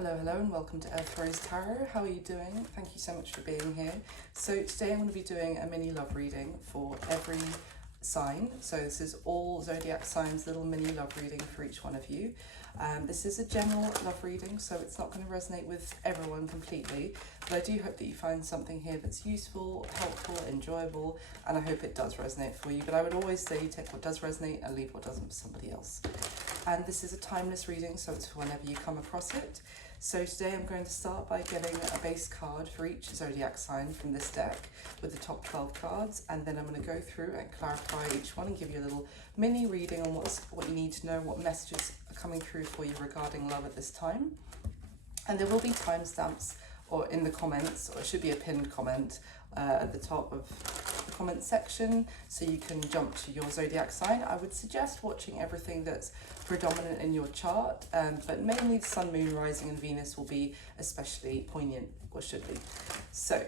Hello, and welcome to Earth Rose Tarot. How are you doing? Thank you so much for being here. So today I'm going to be doing a mini love reading for every sign. So this is all zodiac signs, little mini love reading for each one of you. This is a general love reading, so it's not going to resonate with everyone completely, but I do hope that you find something here that's useful, helpful, enjoyable, and I hope it does resonate for you. But I would always say take what does resonate and leave what doesn't for somebody else. And this is a timeless reading, so it's for whenever you come across it. So today I'm going to start by getting a base card for each zodiac sign from this deck with the top 12 cards, and then I'm going to go through and clarify each one and give you a little mini reading on what you need to know, what messages are coming through for you regarding love at this time. And there will be timestamps or in the comments, or it should be a pinned comment at the top of the comment section, so you can jump to your zodiac sign. I would suggest watching everything that's predominant in your chart, but mainly the sun, moon, rising and Venus will be especially poignant, or should be. So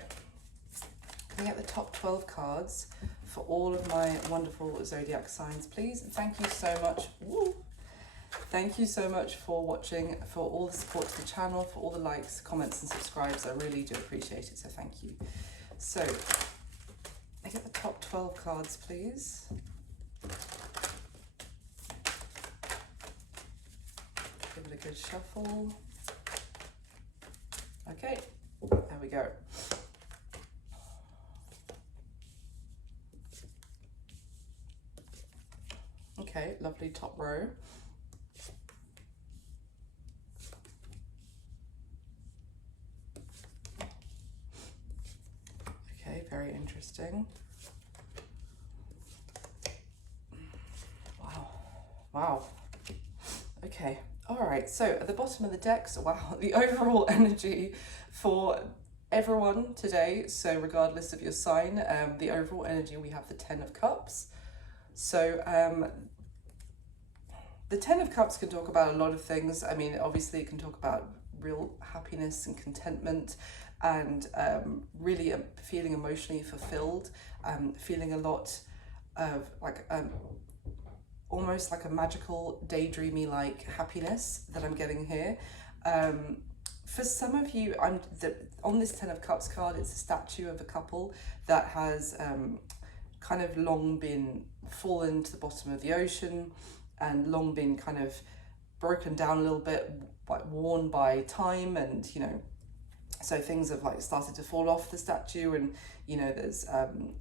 I get the top 12 cards for all of my wonderful zodiac signs, please. And thank you so much. Woo! Thank you so much for watching, for all the support to the channel, for all the likes, comments and subscribes. I really do appreciate it, so thank you. So I get the top 12 cards, please. Give it a good shuffle. Okay, there we go. Okay, lovely top row. Okay, very interesting. Wow. Okay. All right. So at the bottom of the deck, so wow, the overall energy for everyone today. So regardless of your sign, the overall energy, we have the 10 of Cups. So the 10 of Cups can talk about a lot of things. I mean, obviously it can talk about real happiness and contentment, and really feeling emotionally fulfilled, feeling a lot of like almost like a magical, daydreamy like happiness that I'm getting here. For some of you, on this 10 of Cups card, it's a statue of a couple that has kind of long been fallen to the bottom of the ocean and long been kind of broken down a little bit, like worn by time, and you know, so things have like started to fall off the statue, and you know, there's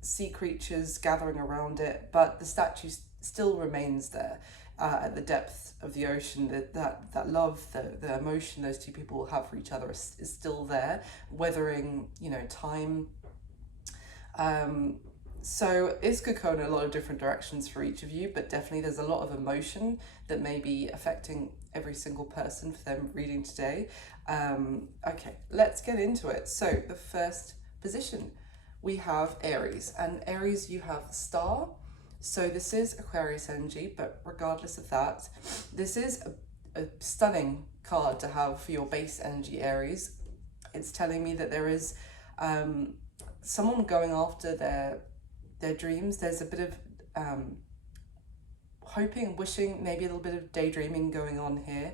sea creatures gathering around it, but the statue still remains there at the depth of the ocean. That love, the emotion those two people have for each other is still there, weathering, you know, time. So it's could go in a lot of different directions for each of you, but definitely there's a lot of emotion that may be affecting every single person for them reading today. Okay, let's get into it. So the first position, we have Aries, and Aries, you have the Star. So this is Aquarius energy, but regardless of that, this is a stunning card to have for your base energy, Aries. It's telling me that there is someone going after their dreams. There's a bit of hoping and wishing, maybe a little bit of daydreaming going on here.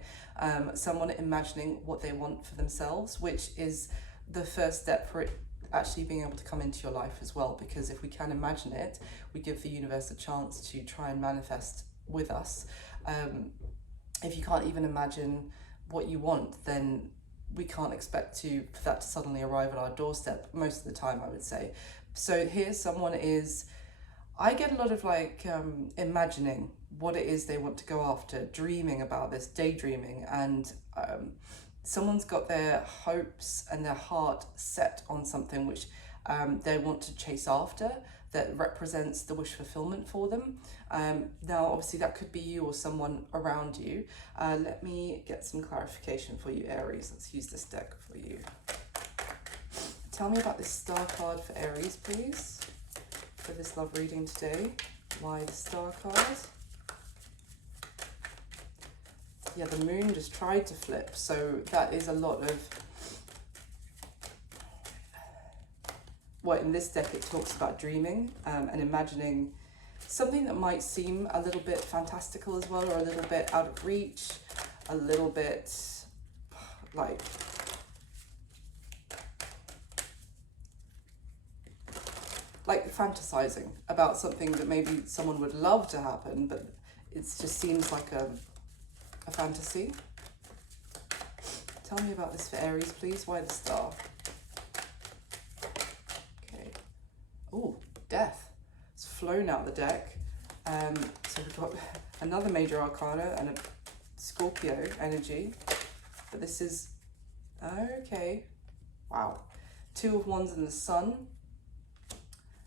Someone imagining what they want for themselves, which is the first step for it actually being able to come into your life as well, because if we can imagine it, we give the universe a chance to try and manifest with us. If you can't even imagine what you want, then we can't expect for that to suddenly arrive at our doorstep most of the time, I would say. So here someone is, I get a lot of like imagining what it is they want to go after, dreaming about this, daydreaming, and someone's got their hopes and their heart set on something which they want to chase after, that represents the wish fulfillment for them. Now, obviously that could be you or someone around you. Let me get some clarification for you, Aries. Let's use this deck for you. Tell me about this Star card for Aries, please, for this love reading today. Why the Star card? Yeah, the Moon just tried to flip, so that is a lot of, well, in this deck it talks about dreaming and imagining something that might seem a little bit fantastical as well, or a little bit out of reach, a little bit like fantasizing about something that maybe someone would love to happen, but it just seems like a fantasy. Tell me about this for Aries, please. Why the star? Okay. Oh, death. It's flown out the deck. So we've got another major arcana and a Scorpio energy. But this is... Okay. Wow. Two of Wands and the Sun.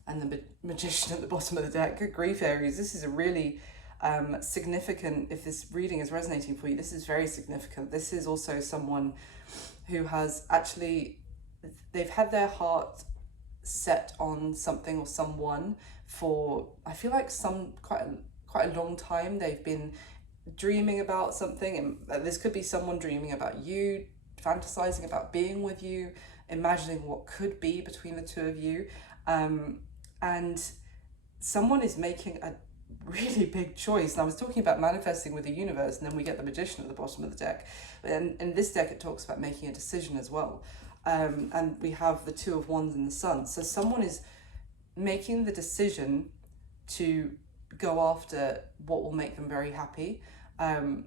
And the Magician at the bottom of the deck. Good grief, Aries. This is a really significant, if this reading is resonating for you, this is very significant. This is also someone who has actually, they've had their heart set on something or someone for, I feel like quite a long time. They've been dreaming about something, and this could be someone dreaming about you, fantasizing about being with you, imagining what could be between the two of you. And someone is making a really big choice. And I was talking about manifesting with the universe, and then we get the Magician at the bottom of the deck. And in this deck, it talks about making a decision as well. And we have the Two of Wands and the Sun. So someone is making the decision to go after what will make them very happy. And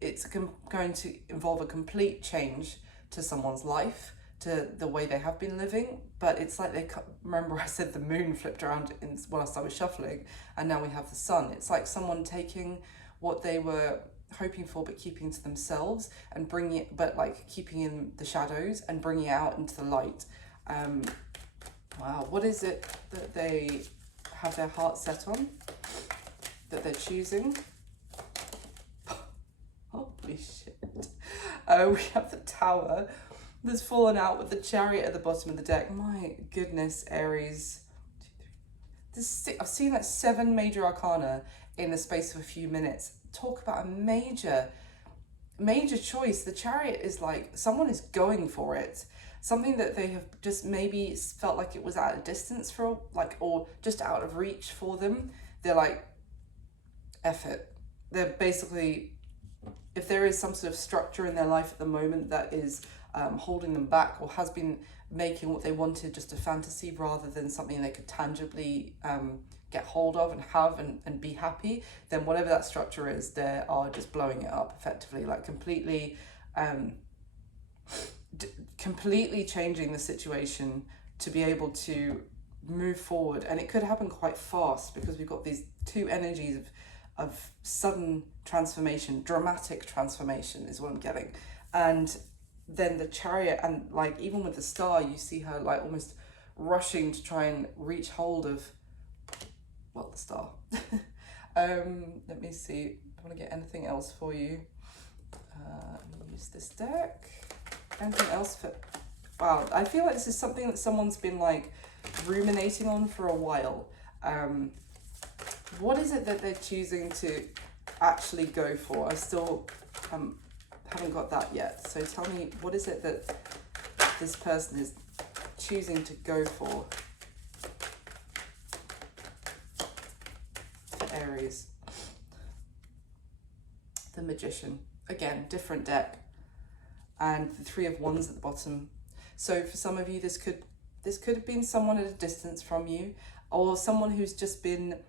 it's going to involve a complete change to someone's life, to the way they have been living. But it's like remember I said the moon flipped around whilst I was shuffling, and now we have the sun. It's like someone taking what they were hoping for but keeping to themselves, and bringing it, but like keeping in the shadows and bringing it out into the light. Wow, what is it that they have their heart set on, that they're choosing? Holy shit. We have the Tower that's fallen out with the Chariot at the bottom of the deck. My goodness, Aries. I've seen like 7 major arcana in the space of a few minutes. Talk about a major choice. The Chariot is like, someone is going for it. Something that they have just maybe felt like it was at a distance for, like, or just out of reach for them. They're like, F it. They're basically, if there is some sort of structure in their life at the moment that is holding them back, or has been making what they wanted just a fantasy rather than something they could tangibly get hold of and have and be happy, then whatever that structure is, they are just blowing it up effectively, like completely changing the situation to be able to move forward. And it could happen quite fast, because we've got these two energies of sudden transformation, dramatic transformation is what I'm getting. And then the Chariot, and like even with the star, you see her like almost rushing to try and reach hold of, well, the star. Let me see, I want to get anything else for you. Let me use this deck. Anything else for, wow, I feel like this is something that someone's been like ruminating on for a while. What is it that they're choosing to actually go for? I still haven't got that yet. So tell me, what is it that this person is choosing to go for Aries? The Magician. Again, different deck. And the Three of Wands at the bottom. So for some of you, this could have been someone at a distance from you, or someone who's just been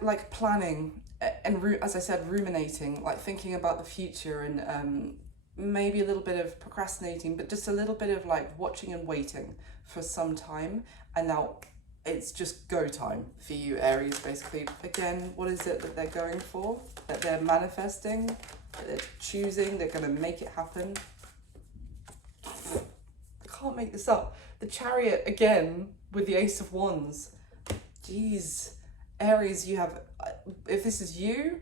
like planning and, as I said, ruminating, like thinking about the future, and maybe a little bit of procrastinating, but just a little bit of like watching and waiting for some time. And now it's just go time for you, Aries, basically. Again, what is it that they're going for, that they're manifesting, that they're choosing, they're going to make it happen? I can't make this up. The Chariot again with the Ace of Wands. Jeez. Aries, you have, if this is you,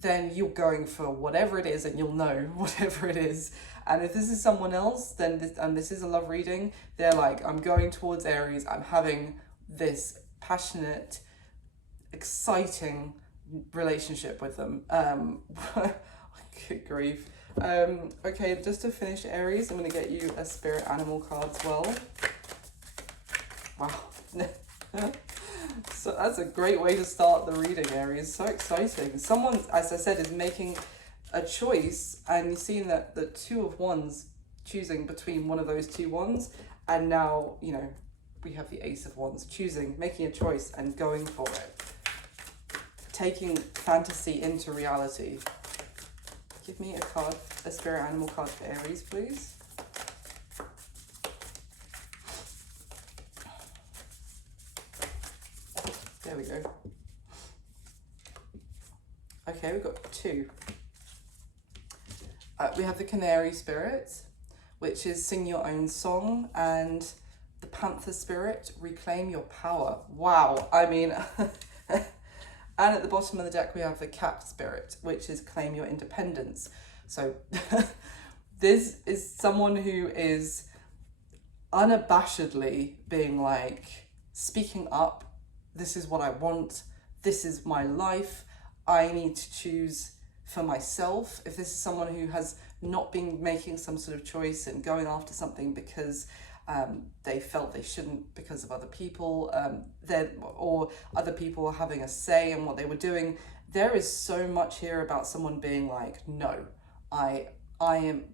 then you're going for whatever it is, and you'll know whatever it is. And if this is someone else, then this is a love reading, they're like, I'm going towards Aries, I'm having this passionate, exciting relationship with them. Good grief. Okay, just to finish, Aries, I'm going to get you a spirit animal card as well. Wow. So that's a great way to start the reading, Aries. So exciting. Someone, as I said, is making a choice, and you're seeing that the Two of Wands choosing between one of those two wands, and now, you know, we have the Ace of Wands choosing, making a choice and going for it. Taking fantasy into reality. Give me a card, a spirit animal card for Aries, please. There we go. Okay, we've got two. We have the Canary Spirit, which is sing your own song, and the Panther Spirit, reclaim your power. Wow, I mean, and at the bottom of the deck we have the Cat Spirit, which is claim your independence. So this is someone who is unabashedly being like, speaking up, this is what I want, this is my life, I need to choose for myself. If this is someone who has not been making some sort of choice and going after something because they felt they shouldn't because of other people, or other people are having a say in what they were doing, there is so much here about someone being like, no, I am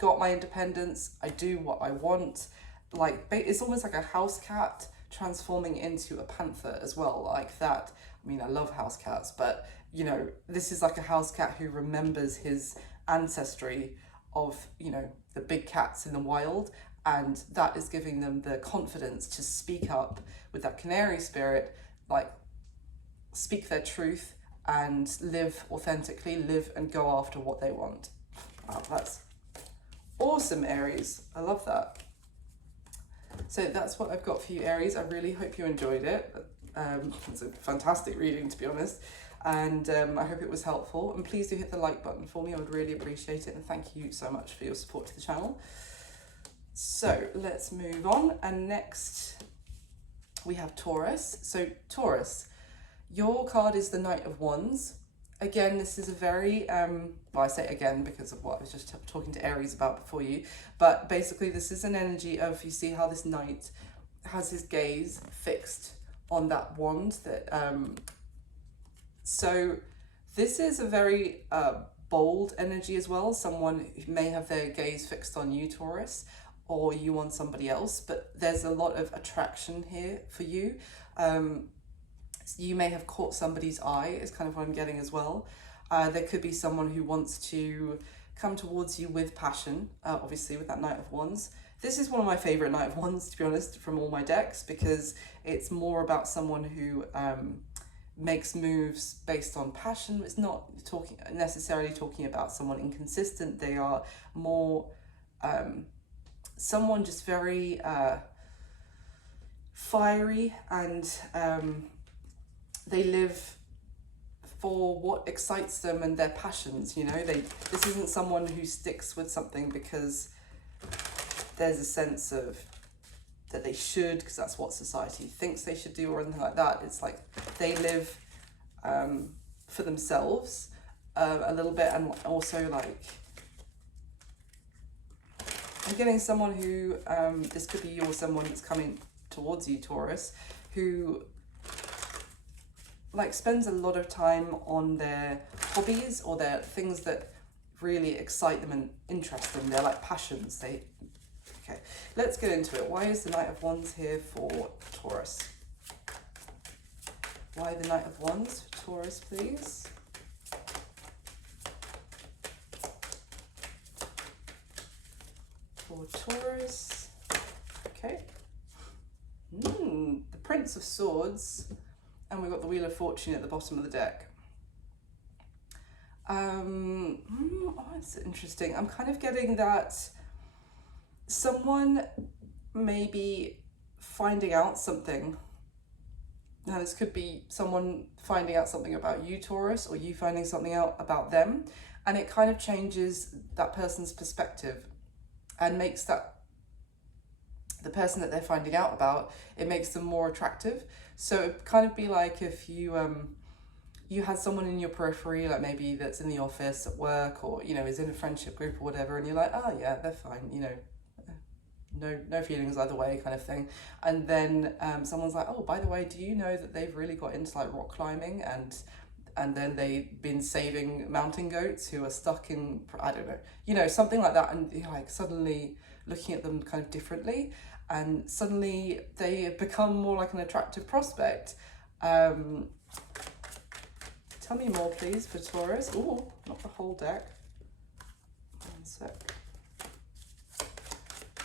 got my independence, I do what I want. Like, it's almost like a house cat transforming into a panther as well, like that. I mean, I love house cats, but you know, this is like a house cat who remembers his ancestry of, you know, the big cats in the wild, and that is giving them the confidence to speak up with that Canary Spirit, like speak their truth and live authentically, live and go after what they want. Wow, that's awesome, Aries. I love that. So that's what I've got for you, Aries. I really hope you enjoyed it. It's a fantastic reading, to be honest, and I hope it was helpful. And please do hit the like button for me. I would really appreciate it, and thank you so much for your support to the channel. So let's move on, and next we have Taurus. So Taurus, your card is the Knight of Wands. Again, this is a very, well, I say again because of what I was just talking to Aries about before you, but basically this is an energy of, you see how this knight has his gaze fixed on that wand, that, so this is a very bold energy as well. Someone who may have their gaze fixed on you, Taurus, or you on somebody else, but there's a lot of attraction here for you. You may have caught somebody's eye, is kind of what I'm getting as well. There could be someone who wants to come towards you with passion, obviously with that Knight of Wands. This is one of my favourite Knight of Wands, to be honest, from all my decks, because it's more about someone who makes moves based on passion. It's not necessarily talking about someone inconsistent. They are more someone just very fiery, and they live for what excites them and their passions, you know. This isn't someone who sticks with something because there's a sense of that they should, because that's what society thinks they should do or anything like that. It's like they live for themselves a little bit, and also like I'm getting someone who, this could be you or someone that's coming towards you, Taurus, who like spends a lot of time on their hobbies or their things that really excite them and interest them. They're like passions. Okay, let's get into it. Why is the Knight of Wands here for Taurus? Why the Knight of Wands for Taurus, please? For Taurus. Okay. The Prince of Swords. And we've got the Wheel of Fortune at the bottom of the deck. It's interesting. I'm kind of getting that someone may be finding out something. Now, this could be someone finding out something about you, Taurus, or you finding something out about them. And it kind of changes that person's perspective and makes that the person that they're finding out about, it makes them more attractive. So it'd kind of be like if you you had someone in your periphery, like maybe that's in the office, at work, or, you know, is in a friendship group or whatever, and you're like, oh yeah, they're fine, you know, no feelings either way, kind of thing. And then someone's like, oh, by the way, do you know that they've really got into like rock climbing, and and then they've been saving mountain goats who are stuck in, I don't know, you know, something like that, and you're like suddenly looking at them kind of differently, and suddenly they become more like an attractive prospect. Tell me more, please, for Taurus. Oh, not the whole deck. One sec.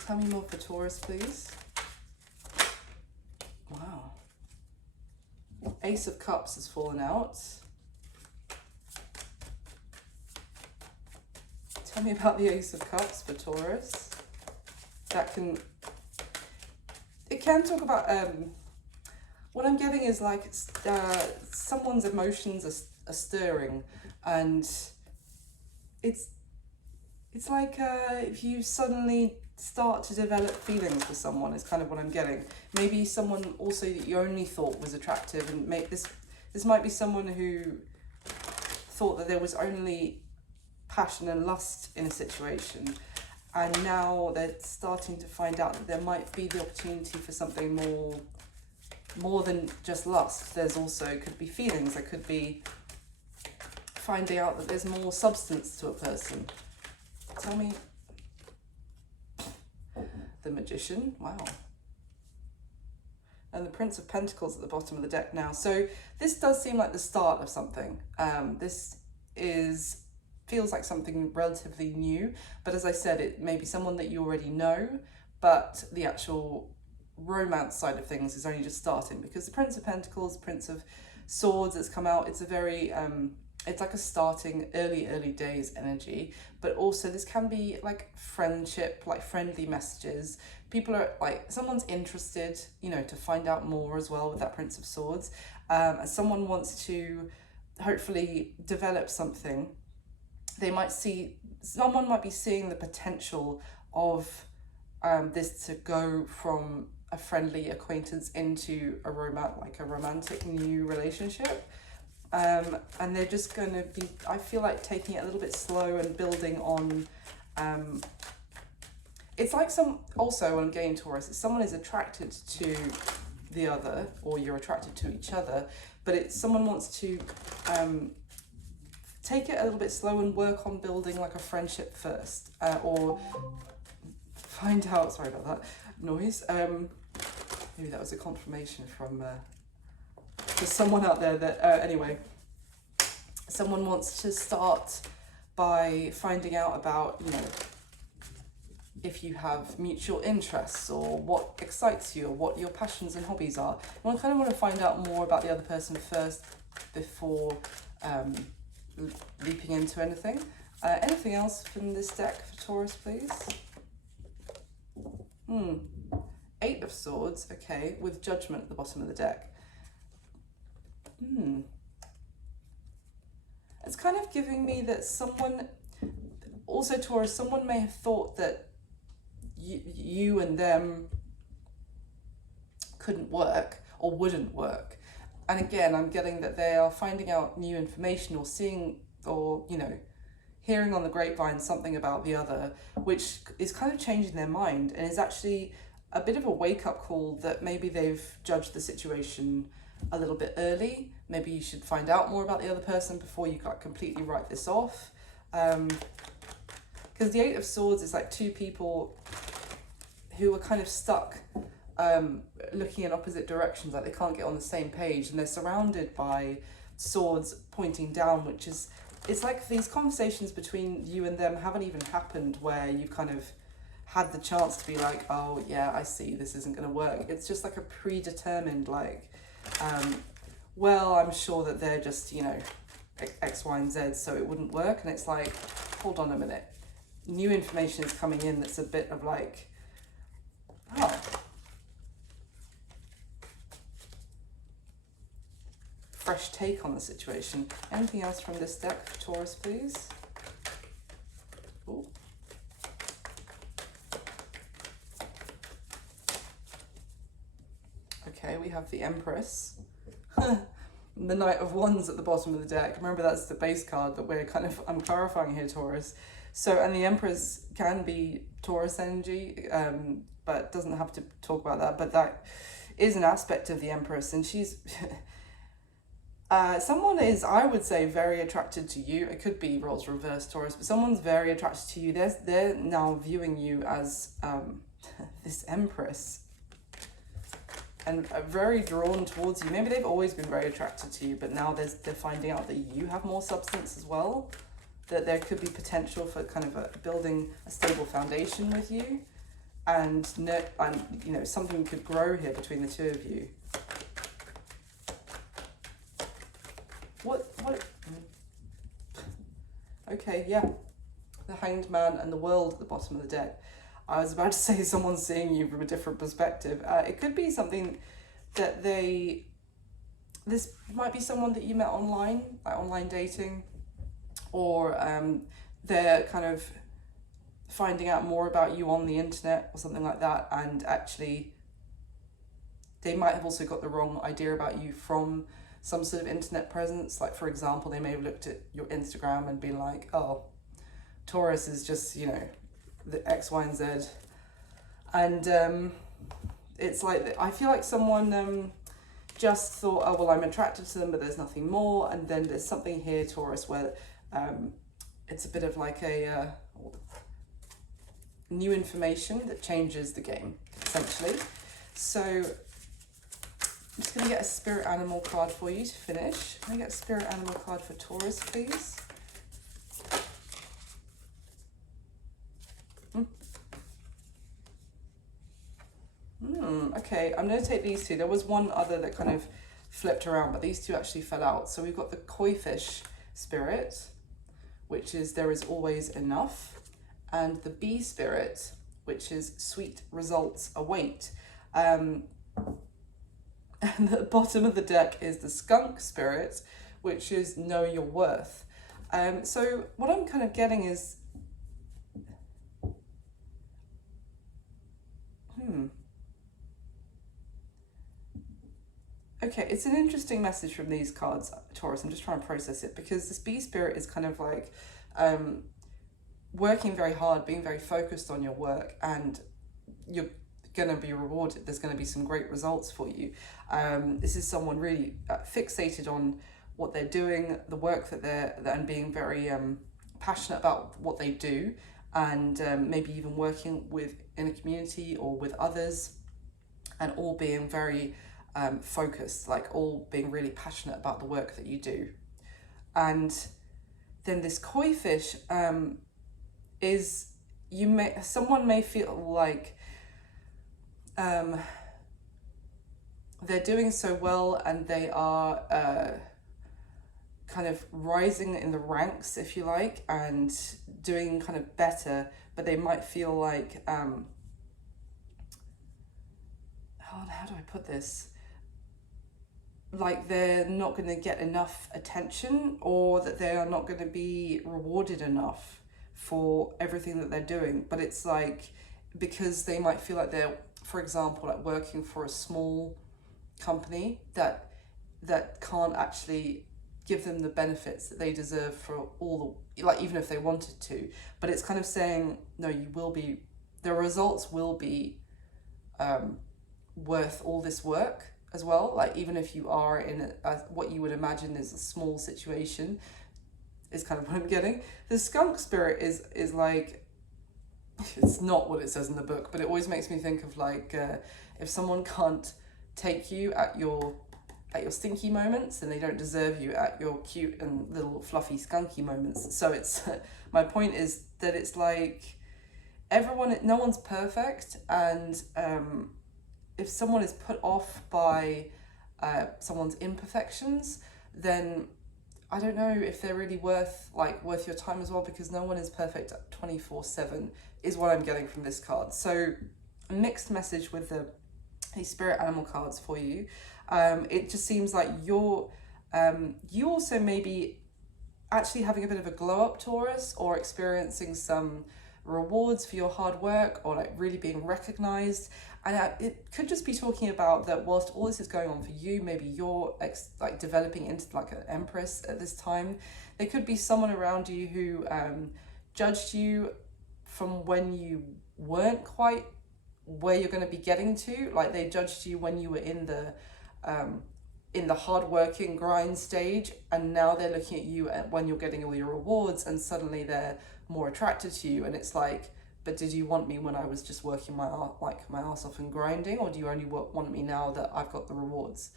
Tell me more for Taurus, please. Wow. Ace of Cups has fallen out. Tell me about the Ace of Cups for Taurus. It can talk about, what I'm getting is like someone's emotions are stirring, and it's like if you suddenly start to develop feelings for someone is kind of what I'm getting. Maybe someone also that you only thought was attractive, and this might be someone who thought that there was only passion and lust in a situation, and now they're starting to find out that there might be the opportunity for something more than just lust. There's also could be feelings, there could be finding out that there's more substance to a person. Tell me. The Magician, wow. And the Prince of Pentacles at the bottom of the deck now. So this does seem like the start of something. This feels like something relatively new, but as I said, it may be someone that you already know, but the actual romance side of things is only just starting, because the Prince of Pentacles, Prince of Swords that's come out, it's a very it's like a starting early days energy, but also this can be like friendship, like friendly messages. People are like, someone's interested, you know, to find out more as well with that Prince of Swords. And someone wants to hopefully develop something. Someone might be seeing the potential of this to go from a friendly acquaintance into a romantic new relationship. And they're just going to be, I feel like, taking it a little bit slow and building on, it's like also when I'm getting Taurus, someone is attracted to the other, or you're attracted to each other, but someone wants to take it a little bit slow and work on building like a friendship first, or find out, sorry about that noise, maybe that was a confirmation from there's someone out there that, anyway, someone wants to start by finding out about, you know, if you have mutual interests or what excites you or what your passions and hobbies are. I kind of want to find out more about the other person first before leaping into anything. Anything else from this deck for Taurus, please? Eight of Swords, okay, with Judgment at the bottom of the deck. It's kind of giving me that someone, also Taurus, someone may have thought that you and them couldn't work or wouldn't work. And again, I'm getting that they are finding out new information or seeing, or, you know, hearing on the grapevine something about the other, which is kind of changing their mind and is actually a bit of a wake-up call that maybe they've judged the situation a little bit early. Maybe you should find out more about the other person before you completely write this off. Because the Eight of Swords is like two people who are kind of stuck looking in opposite directions, like they can't get on the same page, and they're surrounded by swords pointing down, which is, it's like these conversations between you and them haven't even happened where you've kind of had the chance to be like, oh yeah, I see, this isn't going to work. It's just like a predetermined, like, well, I'm sure that they're just, you know, X, Y, and Z, so it wouldn't work. And it's like, hold on a minute. New information is coming in that's a bit of like, oh, fresh take on the situation. Anything else from this deck for Taurus, please? Ooh. Okay, we have the Empress. The Knight of Wands at the bottom of the deck. Remember, that's the base card that I'm clarifying here, Taurus. So, and the Empress can be Taurus energy, but doesn't have to talk about that. But that is an aspect of the Empress, and she's Someone is, I would say, very attracted to you. It could be roles reversed, Taurus, but someone's very attracted to you. They're now viewing you as this empress and very drawn towards you. Maybe they've always been very attracted to you, but now they're finding out that you have more substance as well. That there could be potential for kind of building a stable foundation with you, and you know, something could grow here between the two of you. What? Okay, yeah. The Hanged Man and the World at the bottom of the deck. I was about to say someone's seeing you from a different perspective. It could be something that this might be someone that you met online, like online dating, or they're kind of finding out more about you on the internet or something like that, and actually they might have also got the wrong idea about you from some sort of internet presence. Like, for example, they may have looked at your Instagram and been like, oh, Taurus is just, you know, the X, Y, and Z. And it's like, I feel like someone just thought, oh, well, I'm attracted to them, but there's nothing more. And then there's something here, Taurus, where it's a bit of like a new information that changes the game, essentially. So I'm just going to get a spirit animal card for you to finish. Can I get a spirit animal card for Taurus, please? Okay, I'm going to take these two. There was one other that kind of flipped around, but these two actually fell out. So we've got the koi fish spirit, which is there is always enough, and the bee spirit, which is sweet results await. And the bottom of the deck is the skunk spirit, which is know your worth. So what I'm kind of getting is, okay, it's an interesting message from these cards, Taurus. I'm just trying to process it, because this bee spirit is kind of like working very hard, being very focused on your work, and you're going to be rewarded. There's going to be some great results for you. This is someone really fixated on what they're doing, the work that and being very passionate about what they do, and maybe even working in a community or with others, and all being very focused, like all being really passionate about the work that you do. And then this koi fish is, someone may feel like they're doing so well, and they are kind of rising in the ranks, if you like, and doing kind of better, but they might feel like how do I put this? Like they're not going to get enough attention, or that they are not going to be rewarded enough for everything that they're doing. But it's like, because they might feel like they're, for example, like working for a small company that can't actually give them the benefits that they deserve for all the, like, even if they wanted to. But it's kind of saying, no, you will be, the results will be worth all this work as well. Like, even if you are in what you would imagine is a small situation, is kind of what I'm getting. The skunk spirit is like, it's not what it says in the book, but it always makes me think of like, if someone can't take you at your stinky moments, then they don't deserve you at your cute and little fluffy skunky moments. So it's my point is that it's like no one's perfect, and if someone is put off by someone's imperfections, then I don't know if they're really worth your time as well, because no one is perfect 24/7 is what I'm getting from this card. So a mixed message with these spirit animal cards for you. It just seems like you also may be actually having a bit of a glow up, Taurus, or experiencing some rewards for your hard work, or like really being recognized. And it could just be talking about that whilst all this is going on for you, maybe you're like developing into like an empress at this time. There could be someone around you who judged you from when you weren't quite where you're going to be getting to. Like they judged you when you were in in the hard-working grind stage, and now they're looking at you when you're getting all your rewards, and suddenly they're more attracted to you. And it's like, but did you want me when I was just working my ass off and grinding, or do you only want me now that I've got the rewards?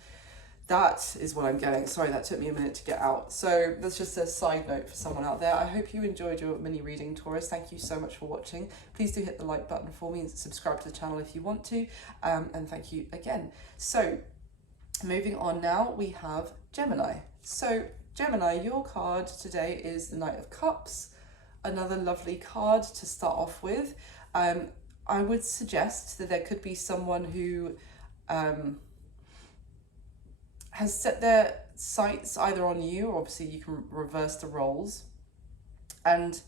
That is what I'm getting. Sorry, that took me a minute to get out. So that's just a side note for someone out there. I hope you enjoyed your mini reading, Taurus. Thank you so much for watching. Please do hit the like button for me and subscribe to the channel if you want to. And thank you again. So moving on now, we have Gemini. So Gemini, your card today is the Knight of Cups. Another lovely card to start off with. I would suggest that there could be someone who has set their sights either on you, or obviously you can reverse the roles, and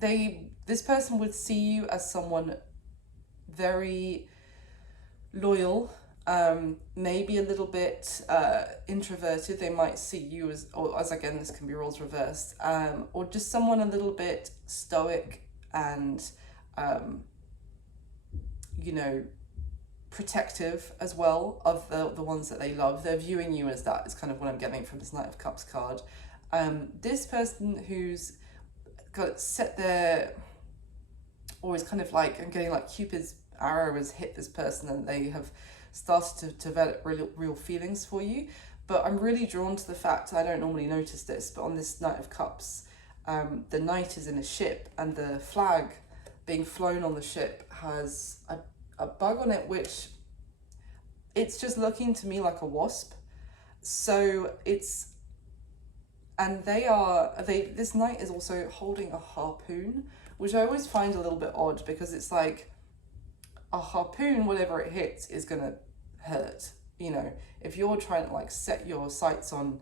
this person would see you as someone very loyal, maybe a little bit introverted. They might see you as, or as again, this can be roles reversed, or just someone a little bit stoic and you know, protective as well of the ones that they love. They're viewing you as that, is kind of what I'm getting from this Knight of Cups card. This person who's got set their, or is kind of like, I'm getting like Cupid's arrow has hit this person and they have started to develop real feelings for you. But I'm really drawn to the fact, I don't normally notice this, but on this Knight of Cups, the knight is in a ship, and the flag being flown on the ship has a bug on it, which it's just looking to me like a wasp. So it's, and this knight is also holding a harpoon, which I always find a little bit odd, because it's like a harpoon, whatever it hits is gonna hurt. You know, if you're trying to like set your sights on,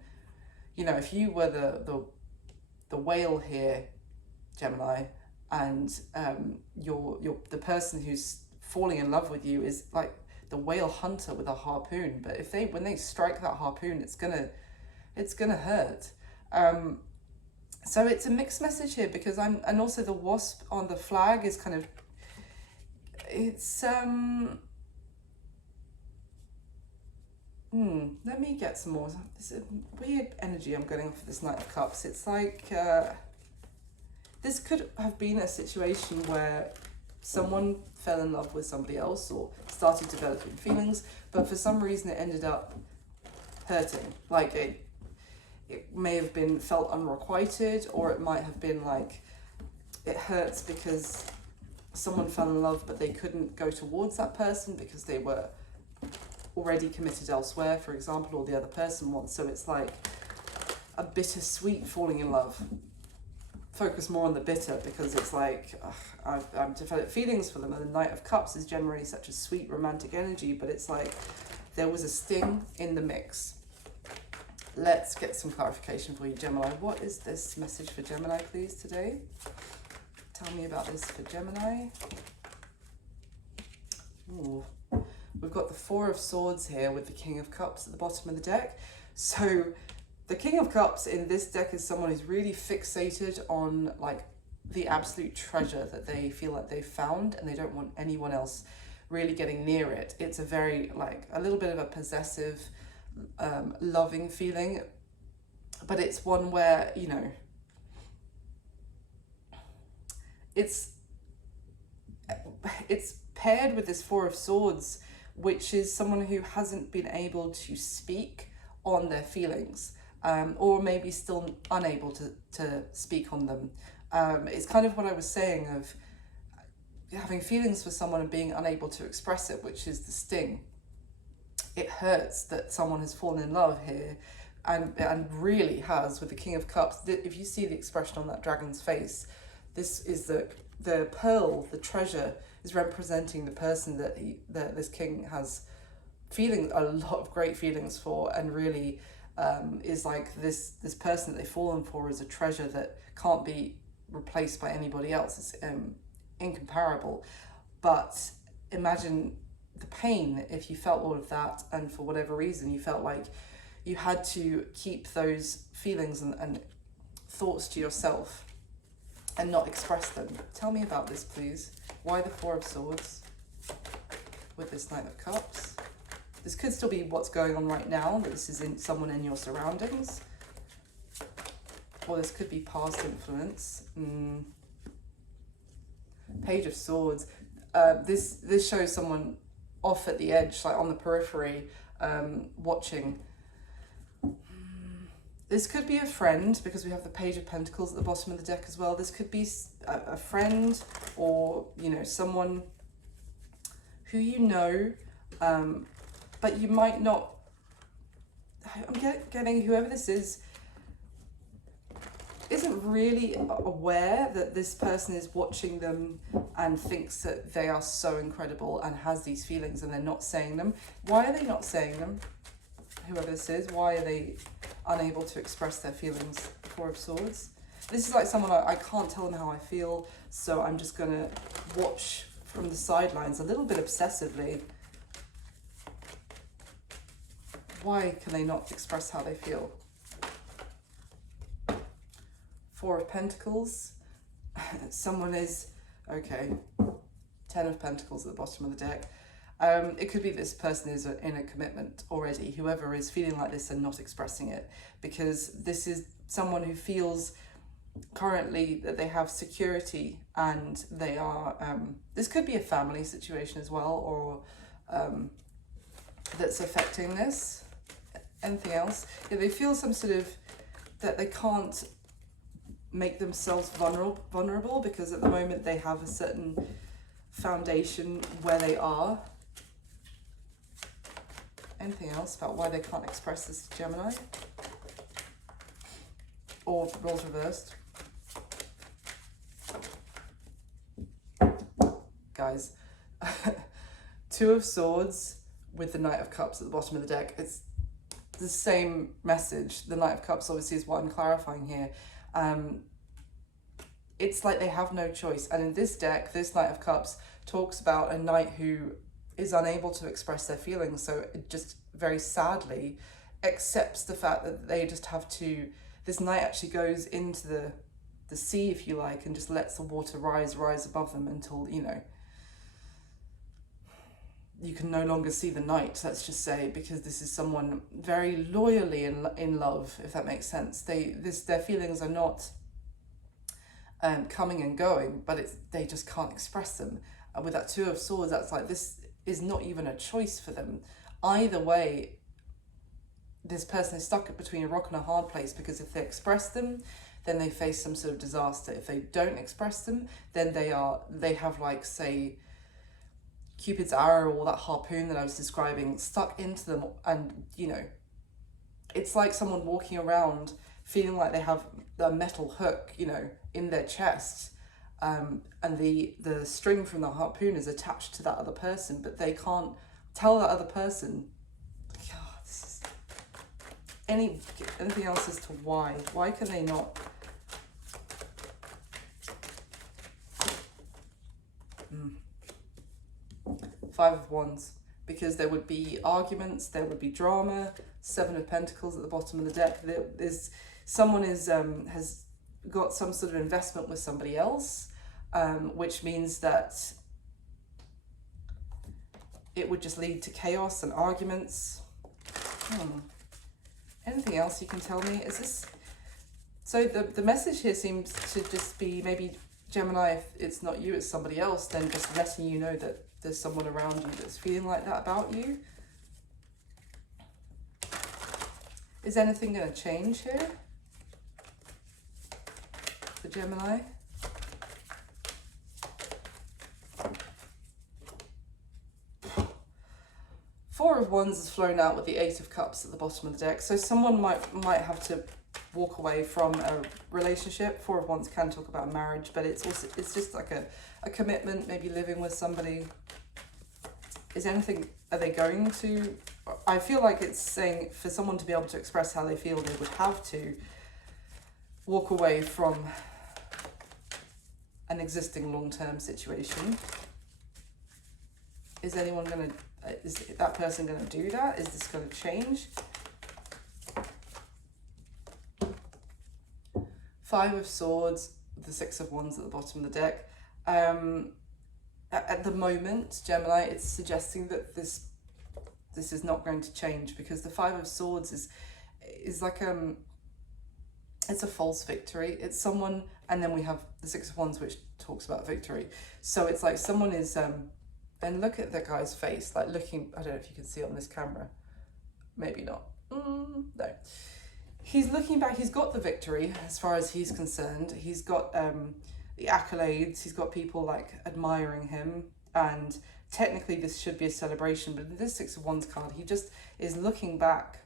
you know, if you were the whale here, Gemini, and you're the person who's falling in love with you is like the whale hunter with a harpoon. But if when they strike that harpoon, it's gonna hurt. So it's a mixed message here, because and also the wasp on the flag is kind of, it's let me get some more. This is a weird energy I'm getting off of this Knight of Cups. It's like this could have been a situation where someone fell in love with somebody else or started developing feelings, but for some reason it ended up hurting. Like it may have been felt unrequited, or it might have been like it hurts because someone fell in love but they couldn't go towards that person because they were already committed elsewhere, for example, or the other person wants. So it's like a bittersweet falling in love. Focus more on the bitter, because it's like I've developed feelings for them, and the Knight of Cups is generally such a sweet romantic energy, but it's like there was a sting in the mix. Let's get some clarification for you, Gemini. What is this message for Gemini, please, today? Tell me about this for Gemini. Ooh. We've got the Four of Swords here with the King of Cups at the bottom of the deck. So the King of Cups in this deck is someone who's really fixated on like the absolute treasure that they feel like they've found, and they don't want anyone else really getting near it. It's a very like a little bit of a possessive, loving feeling, but it's one where, you know, it's paired with this Four of Swords, which is someone who hasn't been able to speak on their feelings, or maybe still unable to speak on them. It's kind of what I was saying of having feelings for someone and being unable to express it, which is the sting. It hurts that someone has fallen in love here, and really has, with the King of Cups. If you see the expression on that dragon's face, this is the pearl, the treasure, is representing the person that this king has a lot of great feelings for, and really is like this person that they've fallen for is a treasure that can't be replaced by anybody else. It's incomparable. But imagine the pain if you felt all of that, and for whatever reason you felt like you had to keep those feelings and thoughts to yourself and not express them. Tell me about this, please. Why the Four of Swords with this Knight of Cups? This could still be what's going on right now, that this is someone in your surroundings. Or this could be past influence. Page of Swords. This shows someone off at the edge, like on the periphery, watching. This could be a friend, because we have the Page of Pentacles at the bottom of the deck as well. This could be a friend, or, you know, someone who you know, but you might not. I'm getting whoever this is isn't really aware that this person is watching them and thinks that they are so incredible and has these feelings, and they're not saying them. Why are they not saying them? Whoever this is, why are they unable to express their feelings? Four of Swords. This is like someone, I can't tell them how I feel, so I'm just going to watch from the sidelines a little bit obsessively. Why can they not express how they feel? Four of Pentacles. Someone is, okay, 10 of Pentacles at the bottom of the deck. It could be this person is in a commitment already, whoever is feeling like this and not expressing it, because this is someone who feels currently that they have security, and they are, this could be a family situation as well, or that's affecting this. Anything else? Yeah, they feel some sort of, that they can't make themselves vulnerable, because at the moment they have a certain foundation where they are. Anything else about why they can't express this to Gemini? Or roles reversed. Guys, Two of Swords with the Knight of Cups at the bottom of the deck. It's the same message. The Knight of Cups obviously is what I'm clarifying here. It's like they have no choice. And in this deck, this Knight of Cups talks about a knight who is unable to express their feelings. So it just very sadly accepts the fact that they just have to, this knight actually goes into the sea, if you like, and just lets the water rise above them until, you know, you can no longer see the knight, let's just say, because this is someone very loyally in love, if that makes sense. Their feelings are not coming and going, but they just can't express them. And with that Two of Swords, that's like, this is not even a choice for them. Either way, this person is stuck between a rock and a hard place, because if they express them, then they face some sort of disaster. If they don't express them, then they have, like, say, Cupid's arrow or that harpoon that I was describing stuck into them, and, you know, it's like someone walking around feeling like they have a metal hook, you know, in their chest, and the string from the harpoon is attached to that other person, but they can't tell that other person. God, this is anything else as to why can they not? Five of Wands, because there would be arguments, there would be drama. Seven of Pentacles at the bottom of the deck. Someone has got some sort of investment with somebody else, which means that it would just lead to chaos and arguments. Anything else you can tell me? Is this, so the message here seems to just be, maybe Gemini, if it's not you, it's somebody else, then just letting you know that there's someone around you that's feeling like that about you. Is anything going to change here for Gemini? Four of Wands is flown out with the Eight of Cups at the bottom of the deck. So someone might have to walk away from a relationship. Four of Wands can talk about marriage, but it's just like a commitment, maybe living with somebody. Are they going to, I feel like it's saying for someone to be able to express how they feel, they would have to walk away from an existing long-term situation. Is that person going to do that? Is this going to change? Five of Swords, the Six of Wands at the bottom of the deck. At the moment, Gemini, it's suggesting that this this is not going to change, because the Five of Swords is like it's a false victory. It's someone, and then we have the Six of Wands, which talks about victory. So it's like someone is and look at the guy's face, like looking, I don't know if you can see it on this camera, maybe not, no. He's looking back, he's got the victory as far as he's concerned. He's got the accolades, he's got people like admiring him, and technically this should be a celebration, but in this Six of Wands card, he just is looking back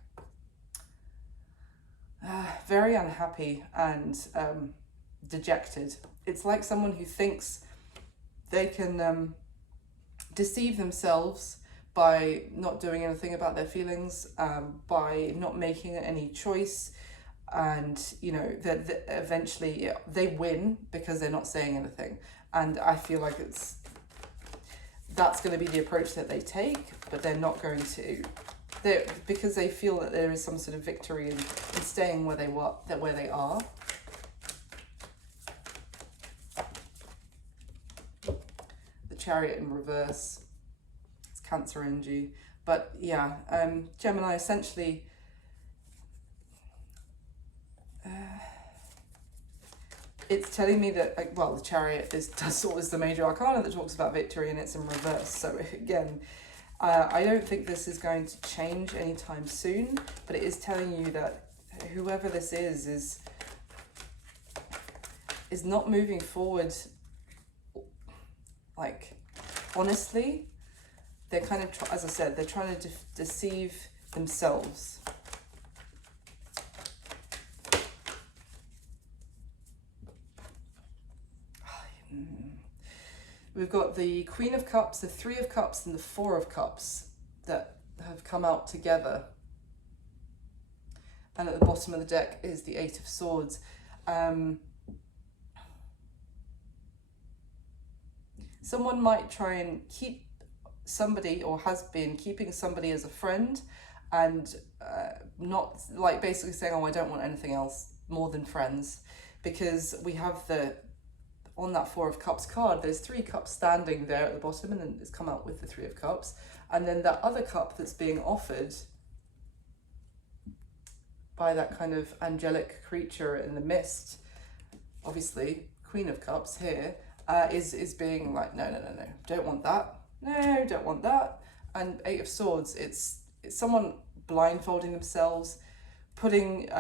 very unhappy and dejected. It's like someone who thinks they can deceive themselves by not doing anything about their feelings, by not making any choice, and you know that eventually they win because they're not saying anything. And I feel like that's going to be the approach that they take, but they're not going to, because they feel that there is some sort of victory in staying where they are. The Chariot in reverse. Cancer energy, but yeah, Gemini, essentially it's telling me that, like, well, the Chariot is the major arcana that talks about victory, and it's in reverse. So again, I don't think this is going to change anytime soon, but it is telling you that whoever this is not moving forward, like, honestly. They're kind of, as I said, they're trying to deceive themselves. We've got the Queen of Cups, the Three of Cups, and the Four of Cups that have come out together. And at the bottom of the deck is the Eight of Swords. Someone might try and keep somebody, or has been keeping somebody as a friend, and not, like, basically saying, oh, I don't want anything else more than friends, because we have on that Four of Cups card, there's three cups standing there at the bottom, and then it's come out with the Three of Cups, and then that other cup that's being offered by that kind of angelic creature in the mist, obviously Queen of Cups here, is being like, no, don't want that. No, don't want that. And Eight of Swords, it's someone blindfolding themselves, putting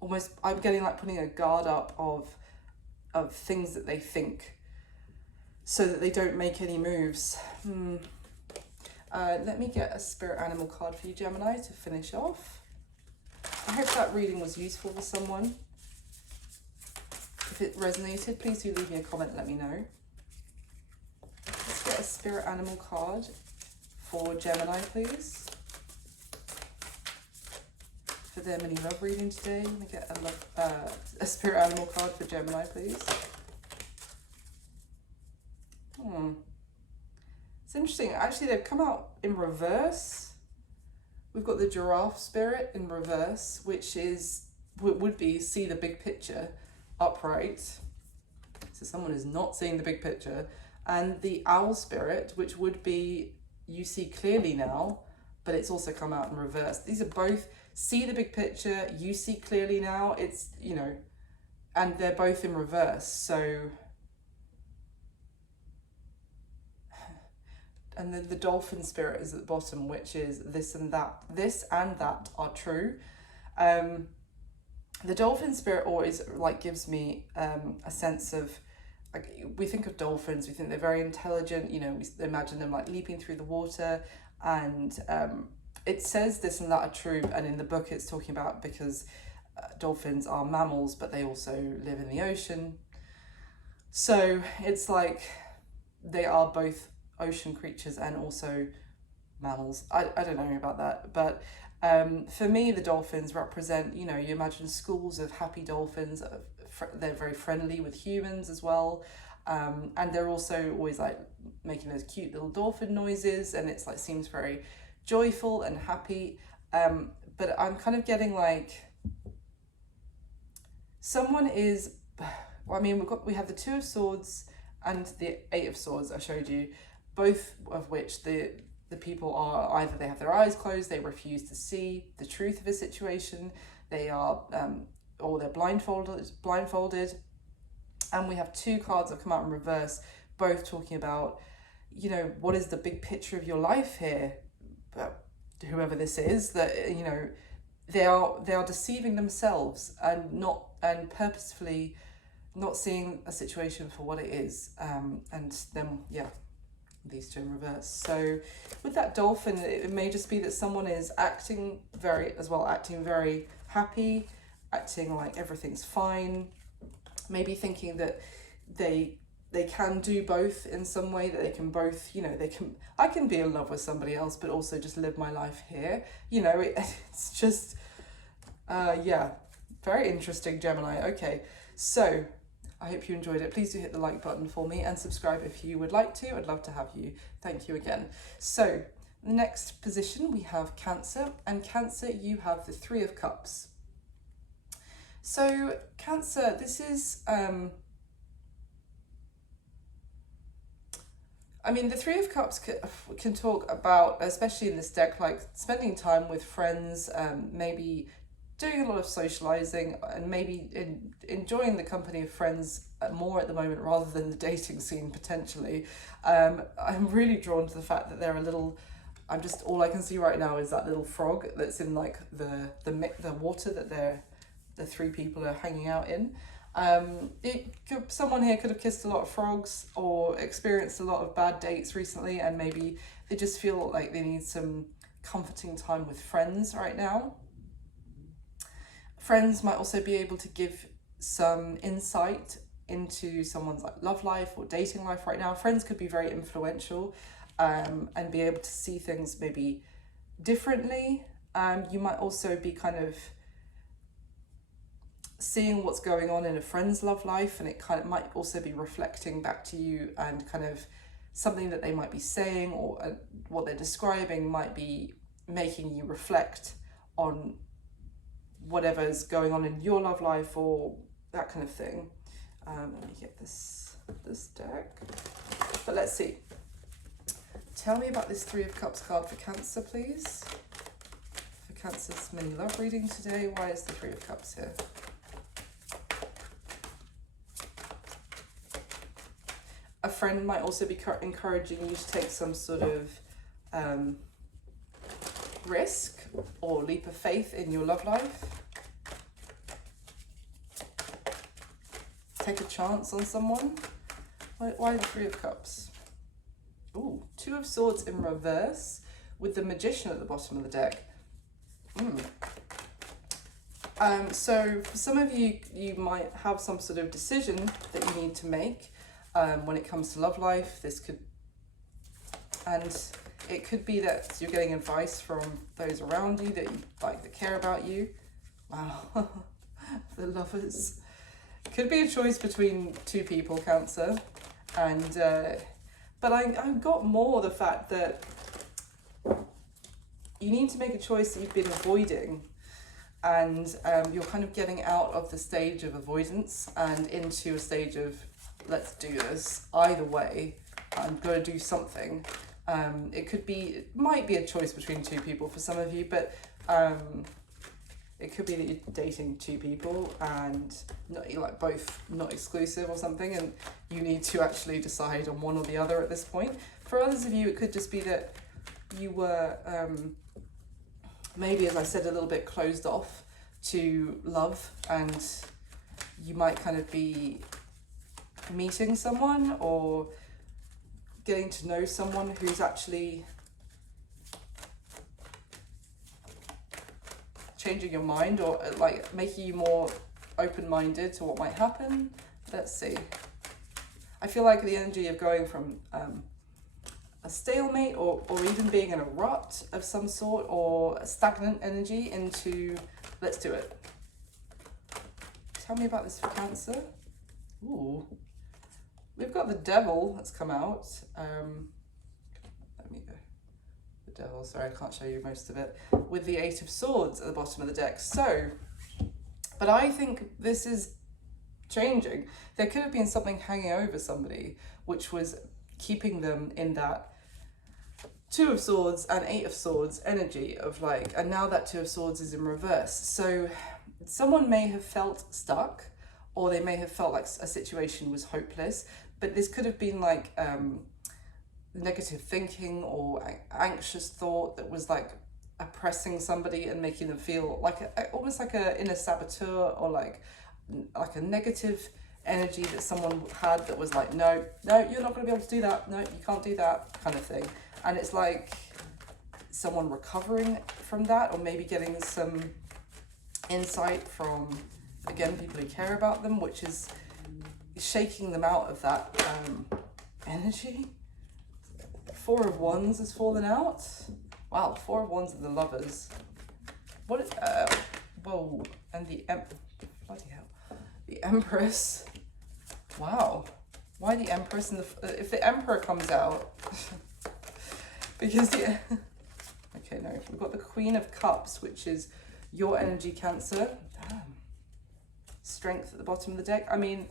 almost, I'm getting like putting a guard up of things that they think, so that they don't make any moves. Let me get a spirit animal card for you, Gemini, to finish off. I hope that reading was useful for someone. If it resonated, please do leave me a comment and let me know. Let's get a spirit animal card for Gemini, please. For their mini love reading today, let me get a spirit animal card for Gemini, please. It's interesting. Actually, they've come out in reverse. We've got the giraffe spirit in reverse, which would be see the big picture upright. So someone is not seeing the big picture. And the owl spirit, which would be you see clearly now, but it's also come out in reverse. These are both see the big picture, you see clearly now. It's, you know, and they're both in reverse. So, and then the dolphin spirit is at the bottom, which is this and that. This and that are true. The dolphin spirit always like gives me a sense of, like, we think of dolphins, we think they're very intelligent, you know, we imagine them like leaping through the water, and it says this and that are true, and in the book it's talking about because dolphins are mammals, but they also live in the ocean. So it's like they are both ocean creatures and also mammals. I don't know about that, but for me the dolphins represent, you know, you imagine schools of happy dolphins. They're very friendly with humans as well, and they're also always like making those cute little dolphin noises, and it's like seems very joyful and happy. But I'm kind of getting like someone is, well, I mean, we have the Two of Swords and the Eight of Swords I showed you, both of which the the people are either they have their eyes closed, they refuse to see the truth of a situation, they are, or they're blindfolded. And we have two cards that come out in reverse, both talking about, you know, what is the big picture of your life here? Whoever this is, that, you know, they are deceiving themselves and purposefully not seeing a situation for what it is. And then, yeah, these two in reverse. So with that dolphin, it may just be that someone is acting very happy, acting like everything's fine, maybe thinking that they can do both in some way, that they can both, you know, I can be in love with somebody else, but also just live my life here. You know, it's just, yeah, very interesting, Gemini. Okay, so I hope you enjoyed it. Please do hit the like button for me and subscribe if you would like to. I'd love to have you. Thank you again. So next position, we have Cancer, and Cancer, you have the Three of Cups. So Cancer, this is, I mean, the Three of Cups can talk about, especially in this deck, like spending time with friends, maybe doing a lot of socializing, and maybe enjoying the company of friends more at the moment rather than the dating scene potentially. I'm really drawn to the fact that they're a little, all I can see right now is that little frog that's in like the water that the three people are hanging out in. Someone here could have kissed a lot of frogs or experienced a lot of bad dates recently, and maybe they just feel like they need some comforting time with friends right now. Friends might also be able to give some insight into someone's like love life or dating life right now. Friends could be very influential, and be able to see things maybe differently. You might also be kind of seeing what's going on in a friend's love life, and it kind of might also be reflecting back to you, and kind of something that they might be saying or what they're describing might be making you reflect on whatever's going on in your love life or that kind of thing. Let me get this deck, but let's see. Tell me about this Three of Cups card for Cancer, please. For Cancer's mini love reading today, why is the Three of Cups here? A friend might also be encouraging you to take some sort of risk or leap of faith in your love life. Take a chance on someone. Why the Three of Cups? Ooh, Two of Swords in reverse with the Magician at the bottom of the deck. So for some of you, you might have some sort of decision that you need to make when it comes to love life. And it could be that you're getting advice from those around you that care about you. Wow, the Lovers. Could be a choice between two people, Cancer, and but I got more the fact that you need to make a choice that you've been avoiding, and you're kind of getting out of the stage of avoidance and into a stage of let's do this. Either way, I'm going to do something. It might be a choice between two people for some of you, but it could be that you're dating two people and both not exclusive or something, and you need to actually decide on one or the other at this point. For others of you, it could just be that you were maybe, as I said, a little bit closed off to love, and you might kind of be meeting someone or getting to know someone who's actually changing your mind, or like making you more open-minded to what might happen. Let's see. I feel like the energy of going from a stalemate or even being in a rut of some sort, or a stagnant energy, into let's do it. Tell me about this for Cancer. Ooh, we've got the Devil that's come out. Let me go. The Devil, sorry, I can't show you most of it, with the Eight of Swords at the bottom of the deck. So, but I think this is changing. There could have been something hanging over somebody which was keeping them in that Two of Swords and Eight of Swords energy of like, and now that Two of Swords is in reverse. So someone may have felt stuck, or they may have felt like a situation was hopeless, but this could have been like negative thinking or anxious thought that was like oppressing somebody and making them feel like almost like a inner saboteur, or like a negative energy that someone had that was like, no, you're not going to be able to do that, no, you can't do that, kind of thing. And it's like someone recovering from that, or maybe getting some insight from, again, people who care about them, which is shaking them out of that energy. Four of Wands has fallen out. Wow, Four of Wands are the Lovers. What is, whoa, and the bloody hell, the Empress. Wow, why the Empress and if the Emperor comes out, because the, okay, no, we've got the Queen of Cups, which is your energy, Cancer. Damn. Strength at the bottom of the deck. I mean,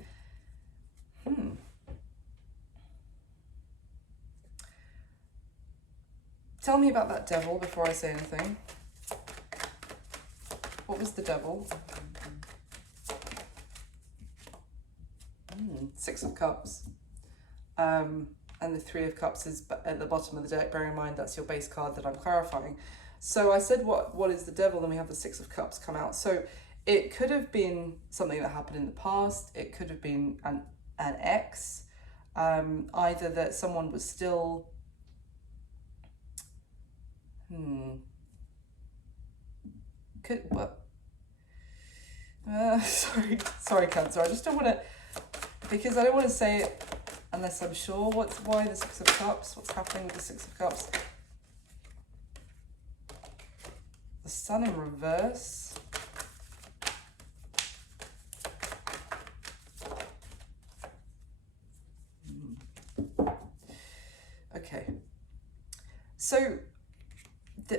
Tell me about that Devil before I say anything. What was the Devil? Six of Cups. And the Three of Cups is at the bottom of the deck. Bearing in mind that's your base card that I'm clarifying. So I said what is the Devil, then we have the Six of Cups come out. So it could have been something that happened in the past. It could have been an ex. Either that someone was still... sorry, Cancer. I just don't want to, because I don't want to say it unless I'm sure. Why the Six of Cups? What's happening with the Six of Cups? The Sun in reverse. Okay. So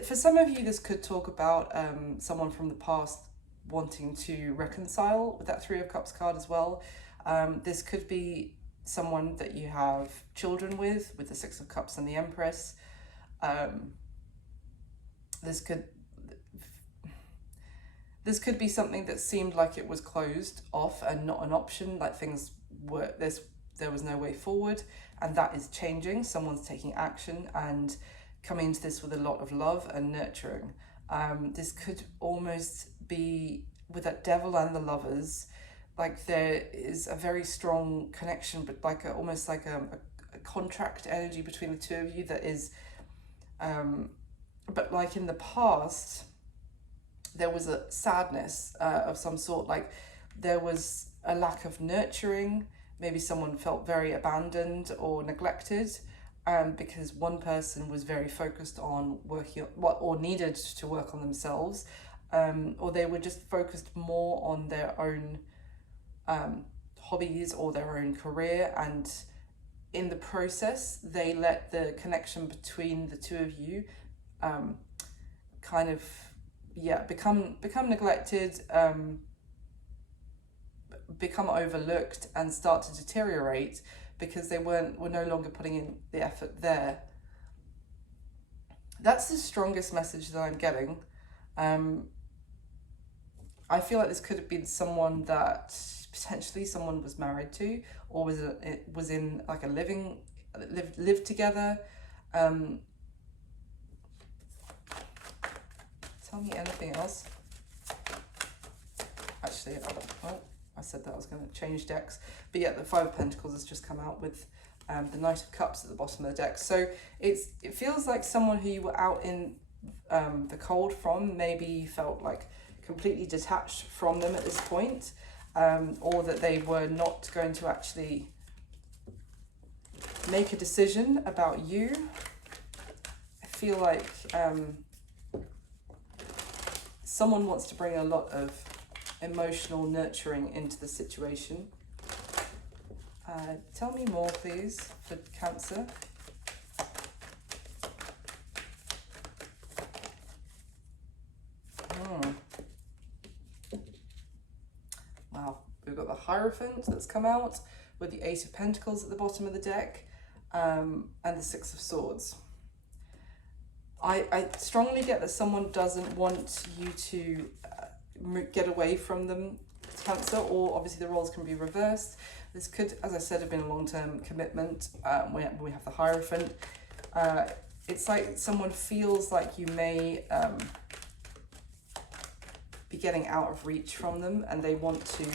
for some of you, this could talk about someone from the past wanting to reconcile with that Three of Cups card as well. This could be someone that you have children with the Six of Cups and the Empress. This could be something that seemed like it was closed off and not an option, like things were, there was no way forward, and that is changing. Someone's taking action and coming into this with a lot of love and nurturing. This could almost be, with that Devil and the Lovers, like there is a very strong connection, but like almost like a contract energy between the two of you that is, but like in the past, there was a sadness of some sort, like there was a lack of nurturing. Maybe someone felt very abandoned or neglected, because one person was very focused on working, or needed to work on themselves, or they were just focused more on their own hobbies or their own career, and in the process they let the connection between the two of you kind of become neglected, become overlooked, and start to deteriorate because they were no longer putting in the effort there. That's the strongest message that I'm getting. I feel like this could have been someone that potentially someone was married to, or was in like a lived together. Tell me anything else. Actually, I said that I was going to change decks, but yeah, the Five of Pentacles has just come out with the Knight of Cups at the bottom of the deck. So it feels like someone who you were out in the cold from, maybe felt like completely detached from them at this point, or that they were not going to actually make a decision about you. I feel like someone wants to bring a lot of emotional nurturing into the situation. Tell me more, please, for Cancer. Wow, we've got the Hierophant that's come out with the Eight of Pentacles at the bottom of the deck, and the Six of Swords. I strongly get that someone doesn't want you to get away from them, Cancer, or obviously the roles can be reversed. This could, as I said, have been a long-term commitment. When we have the Hierophant, it's like someone feels like you may be getting out of reach from them, and they want to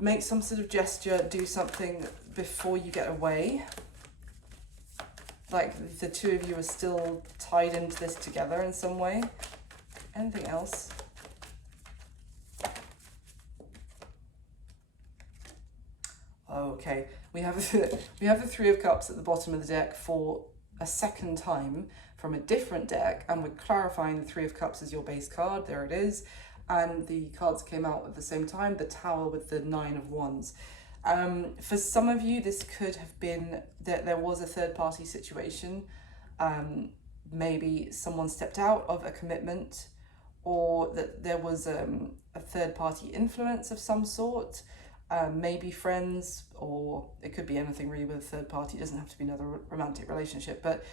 make some sort of gesture, do something before you get away. Like the two of you are still tied into this together in some way. Anything else? Okay, we have the Three of Cups at the bottom of the deck for a second time from a different deck, and we're clarifying the Three of Cups as your base card. There it is, and the cards came out at the same time. The Tower with the Nine of Wands. For some of you, this could have been that there was a third-party situation. Maybe someone stepped out of a commitment, or that there was a third-party influence of some sort. Maybe friends, or it could be anything really with a third party. It doesn't have to be another romantic relationship, but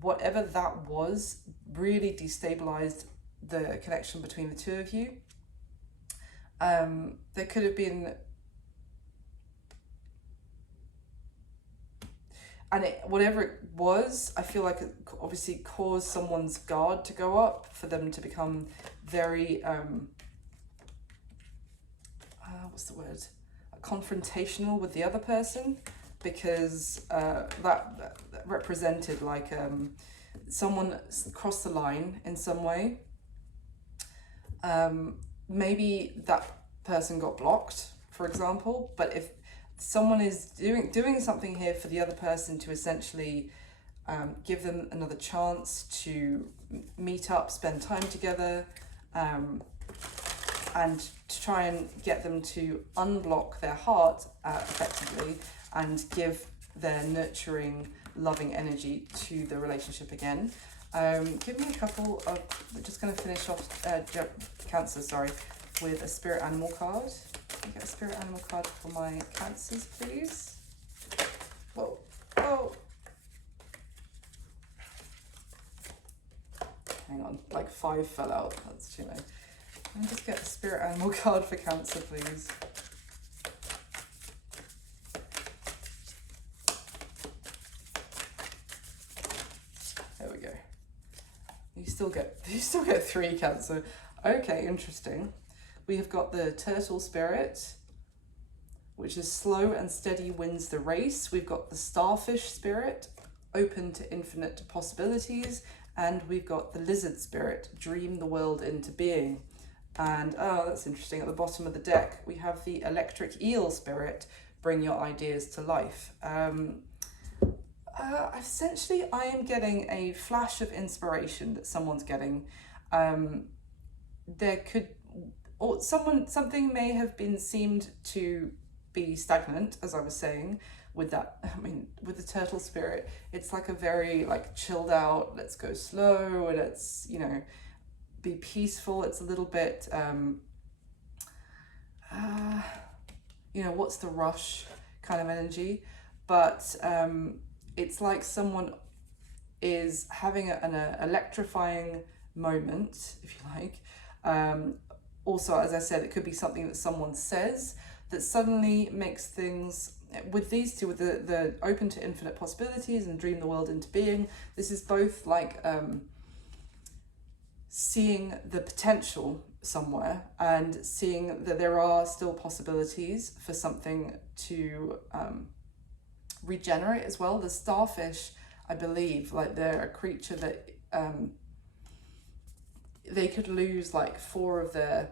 whatever that was really destabilized the connection between the two of you. There could have been, and whatever it was, I feel like it obviously caused someone's guard to go up, for them to become very what's the word, confrontational with the other person, because that represented like someone crossed the line in some way. Maybe that person got blocked, for example, but if someone is doing something here for the other person to essentially give them another chance to meet up, spend time together, and to try and get them to unblock their heart effectively, and give their nurturing, loving energy to the relationship again. Give me a couple of, we're just going to finish off Cancer, sorry, with a spirit animal card. Can I get a spirit animal card for my Cancers, please? Whoa, whoa. Hang on, like 5 fell out, that's too many. Let me just get a spirit animal card for Cancer, please. There we go. You still get 3, Cancer. Okay, interesting. We have got the Turtle Spirit, which is slow and steady wins the race. We've got the Starfish Spirit, open to infinite possibilities, and we've got the Lizard Spirit, dream the world into being. And oh, that's interesting. At the bottom of the deck, we have the Electric Eel Spirit, bring your ideas to life. Essentially, I am getting a flash of inspiration that someone's getting. There could, or something may have been seemed to be stagnant, as I was saying, with that. I mean, with the Turtle Spirit, it's like a very like chilled out, let's go slow, let's, you know, be peaceful. It's a little bit, you know, what's the rush kind of energy, but it's like someone is having an electrifying moment, if you like. Also, as I said, it could be something that someone says that suddenly makes things, with these two, with the open to infinite possibilities and dream the world into being, this is both like seeing the potential somewhere and seeing that there are still possibilities for something to regenerate as well. The starfish, I believe, like they're a creature that they could lose like 4 of their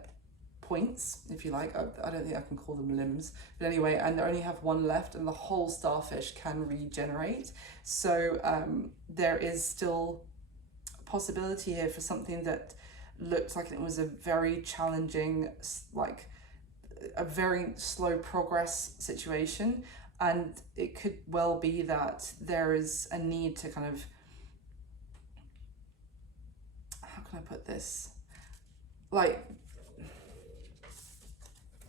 points, if you like. I don't think I can call them limbs, but anyway, and they only have 1 left, and the whole starfish can regenerate. So there is still possibility here for something that looked like it was a very challenging, like a very slow progress situation, and it could well be that there is a need to kind of, how can I put this, like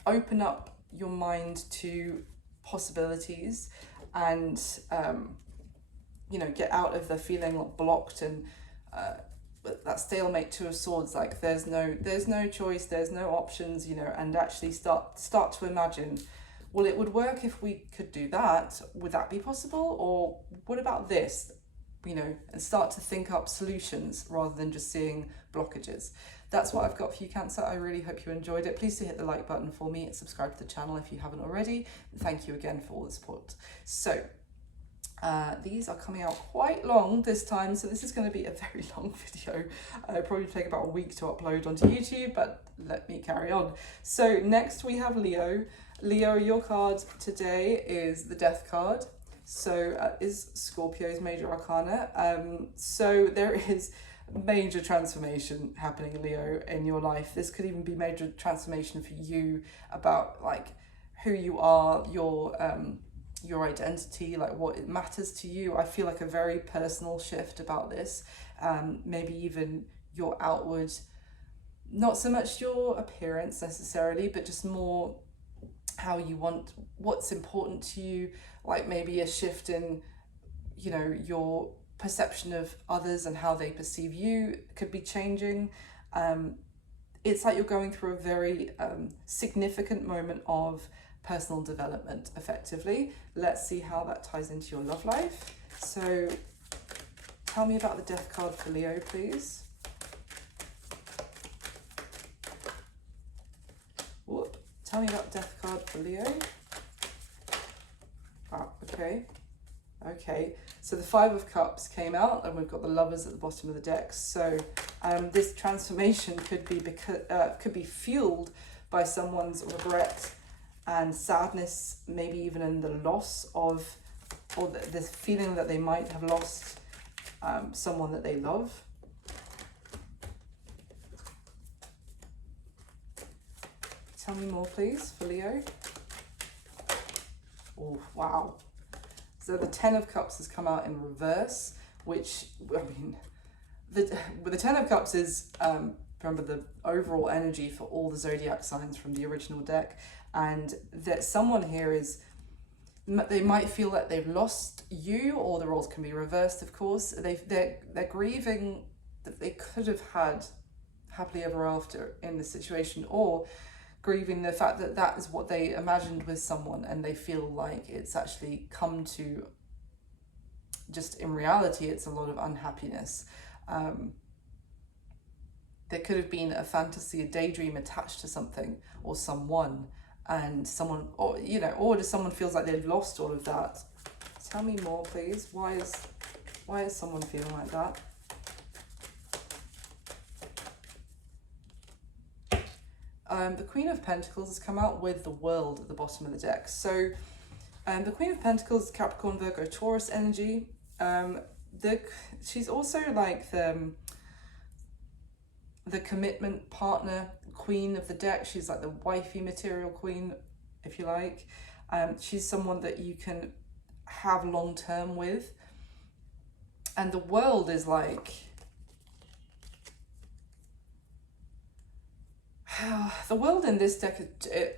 open up your mind to possibilities and you know, get out of the feeling like blocked and that stalemate. Two of Swords, like there's no choice, there's no options, you know, and actually start to imagine, well, it would work if we could do that. Would that be possible? Or what about this? You know, and start to think up solutions rather than just seeing blockages. That's what I've got for you, Cancer. I really hope you enjoyed it. Please do hit the like button for me and subscribe to the channel if you haven't already. And thank you again for all the support. So these are coming out quite long this time, so this is going to be a very long video. It'll probably take about a week to upload onto YouTube, but let me carry on. So next we have Leo. Leo, your card today is the Death card. So is Scorpio's major arcana. So there is major transformation happening, Leo, in your life. This could even be major transformation for you about like who you are, your identity, like what it matters to you. I feel like a very personal shift about this. Maybe even your outward, not so much your appearance necessarily, but just more how you want, what's important to you, like maybe a shift in, you know, your perception of others and how they perceive you could be changing. It's like you're going through a very significant moment of personal development, effectively. Let's see how that ties into your love life. So tell me about the Death card for Leo, please. Whoop. Tell me about Death card for Leo. Ah, okay. Okay, so the Five of Cups came out, and we've got the Lovers at the bottom of the deck. So this transformation could be fueled by someone's regret and sadness, maybe even in the loss of, or the feeling that they might have lost someone that they love. Tell me more, please, for Leo. Oh, wow. So the Ten of Cups has come out in reverse, which, I mean, the Ten of Cups is, remember, the overall energy for all the zodiac signs from the original deck. And that someone here is, they might feel that they've lost you, or the roles can be reversed, of course. They're grieving that they could have had happily ever after in this situation, or grieving the fact that that is what they imagined with someone, and they feel like it's actually come to, just in reality, it's a lot of unhappiness. There could have been a fantasy, a daydream attached to something or someone, and someone, or you know, or does someone feels like they've lost all of that? Tell me more, please. Why is someone feeling like that? The Queen of Pentacles has come out with the World at the bottom of the deck. So the Queen of Pentacles is Capricorn, Virgo, Taurus energy. She's also like the commitment partner queen of the deck. She's like the wifey material queen, if you like. She's someone that you can have long term with. And the World is like, the World in this deck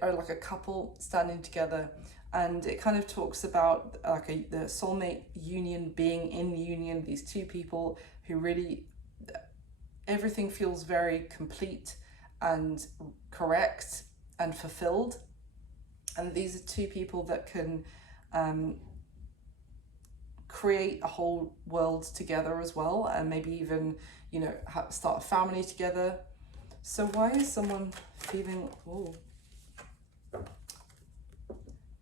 are like a couple standing together, and it kind of talks about like the soulmate union, being in union, these two people who really, everything feels very complete and correct and fulfilled. And these are two people that can create a whole world together as well, and maybe even, you know, start a family together. So why is someone feeling, oh,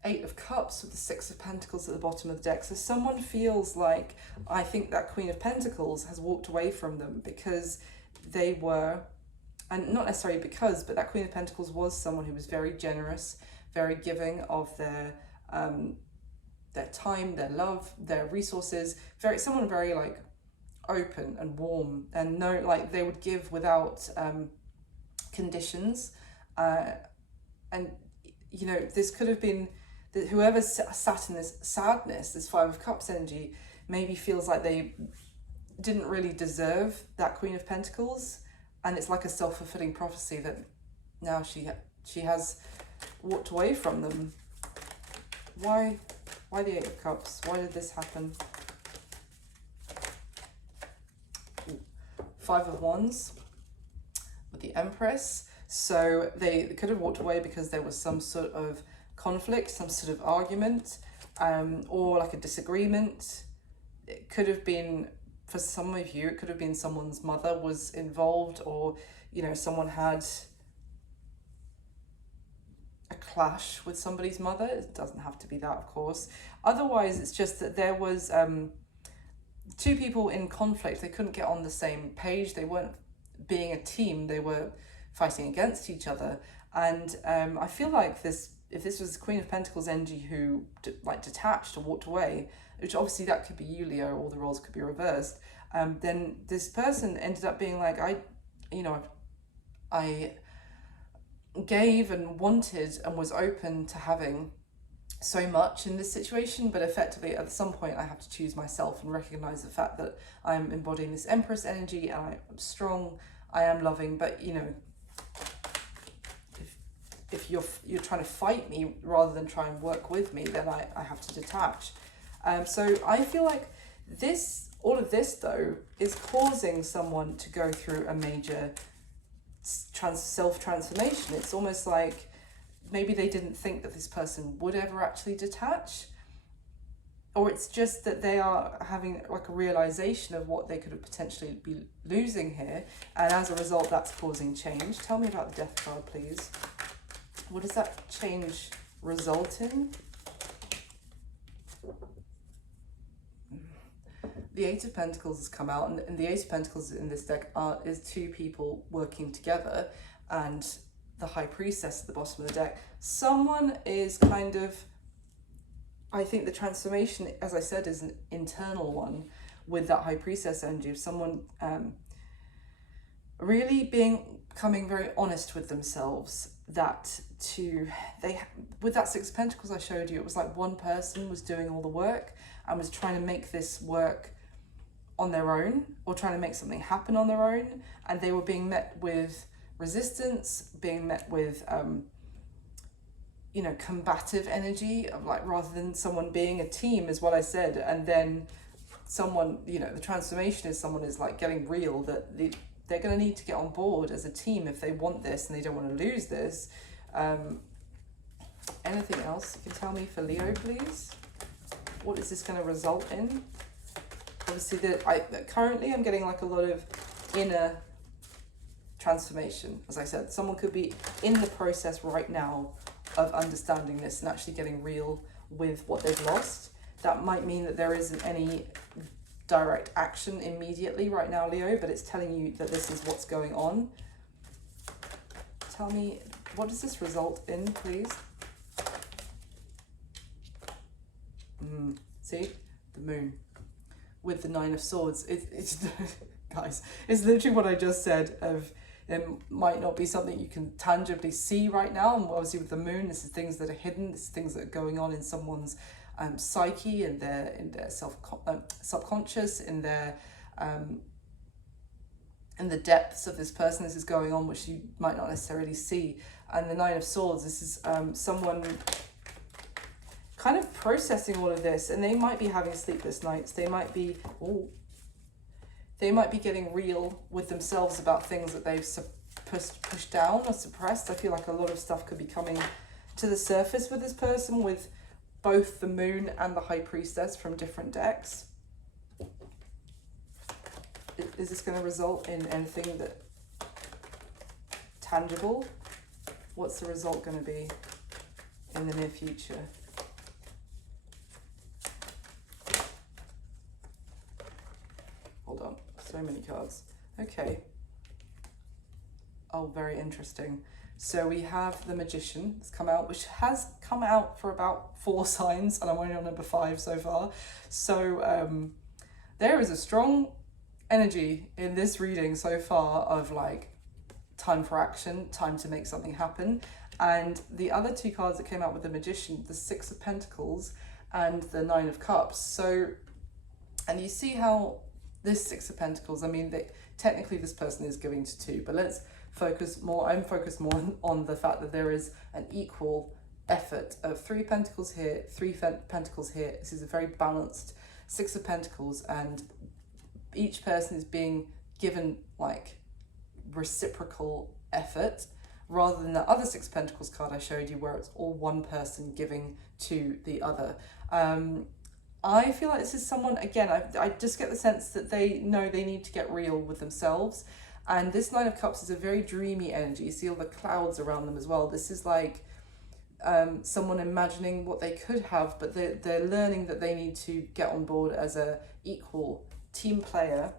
Eight of Cups with the Six of Pentacles at the bottom of the deck. So someone feels like, I think that Queen of Pentacles has walked away from them because they were, and not necessarily because, but that Queen of Pentacles was someone who was very generous, very giving of their time, their love, their resources, someone very like open and warm, and no, like they would give without conditions. And you know, this could have been that whoever sat in this sadness, this Five of Cups energy, maybe feels like they didn't really deserve that Queen of Pentacles, and it's like a self-fulfilling prophecy that now she has walked away from them. Why the Eight of Cups? Why did this happen? Five of Wands with the Empress. So they could have walked away because there was some sort of conflict, some sort of argument, or like a disagreement. It could have been, for some of you, it could have been someone's mother was involved, or, you know, someone had a clash with somebody's mother. It doesn't have to be that, of course. Otherwise, it's just that there was two people in conflict. They couldn't get on the same page. They weren't being a team. They were fighting against each other. And I feel like this, if this was the Queen of Pentacles energy who detached or walked away, which obviously that could be you, Leo, or the roles could be reversed, then this person ended up being like, I gave and wanted and was open to having so much in this situation, but effectively at some point I have to choose myself and recognize the fact that I'm embodying this Empress energy, and I'm strong, I am loving, but you know, if you're trying to fight me rather than try and work with me, then I have to detach. So I feel like all of this though is causing someone to go through a major self-transformation. It's almost like maybe they didn't think that this person would ever actually detach, or it's just that they are having like a realization of what they could have potentially be losing here, and as a result that's causing change. Tell me about the Death card, please. What does that change result in? The Eight of Pentacles has come out, and the Eight of Pentacles in this deck is two people working together, and the High Priestess at the bottom of the deck. Someone is kind of, I think the transformation, as I said, is an internal one with that High Priestess energy of someone really becoming very honest with themselves. With that Six of Pentacles I showed you, it was like one person was doing all the work and was trying to make this work on their own, or trying to make something happen on their own, and they were being met with resistance, being met with combative energy of like, rather than someone being a team, is what I said. And then someone, the transformation is someone is like getting real, that they're going to need to get on board as a team if they want this and they don't want to lose this. Anything else you can tell me for Leo, please? What is this going to result in? Obviously, currently I'm getting like a lot of inner transformation. As I said, someone could be in the process right now of understanding this and actually getting real with what they've lost. That might mean that there isn't any direct action immediately right now, Leo, but it's telling you that this is what's going on. Tell me, what does this result in, please? See? The Moon. With the Nine of Swords. It's guys, it's literally what I just said of it might not be something you can tangibly see right now. And obviously with the Moon, this is things that are hidden. This is things that are going on in someone's psyche, and in their subconscious, in their in the depths of this person. This is going on, which you might not necessarily see. And the Nine of Swords, this is someone kind of processing all of this, and they might be having sleepless nights. They might be getting real with themselves about things that they've pushed down or suppressed. I feel like a lot of stuff could be coming to the surface with this person, with both the Moon and the High Priestess from different decks. Is this going to result in anything that tangible? What's the result going to be in the near future? Hold on, so many cards. Okay. Oh, very interesting. So we have the Magician that's come out, which has come out for about 4 signs, and I'm only on number 5 so far. So there is a strong energy in this reading so far of like time for action, time to make something happen. And the other 2 cards that came out with the Magician, the Six of Pentacles and the Nine of Cups. So, and you see how this Six of Pentacles, I mean, technically this person is giving to 2, but let's focus more, I'm focused more on the fact that there is an equal effort of 3 Pentacles here, 3 Pentacles here. This is a very balanced Six of Pentacles, and each person is being given like reciprocal effort, rather than the other Six of Pentacles card I showed you where it's all one person giving to the other. I feel like this is someone, again, I just get the sense that they know they need to get real with themselves. And this Nine of Cups is a very dreamy energy. You see all the clouds around them as well. This is like someone imagining what they could have, but they're learning that they need to get on board as a equal team player.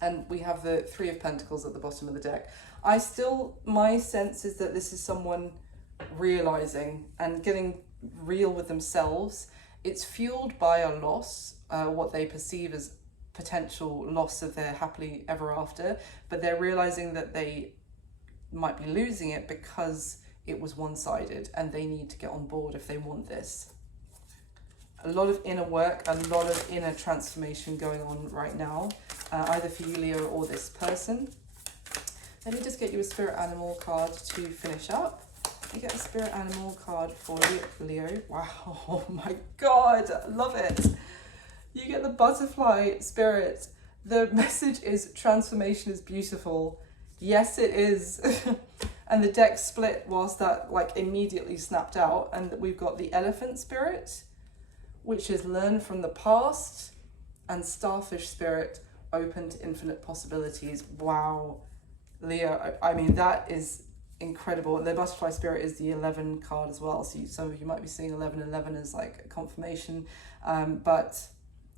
And we have the Three of Pentacles at the bottom of the deck. My sense is that this is someone realizing and getting real with themselves. It's fueled by a loss, what they perceive as potential loss of their happily ever after, but they're realizing that they might be losing it because it was one-sided, and they need to get on board if they want this. A lot of inner work, a lot of inner transformation going on right now, either for you, Leo, or this person. Let me just get you a spirit animal card to finish up. You get a spirit animal card for Leo. Wow, oh my God, I love it. You get the butterfly spirit. The message is transformation is beautiful. Yes, it is. And the deck split whilst that like immediately snapped out. And we've got the elephant spirit, which is learn from the past, and starfish spirit, open to infinite possibilities. Wow, Leo, I mean, that is incredible. The butterfly spirit is the 11 card as well. So some of you might be seeing 11 as like a confirmation. But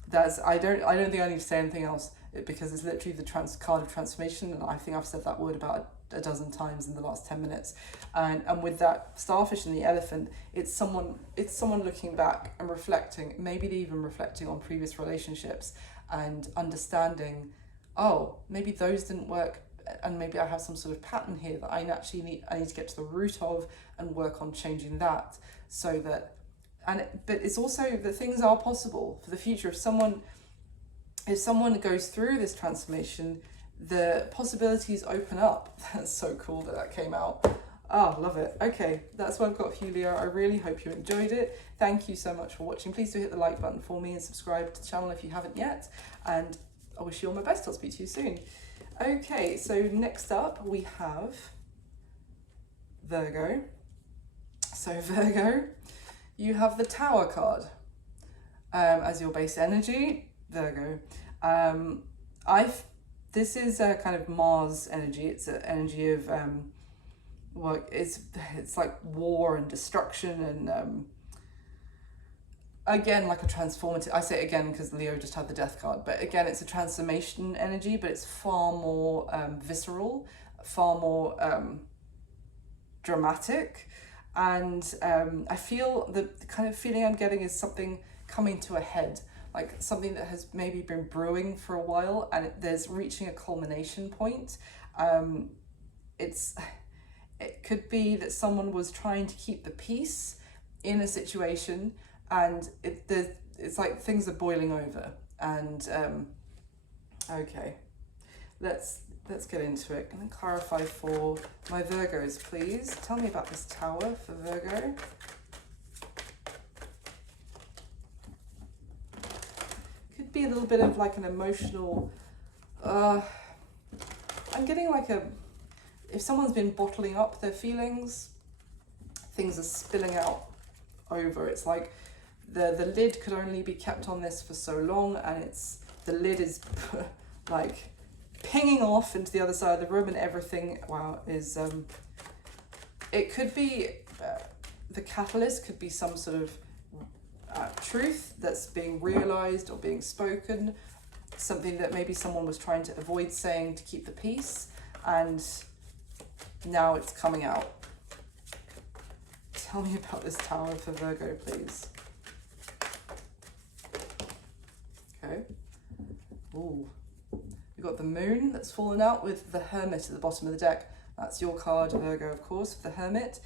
that's, I don't think I need to say anything else, because it's literally the card of transformation. And I think I've said that word about a dozen times in the last 10 minutes. And with that starfish and the elephant, it's someone looking back and reflecting, maybe even reflecting on previous relationships and understanding, oh, maybe those didn't work, and maybe I have some sort of pattern here that I need to get to the root of and work on changing that, so that, but it's also that things are possible for the future. If someone goes through this transformation, the possibilities open up. That's so cool that came out. Oh, love it. Okay, that's what I've got for you, Leo. I really hope you enjoyed it. Thank you so much for watching. Please do hit the like button for me and subscribe to the channel if you haven't yet. And I wish you all my best. I'll speak to you soon. Okay, so next up we have Virgo. So Virgo, you have the Tower card as your base energy, Virgo. This is a kind of Mars energy. It's an energy of well, it's like war and destruction, and again, like a transformative. I say it again because Leo just had the Death card, but again, it's a transformation energy, but it's far more visceral, far more dramatic, and I feel the kind of feeling I'm getting is something coming to a head. Like something that has maybe been brewing for a while, and there's reaching a culmination point. It could be that someone was trying to keep the peace in a situation, and it's like things are boiling over. And okay, let's get into it. Can I clarify for my Virgos, please? Tell me about this Tower for Virgo. Be a little bit of like an emotional, I'm getting like if someone's been bottling up their feelings, things are spilling out over. It's like the lid could only be kept on this for so long, and the lid is like pinging off into the other side of the room, and everything, wow, is it could be the catalyst could be some sort of truth that's being realized or being spoken, something that maybe someone was trying to avoid saying to keep the peace, and now it's coming out. Tell me about this Tower for Virgo, please. Okay. Ooh. We've got the Moon that's fallen out with the Hermit at the bottom of the deck. That's your card, Virgo, of course, for the Hermit.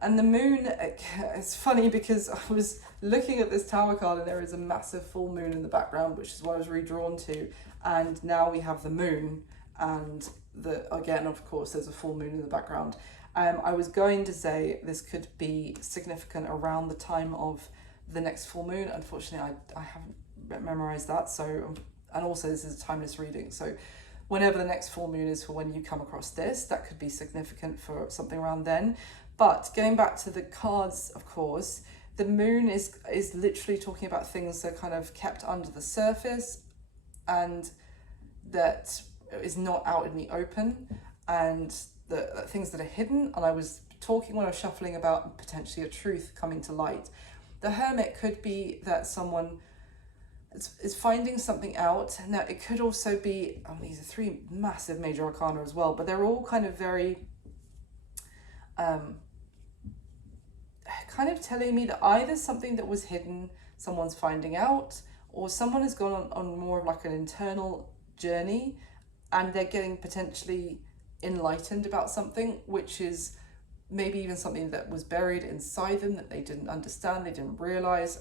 And the Moon, it's funny because I was looking at this Tower card and there is a massive full moon in the background, which is what I was redrawn to. And now we have the Moon, and again, of course, there's a full moon in the background. I was going to say this could be significant around the time of the next full moon. Unfortunately, I haven't memorized that. So, and also this is a timeless reading. So whenever the next full moon is for when you come across this. That could be significant for something around then. But going back to the cards, of course, the moon is literally talking about things that are kind of kept under the surface and that is not out in the open, and the things that are hidden. And I was talking when I was shuffling about potentially a truth coming to light. The Hermit could be that someone is finding something out. Now, it could also be, these are three massive major arcana as well, but they're all kind of very, kind of telling me that either something that was hidden, someone's finding out, or someone has gone on more of like an internal journey and they're getting potentially enlightened about something, which is maybe even something that was buried inside them that they didn't understand, they didn't realize.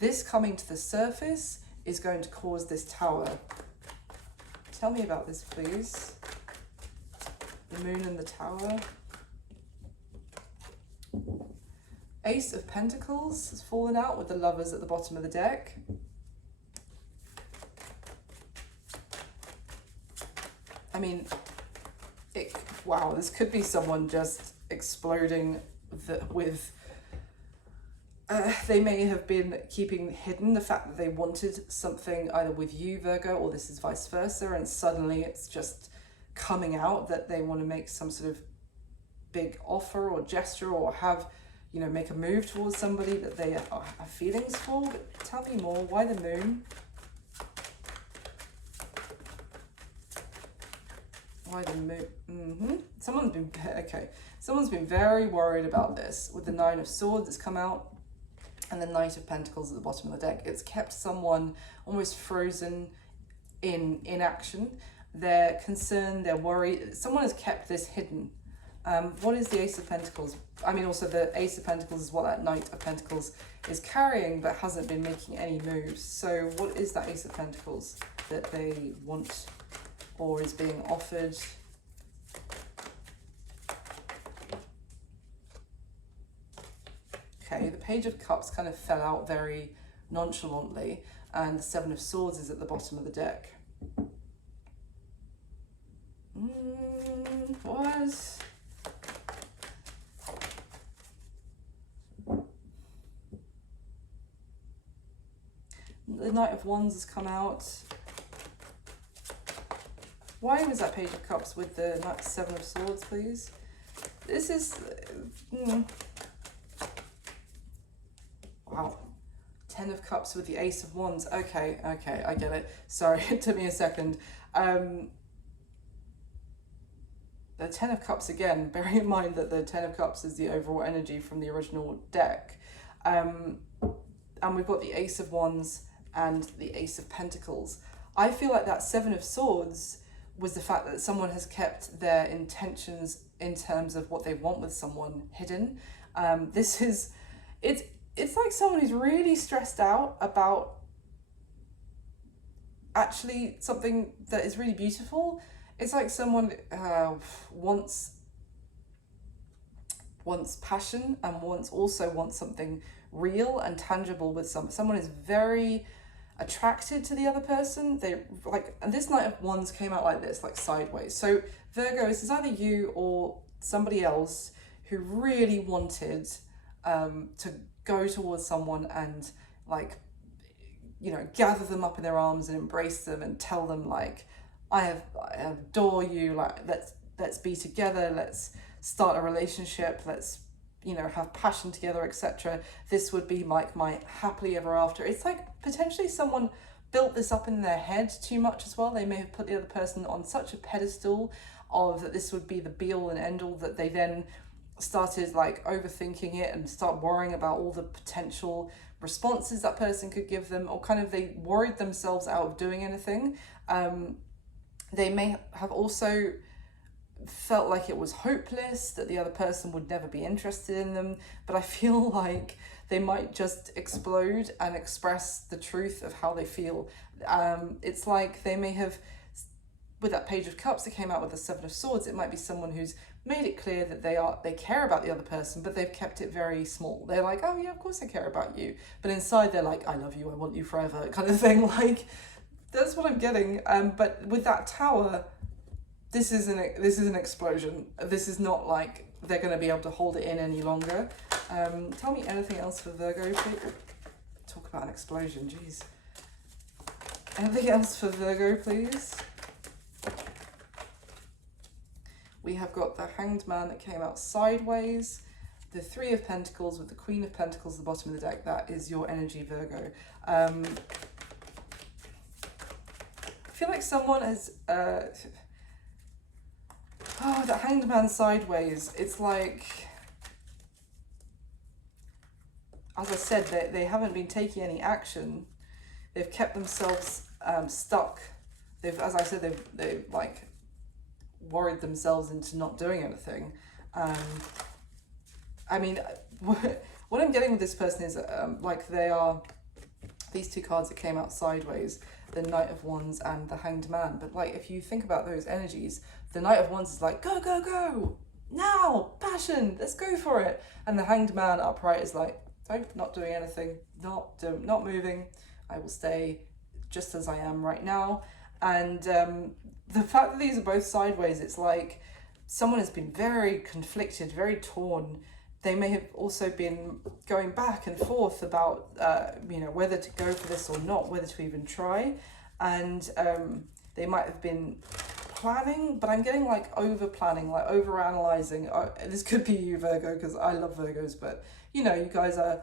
This coming to the surface is going to cause this Tower. Tell me about this, please. The Moon and the Tower. Ace of Pentacles has fallen out with the Lovers at the bottom of the deck. I mean, wow, this could be someone just exploding with... they may have been keeping hidden the fact that they wanted something either with you, Virgo, or this is vice versa, and suddenly it's just coming out that they want to make some sort of big offer or gesture, or have, make a move towards somebody that they have feelings for. But tell me more. Why the Moon? Why the Moon? Someone's been very worried about this with the Nine of Swords that's come out and the Knight of Pentacles at the bottom of the deck. It's kept someone almost frozen in inaction. They're concerned, they're worried. Someone has kept this hidden. What is the Ace of Pentacles? Also the Ace of Pentacles is what that Knight of Pentacles is carrying, but hasn't been making any moves. So what is that Ace of Pentacles that they want or is being offered? Okay, the Page of Cups kind of fell out very nonchalantly, and the Seven of Swords is at the bottom of the deck. What? The Knight of Wands has come out. Why was that Page of Cups with the Seven of Swords, please? This is... Wow. Ten of Cups with the Ace of Wands. Okay, I get it. Sorry, it took me a second. The Ten of Cups again, bearing in mind that the Ten of Cups is the overall energy from the original deck. And we've got the Ace of Wands and the Ace of Pentacles. I feel like that Seven of Swords was the fact that someone has kept their intentions in terms of what they want with someone hidden. It's like someone who's really stressed out about actually something that is really beautiful. It's like someone wants passion and also wants something real and tangible with someone is very attracted to the other person. And this Knight of Wands came out like this, like sideways. So Virgo, this is either you or somebody else who really wanted to go towards someone and gather them up in their arms and embrace them and tell them I adore you, let's be together, let's start a relationship, let's have passion together, etc. This would be like my happily ever after. It's like potentially someone built this up in their head too much as well. They may have put the other person on such a pedestal of that this would be the be all and end all, that they then started overthinking it and start worrying about all the potential responses that person could give them, or kind of they worried themselves out of doing anything. They may have also felt like it was hopeless, that the other person would never be interested in them, but I feel like they might just explode and express the truth of how they feel. It's like they may have, with that Page of Cups that came out with the Seven of Swords, it might be someone who's made it clear that they care about the other person, but they've kept it very small. They're like, oh yeah, of course I care about you, but inside they're like, I love you, I want you forever, kind of thing. That's what I'm getting. But with that tower, this is an explosion. This is not like they're going to be able to hold it in any longer. Tell me anything else for Virgo, please. Talk about an explosion, jeez. Anything else for Virgo, please? We have got the Hanged Man that came out sideways. The Three of Pentacles with the Queen of Pentacles at the bottom of the deck. That is your energy, Virgo. I feel like someone has... oh, the Hanged Man sideways. It's like... As I said, they haven't been taking any action. They've kept themselves stuck. As I said, they've like worried themselves into not doing anything. I mean, what I'm getting with this person is like they are these two cards that came out sideways, the Knight of Wands and the Hanged Man. But like, if you think about those energies, the Knight of Wands is like, go, go, go, now, passion, let's go for it. And the Hanged Man upright is like, not doing anything, not moving. I will stay just as I am right now. And the fact that these are both sideways, it's like someone has been very conflicted, very torn. They may have also been going back and forth about, you know, whether to go for this or not, whether to even try. And they might have been planning, but I'm getting like over planning, like over analyzing. This could be you, Virgo, because I love Virgos, but you know, you guys are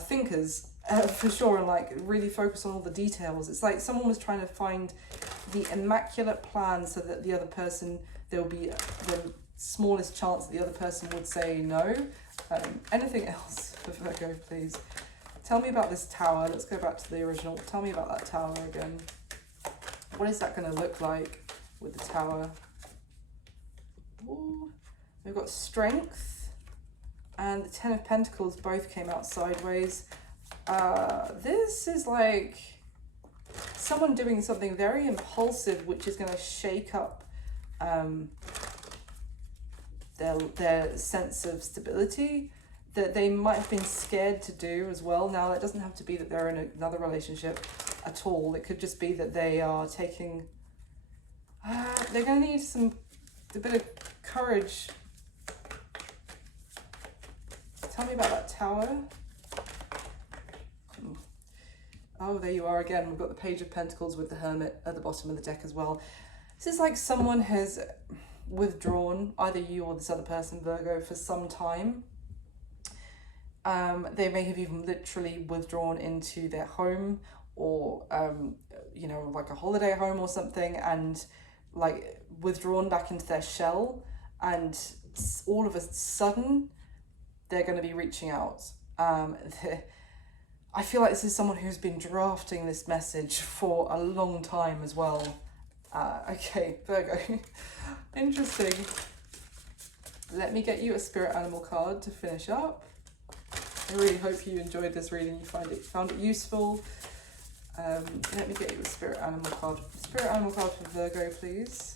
thinkers for sure, and like really focus on all the details. It's like someone was trying to find the immaculate plan so that the other person, there'll be the smallest chance that the other person would say no. Anything else for Virgo, please? Tell me about this tower. Let's go back to the original. Tell me about that tower again. What is that going to look like with the tower? Ooh, we've got strength and the Ten of Pentacles both came out sideways. This is like someone doing something very impulsive, which is going to shake up their sense of stability that they might have been scared to do as well. Now, that doesn't have to be that they're in another relationship at all. It could just be that they are taking... they're going to need a bit of courage. Tell me about that tower. Oh, there you are again. We've got the Page of Pentacles with the Hermit at the bottom of the deck as well. This is like someone has withdrawn, either you or this other person, Virgo, for some time. They may have even literally withdrawn into their home or, you know, like a holiday home or something, and like withdrawn back into their shell. And all of a sudden, they're going to be reaching out. I feel like this is someone who's been drafting this message for a long time as well. Okay, Virgo. Interesting. Let me get you a spirit animal card to finish up. I really hope you enjoyed this reading. You found it useful. Let me get you a spirit animal card. Spirit animal card for Virgo, please.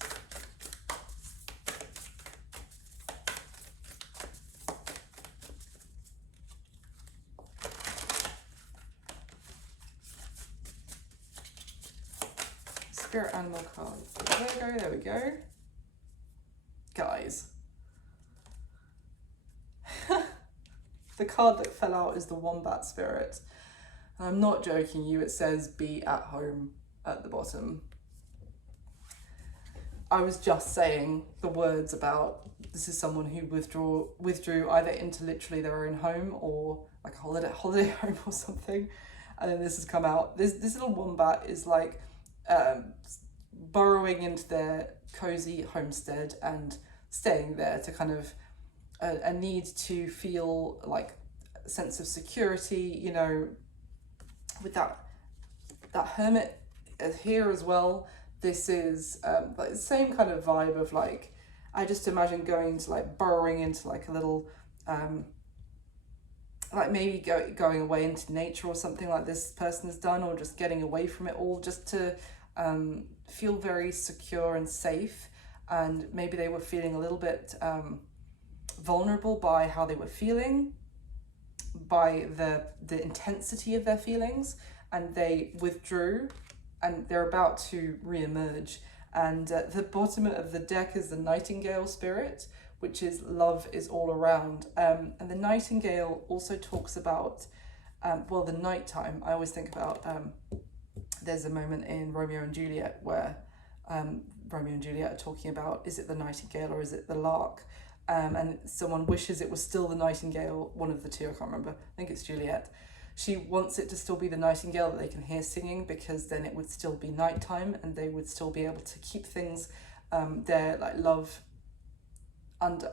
Spirit animal card for Virgo. There we go. Guys. The card that fell out is the Wombat Spirit. And I'm not joking you, it says be at home at the bottom. I was just saying the words about this is someone who withdrew either into literally their own home or like a holiday home or something. And then this has come out. This little wombat is like burrowing into their cozy homestead and staying there to kind of a need to feel like a sense of security, you know, with that hermit here as well. This is like the same kind of vibe of like, I just imagine going to like burrowing into like a little like maybe going away into nature or something like this person has done, or just getting away from it all just to feel very secure and safe. And maybe they were feeling a little bit vulnerable by how they were feeling, by the intensity of their feelings, and they withdrew and they're about to re-emerge. And the bottom of the deck is the Nightingale spirit, which is love is all around. And the Nightingale also talks about, well, the nighttime. I always think about, there's a moment in Romeo and Juliet where Romeo and Juliet are talking about, is it the nightingale or is it the lark? And someone wishes it was still the nightingale, one of the two, I can't remember, I think it's Juliet. She wants it to still be the nightingale that they can hear singing, because then it would still be nighttime and they would still be able to keep things, their like love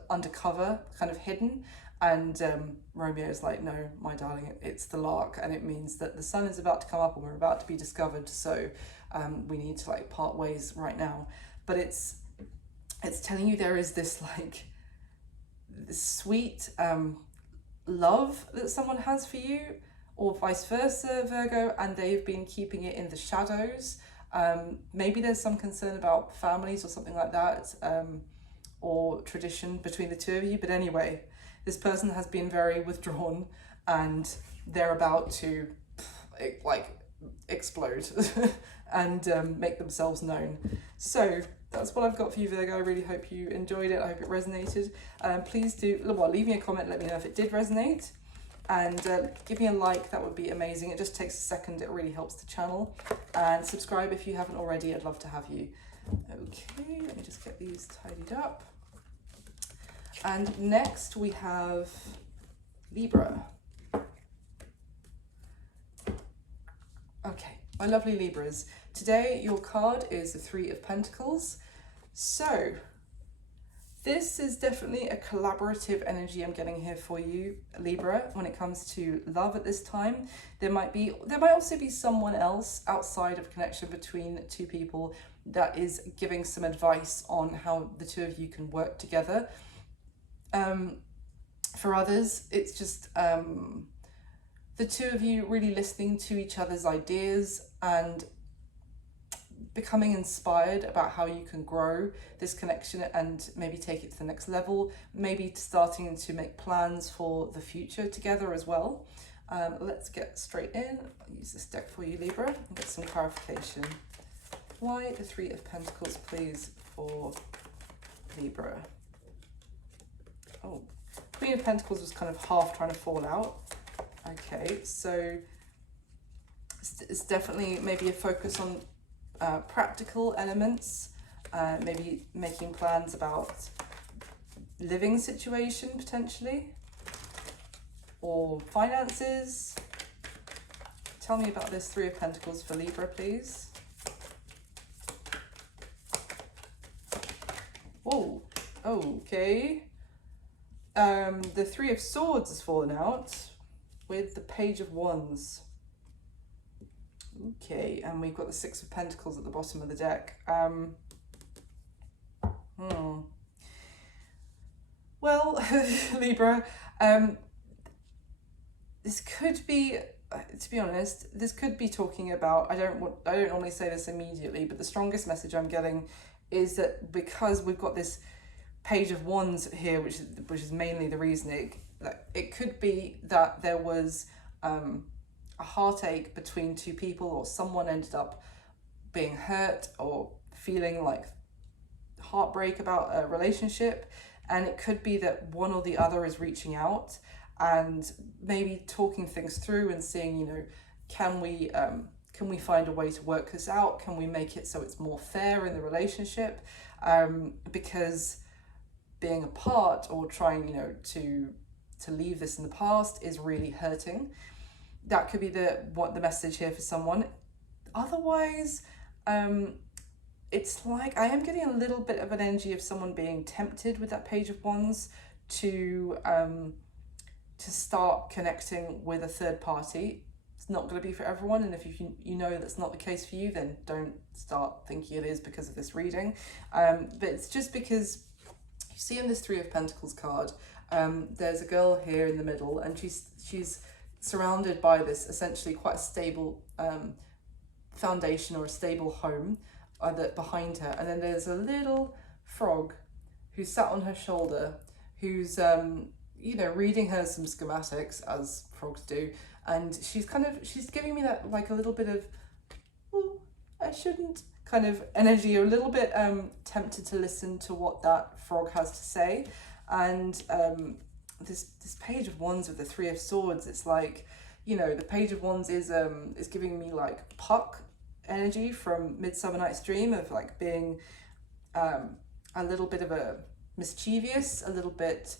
undercover, kind of hidden. And Romeo's like, no, my darling, it's the lark, and it means that the sun is about to come up and we're about to be discovered, so we need to like part ways right now. But it's telling you there is this like this sweet love that someone has for you, or vice versa, Virgo, and they've been keeping it in the shadows. Maybe there's some concern about families or something like that, or tradition between the two of you. But anyway, this person has been very withdrawn and they're about to like explode and make themselves known. So that's what I've got for you, Virgo. I really hope you enjoyed it. I hope it resonated. Please do, well, leave me a comment, let me know if it did resonate, and give me a like. That would be amazing. It just takes a second. It really helps the channel. And subscribe if you haven't already. I'd love to have you. Okay, let me just get these tidied up. And next we have Libra. Okay, my lovely Libras. Today your card is the Three of Pentacles. So this is definitely a collaborative energy I'm getting here for you, Libra, when it comes to love at this time. There might also be someone else outside of connection between two people that is giving some advice on how the two of you can work together. For others, it's just the two of you really listening to each other's ideas and becoming inspired about how you can grow this connection and maybe take it to the next level, maybe starting to make plans for the future together as well. Let's get straight in. I'll use this deck for you, Libra, and get some clarification. Why the Three of Pentacles, please, for Libra? Oh, Queen of Pentacles was kind of half trying to fall out. Okay, so it's definitely maybe a focus on practical elements, maybe making plans about living situation potentially, or finances. Tell me about this Three of Pentacles for Libra, please. Oh, okay. The Three of Swords has fallen out with the Page of Wands. Okay, and we've got the Six of Pentacles at the bottom of the deck. Well, Libra, this could be, to be honest, this could be talking about, I don't normally say this immediately, but the strongest message I'm getting is that because we've got this Page of Wands here, which is mainly the reason it could be that there was a heartache between two people, or someone ended up being hurt or feeling like heartbreak about a relationship, and it could be that one or the other is reaching out and maybe talking things through and seeing, you know, can we find a way to work this out? Can we make it so it's more fair in the relationship? Because being apart or trying, you know, to leave this in the past is really hurting. That could be the message here for someone. Otherwise, it's like I am getting a little bit of an energy of someone being tempted with that Page of Wands to start connecting with a third party. It's not going to be for everyone, and if you know that's not the case for you, then don't start thinking it is because of this reading. But it's just because you see in this Three of Pentacles card, there's a girl here in the middle, and she's surrounded by this essentially quite a stable foundation or a stable home that behind her, and then there's a little frog who's sat on her shoulder, who's you know, reading her some schematics, as frogs do, and she's giving me that like a little bit of, ooh, I shouldn't kind of energy. You're a little bit tempted to listen to what that frog has to say. And this Page of Wands with the Three of Swords, it's like, you know, the Page of Wands is giving me like Puck energy from Midsummer Night's Dream, of like being a little bit of a mischievous, a little bit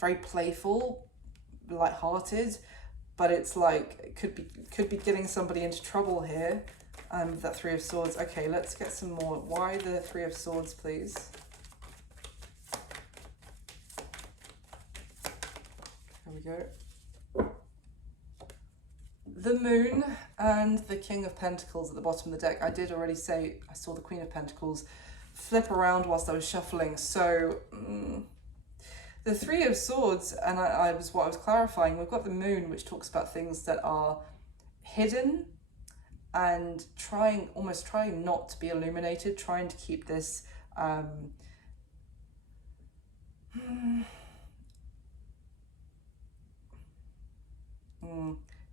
very playful, light-hearted, but it's like it could be getting somebody into trouble here. That Three of Swords. Okay, let's get some more. Why the Three of Swords, please? Here we go. The Moon and the King of Pentacles at the bottom of the deck. I did already say I saw the Queen of Pentacles flip around whilst I was shuffling. So the Three of Swords, and I was clarifying, we've got the Moon, which talks about things that are hidden and almost trying not to be illuminated, trying to keep this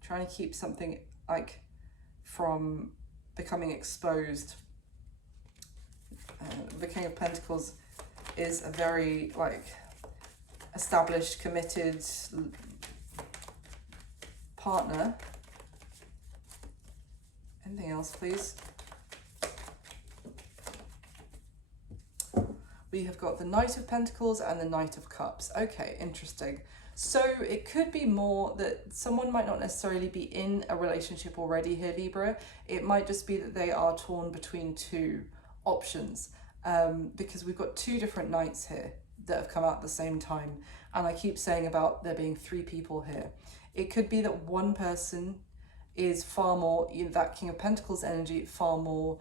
trying to keep something like from becoming exposed. The King of Pentacles is a very like established, committed partner. Anything else, please? We have got the Knight of Pentacles and the Knight of Cups. Okay, interesting. So it could be more that someone might not necessarily be in a relationship already here, Libra. It might just be that they are torn between two options, because we've got two different knights here that have come out at the same time. And I keep saying about there being three people here. It could be that one person is far more, you know, that King of Pentacles energy, far more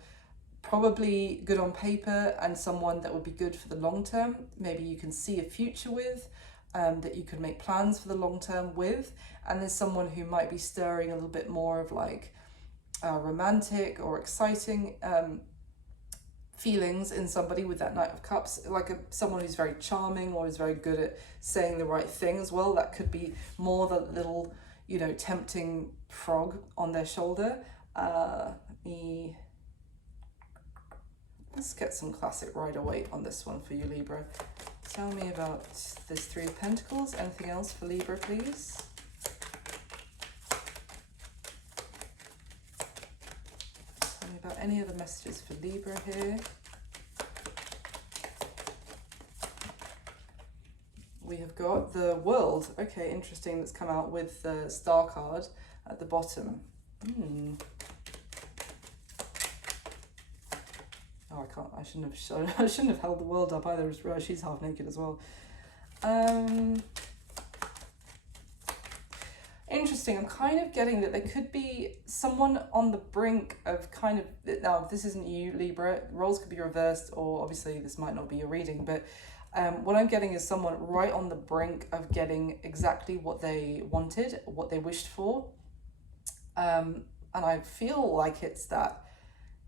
probably good on paper, and someone that would be good for the long term. Maybe you can see a future with, that you could make plans for the long term with. And there's someone who might be stirring a little bit more of like romantic or exciting feelings in somebody with that Knight of Cups, like someone who's very charming or is very good at saying the right thing as well. That could be more the little, you know, tempting frog on their shoulder. Let's get some classic Rider-Waite on this one for you, Libra. Tell me about this Three of Pentacles. Anything else for Libra, please? Tell me about any other messages for Libra here. We have got the World. Okay, interesting. That's come out with the Star card at the bottom. Oh, I shouldn't have held the World up either. I just realised she's half naked as well. Interesting. I'm kind of getting that there could be someone on the brink of kind of, now this isn't you, Libra, roles could be reversed, or obviously this might not be your reading, but what I'm getting is someone right on the brink of getting exactly what they wanted, what they wished for. And I feel like it's that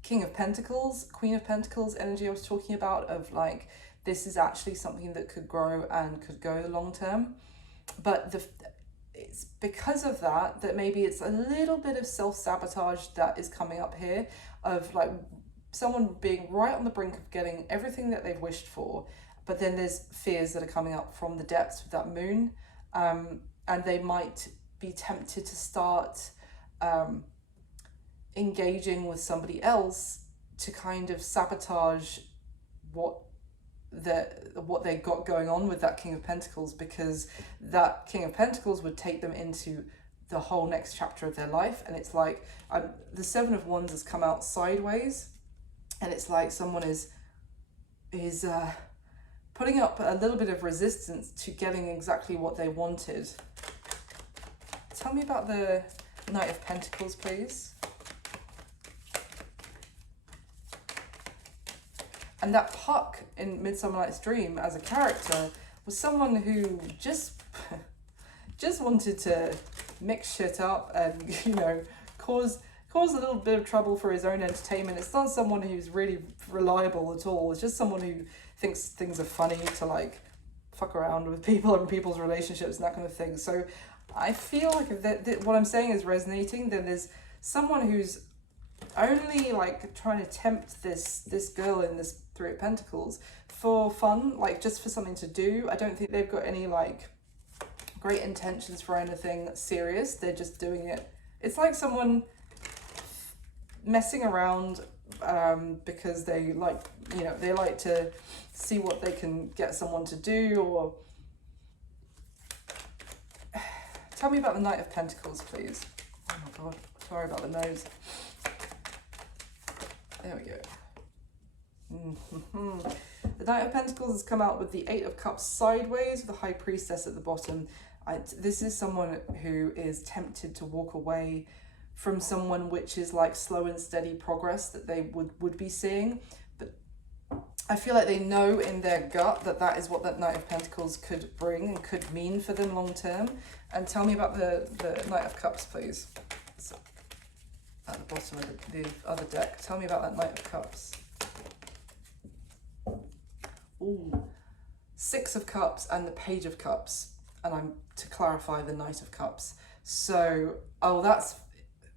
King of Pentacles, Queen of Pentacles energy I was talking about, of like, this is actually something that could grow and could go long term. But it's because of that maybe it's a little bit of self-sabotage that is coming up here, of like someone being right on the brink of getting everything that they've wished for, but then there's fears that are coming up from the depths of that Moon, and they might be tempted to start engaging with somebody else to kind of sabotage what they got going on with that King of Pentacles, because that King of Pentacles would take them into the whole next chapter of their life. And it's like the Seven of Wands has come out sideways, and it's like someone is putting up a little bit of resistance to getting exactly what they wanted. Tell me about the Knight of Pentacles, please. And that Puck in Midsummer Night's Dream as a character was someone who just wanted to mix shit up and, you know, cause a little bit of trouble for his own entertainment. It's not someone who's really reliable at all. It's just someone who thinks things are funny to like fuck around with people and people's relationships and that kind of thing. So I feel like if that what I'm saying is resonating, then there's someone who's only like trying to tempt this girl in this Three of Pentacles for fun, like just for something to do. I don't think they've got any like great intentions for anything serious. They're just doing it. It's like someone messing around because they like, you know, they like to see what they can get someone to do. Or tell me about the Knight of Pentacles, please. Oh my God, sorry about the nose. There we go. The Knight of Pentacles has come out with the Eight of Cups sideways with the High Priestess at the bottom. This is someone who is tempted to walk away from someone which is like slow and steady progress that they would be seeing. But I feel like they know in their gut that that is what that Knight of Pentacles could bring and could mean for them long term. And tell me about the Knight of Cups, please. So, at the bottom of the other deck. Tell me about that Knight of Cups. Ooh, Six of Cups and the Page of Cups. And I'm to clarify the Knight of Cups. So, oh, that's...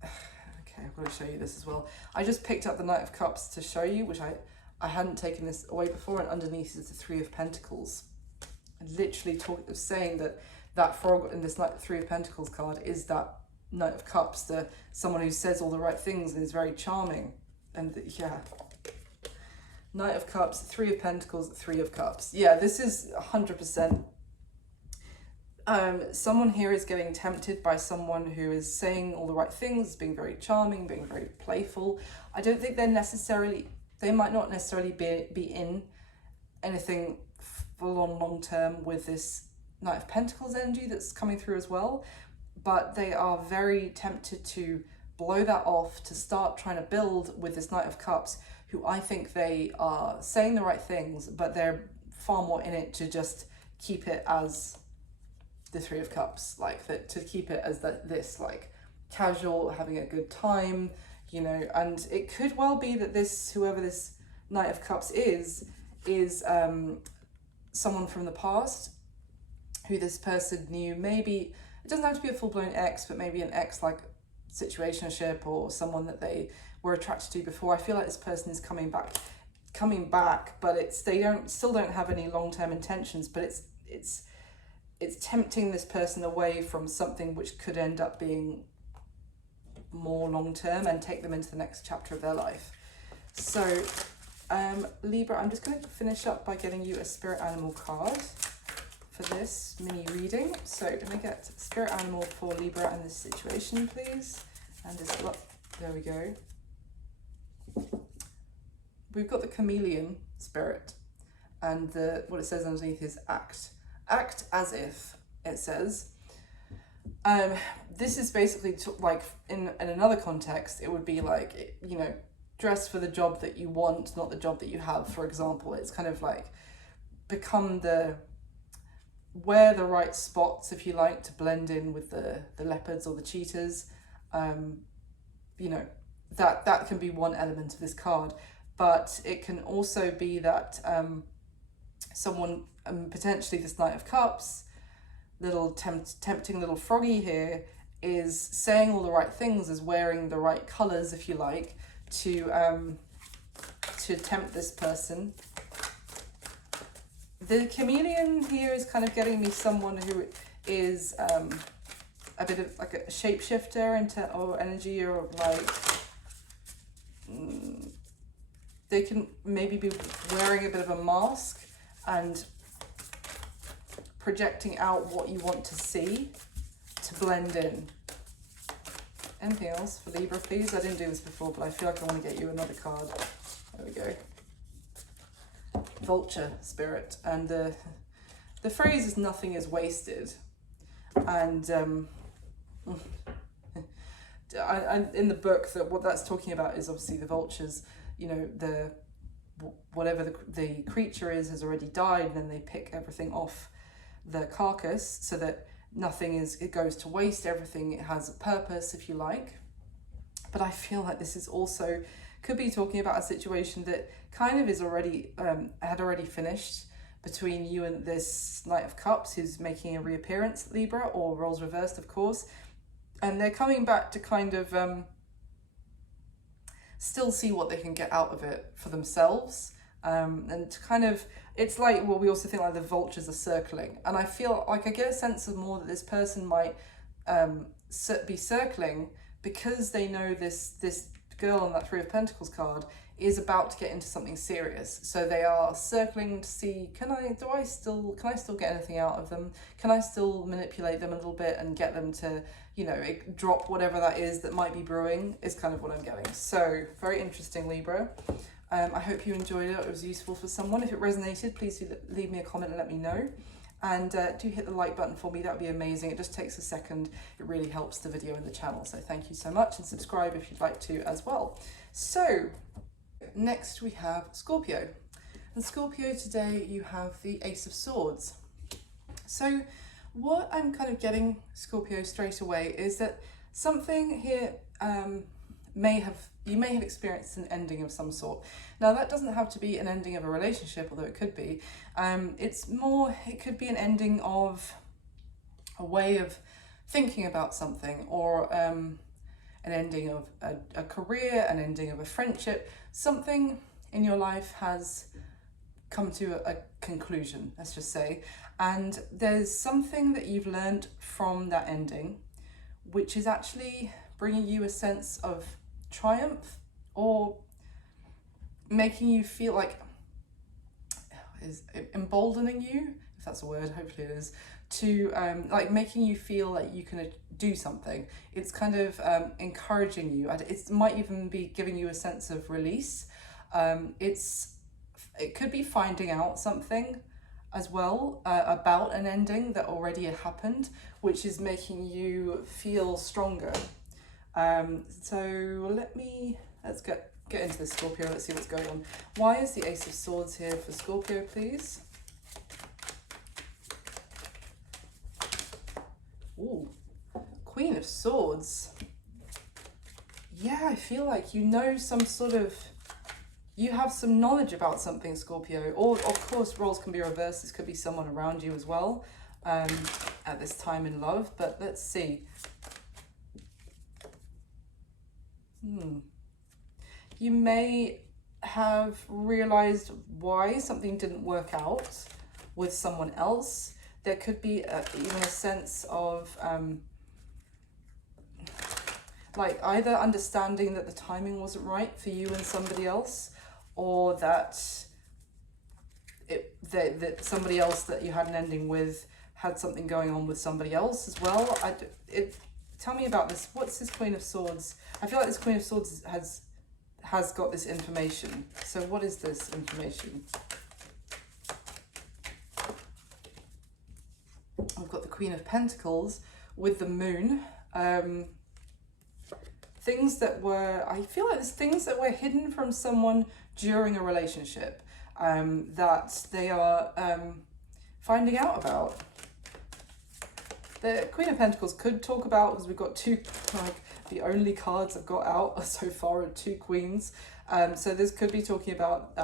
Okay, I've got to show you this as well. I just picked up the Knight of Cups to show you, which I hadn't taken this away before, and underneath is the Three of Pentacles. And literally saying that that frog in this Three of Pentacles card is that Knight of Cups, someone who says all the right things and is very charming. And yeah, Knight of Cups, Three of Pentacles, Three of Cups. Yeah, this is 100%. Someone here is getting tempted by someone who is saying all the right things, being very charming, being very playful. I don't think they might not necessarily be in anything full on long term with this Knight of Pentacles energy that's coming through as well, but they are very tempted to blow that off, to start trying to build with this Knight of Cups, who I think they are saying the right things, but they're far more in it to just keep it as the Three of Cups, like that, to keep it as this like casual, having a good time, you know. And it could well be that whoever this Knight of Cups is someone from the past who this person knew. Maybe it doesn't have to be a full-blown ex, but maybe an ex like situationship, or someone that they were attracted to before. I feel like this person is coming back, but they still don't have any long-term intentions, but it's tempting this person away from something which could end up being more long-term and take them into the next chapter of their life. So Libra, I'm just going to finish up by getting you a spirit animal card for this mini reading. So can I get spirit animal for Libra and this situation, please? And this, there we go. We've got the chameleon spirit, and what it says underneath is act as if, it says. This is basically like in another context, it would be like, you know, dress for the job that you want, not the job that you have, for example. It's kind of like wear the right spots, if you like, to blend in with the leopards or the cheetahs. You know, that can be one element of this card, but it can also be that someone, potentially this Knight of Cups, little tempting little froggy here, is saying all the right things, is wearing the right colours, if you like, to tempt this person. The chameleon here is kind of getting me someone who is a bit of like a shapeshifter or energy, or like they can maybe be wearing a bit of a mask and projecting out what you want to see to blend in. Anything else for Libra, please? I didn't do this before, but I feel like I want to get you another card. There we go. Vulture spirit, and the phrase is nothing is wasted, and in the book, that what that's talking about is obviously the vultures. You know, whatever the creature is has already died, and then they pick everything off the carcass so that it goes to waste. Everything, it has a purpose, if you like. But I feel like this is also could be talking about a situation that kind of is already had already finished between you and this Knight of Cups, who's making a reappearance, Libra, or roles reversed, of course, and they're coming back to kind of still see what they can get out of it for themselves. And to kind of, it's like, well, we also think like the vultures are circling, and I feel like I get a sense of more that this person might be circling because they know this girl on that Three of Pentacles card is about to get into something serious. So they are circling to see, can I still get anything out of them? Can I still manipulate them a little bit and get them to, you know, drop whatever that is that might be brewing, is kind of what I'm getting. So very interesting, Libra. I hope you enjoyed it. It was useful for someone. If it resonated, please do leave me a comment and let me know. And do hit the like button for me. That would be amazing. It just takes a second. It really helps the video and the channel. So thank you so much, and subscribe if you'd like to as well. So next we have Scorpio. And Scorpio, today you have the Ace of Swords. So what I'm kind of getting, Scorpio, straight away is that something here you may have experienced an ending of some sort. Now that doesn't have to be an ending of a relationship, although it could be. It could be an ending of a way of thinking about something, or an ending of a career, an ending of a friendship. Something in your life has come to a conclusion, let's just say, and there's something that you've learned from that ending, which is actually bringing you a sense of triumph, or making you feel like, is emboldening you, if that's a word, hopefully it is, to like making you feel like you can do something. It's kind of encouraging you. It might even be giving you a sense of release. It could be finding out something as well about an ending that already had happened, which is making you feel stronger. So let's get into this, Scorpio. Let's see what's going on. Why is the Ace of Swords here for Scorpio, please? Ooh, Queen of Swords. Yeah, I feel like you know you have some knowledge about something, Scorpio. Or, of course, roles can be reversed. This could be someone around you as well at this time in love. But let's see. You may have realized why something didn't work out with someone else. There could be even a sense of like either understanding that the timing wasn't right for you and somebody else, or that that somebody else that you had an ending with had something going on with somebody else as well. Tell me about this. What's this Queen of Swords? I feel like this Queen of Swords has got this information. So what is this information? I've got the Queen of Pentacles with the Moon. Things that were, I feel like there's things that were hidden from someone during a relationship that they are finding out about. The Queen of Pentacles could talk about, because we've got two, like the only cards I've got out so far are two queens. So this could be talking about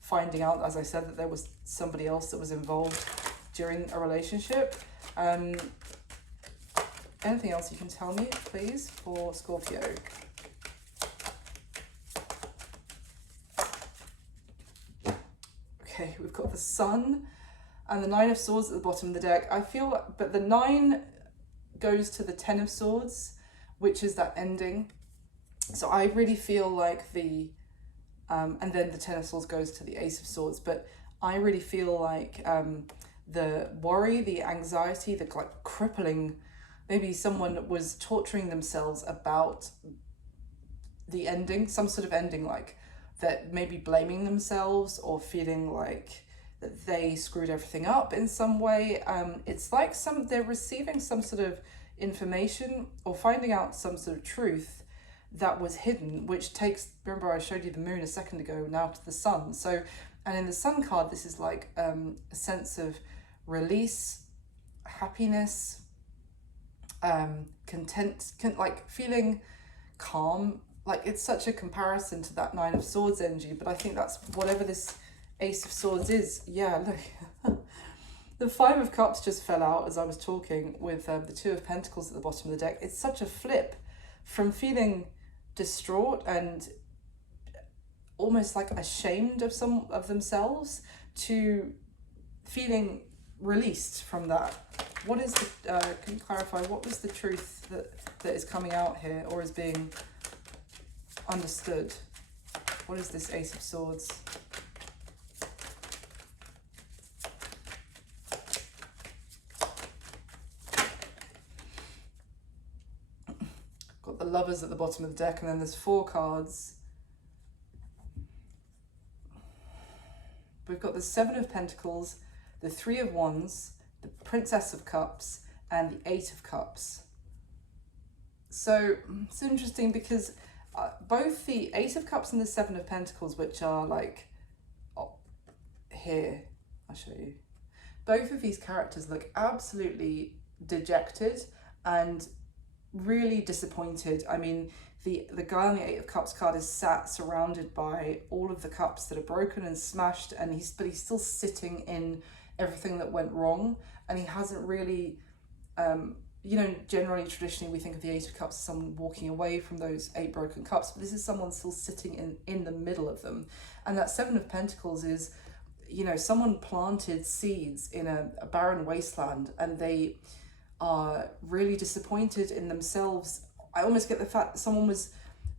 finding out, as I said, that there was somebody else that was involved during a relationship. Anything else you can tell me, please, for Scorpio? Okay, we've got the Sun and the Nine of Swords at the bottom of the deck. I feel, but the 9 goes to the 10 of Swords, which is that ending. So I really feel like the, and then the 10 of Swords goes to the Ace of Swords, but I really feel like the worry, the anxiety, the like crippling, maybe someone was torturing themselves about the ending, some sort of ending, like that, maybe blaming themselves or feeling like that they screwed everything up in some way. It's like they're receiving some sort of information or finding out some sort of truth that was hidden, which takes, remember I showed you the Moon a second ago, now to the Sun. So, and in the Sun card, this is like a sense of release, happiness, content, like feeling calm. Like it's such a comparison to that Nine of Swords energy, but I think that's whatever this Ace of Swords is. Yeah, look. The Five of Cups just fell out as I was talking, with the Two of Pentacles at the bottom of the deck. It's such a flip from feeling distraught and almost like ashamed of some of themselves to feeling released from that. What is the, can you clarify, what was the truth that is coming out here or is being understood? What is this Ace of Swords? Got the Lovers at the bottom of the deck, and then there's 4 cards. We've got the 7 of Pentacles, the 3 of Wands, the Princess of Cups, and the 8 of Cups. So it's interesting because both the 8 of Cups and the 7 of Pentacles, which are like here, I'll show you. Both of these characters look absolutely dejected and really disappointed. I mean, the guy on the 8 of Cups card is sat surrounded by all of the cups that are broken and smashed, and he's still sitting in everything that went wrong, and he hasn't really, you know, generally, traditionally, we think of the 8 of Cups as someone walking away from those 8 broken cups, but this is someone still sitting in the middle of them. And that 7 of Pentacles is, you know, someone planted seeds in a barren wasteland, and they are really disappointed in themselves. I almost get the fact that someone was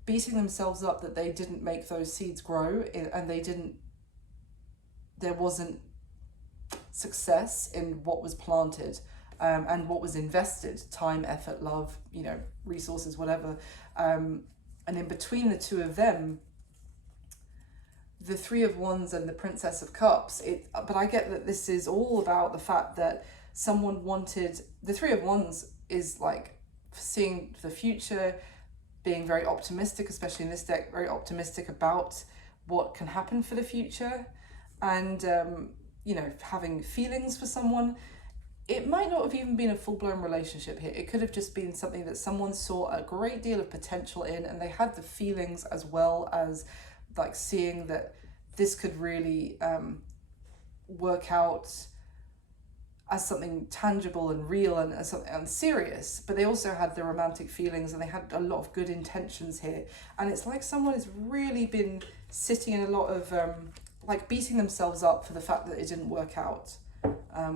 beating themselves up that they didn't make those seeds grow, and there wasn't success in what was planted. And what was invested, time, effort, love, you know, resources, whatever. And in between the 2 of them, the 3 of Wands and the Princess of Cups, but I get that this is all about the fact that someone wanted, the 3 of Wands is like seeing the future, being very optimistic, especially in this deck, very optimistic about what can happen for the future, and, you know, having feelings for someone. It might not have even been a full-blown relationship here. It could have just been something that someone saw a great deal of potential in, and they had the feelings as well as like seeing that this could really work out as something tangible and real and serious. But they also had the romantic feelings, and they had a lot of good intentions here. And it's like someone has really been sitting in a lot of like beating themselves up for the fact that it didn't work out.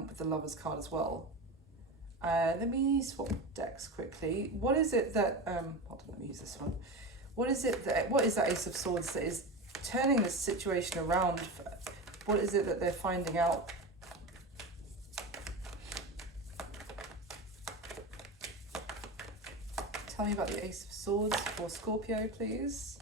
With the Lovers card as well. Let me swap decks quickly. What is it that, hold on, let me use this one. What is that Ace of Swords that is turning this situation around? What is it that they're finding out? Tell me about the Ace of Swords for Scorpio, please.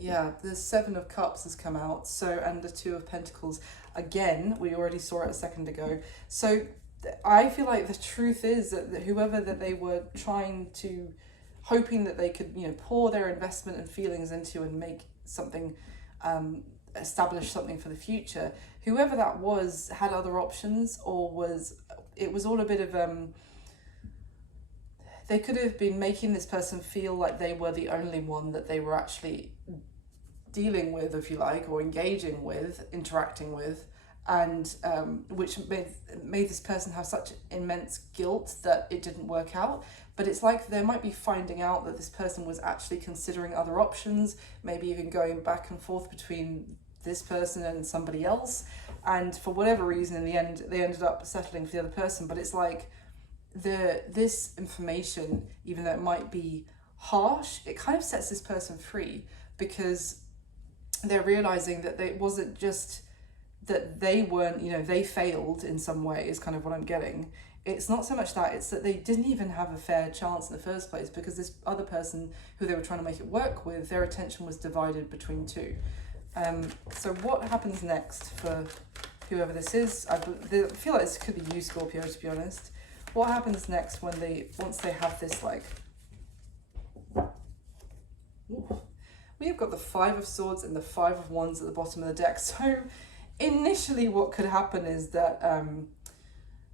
Yeah, the 7 of Cups has come out, so, and the 2 of Pentacles. Again, we already saw it a second ago. So I feel like the truth is that whoever that they were trying to, hoping that they could, you know, pour their investment and feelings into and make something, establish something for the future, whoever that was had other options, or it was all a bit of, they could have been making this person feel like they were the only one that they were actually dealing with, if you like, or engaging with, interacting with, and which made this person have such immense guilt that it didn't work out. But it's like they might be finding out that this person was actually considering other options, maybe even going back and forth between this person and somebody else, and for whatever reason in the end they ended up settling for the other person. But it's like this information, even though it might be harsh, it kind of sets this person free, because they're realizing that it wasn't just that they weren't, you know, they failed in some way, is kind of what I'm getting. It's not so much that, it's that they didn't even have a fair chance in the first place, because this other person who they were trying to make it work with, their attention was divided between 2. So what happens next for whoever this is? I feel like this could be you, Scorpio, to be honest. What happens next once they have this, like, ooh. We have got the 5 of Swords and the 5 of Wands at the bottom of the deck. So initially what could happen is that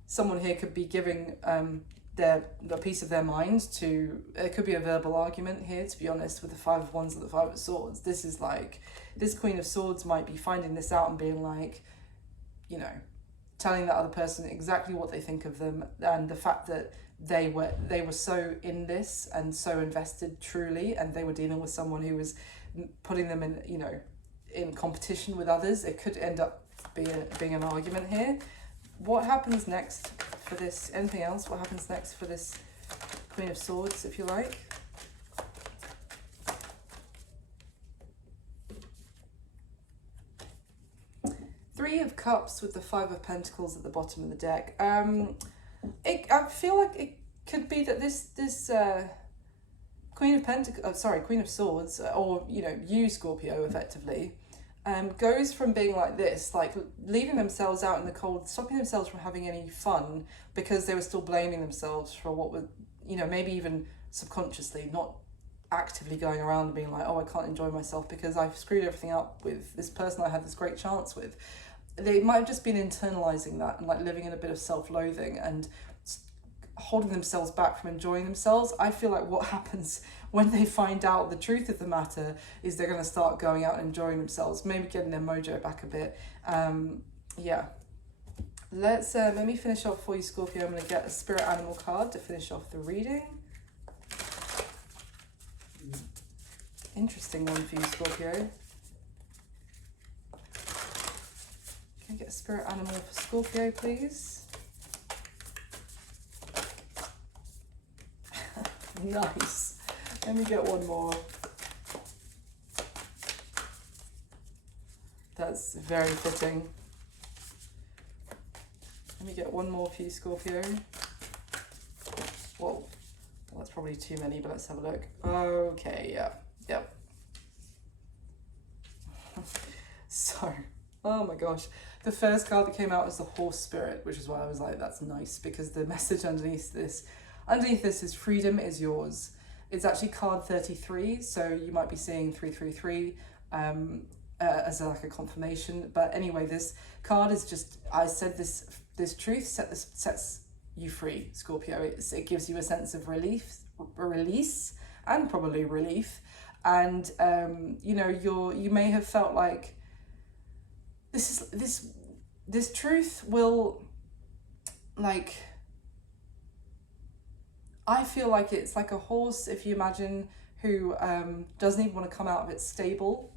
someone here could be giving a piece of their mind to, it could be a verbal argument here, to be honest, with the 5 of Wands and the 5 of Swords. This is like, this Queen of Swords might be finding this out and being like, you know, telling that other person exactly what they think of them, and the fact that they were so in this and so invested truly, and they were dealing with someone who was putting them in, you know, in competition with others. It could end up being an argument here. What happens next for this? Anything else? What happens next for this Queen of Swords, if you like? Three of Cups with the Five of Pentacles at the bottom of the deck. I feel like it could be that this Queen of Swords, or you Scorpio, effectively, goes from being like this, like leaving themselves out in the cold, stopping themselves from having any fun because they were still blaming themselves for what was, maybe even subconsciously, not actively going around and being like, oh, I can't enjoy myself because I've screwed everything up with this person I had this great chance with. They might have just been internalizing that and like living in a bit of self-loathing and holding themselves back from enjoying themselves. I feel like what happens when they find out the truth of the matter is they're going to start going out and enjoying themselves, maybe getting their mojo back a bit. Yeah. Let me finish off for you, Scorpio. I'm going to get a spirit animal card to finish off the reading. Interesting one for you, Scorpio. Can I get a spirit animal for Scorpio, please? Nice. Let me get one more. That's very fitting. Let me get one more for you, Scorpio. Whoa. Well, that's probably too many, but let's have a look. Okay, yeah. Yep. So, oh my gosh. The first card that came out was the Horse Spirit, which is why I was like, that's nice, because the message underneath this is freedom is yours. It's actually card 33, so you might be seeing 333 as like a confirmation. But anyway, this card is just, I said this truth sets you free, Scorpio. It gives you a sense of release, and probably relief. And you may have felt like this truth will, like, I feel like it's like a horse, if you imagine, who doesn't even want to come out of its stable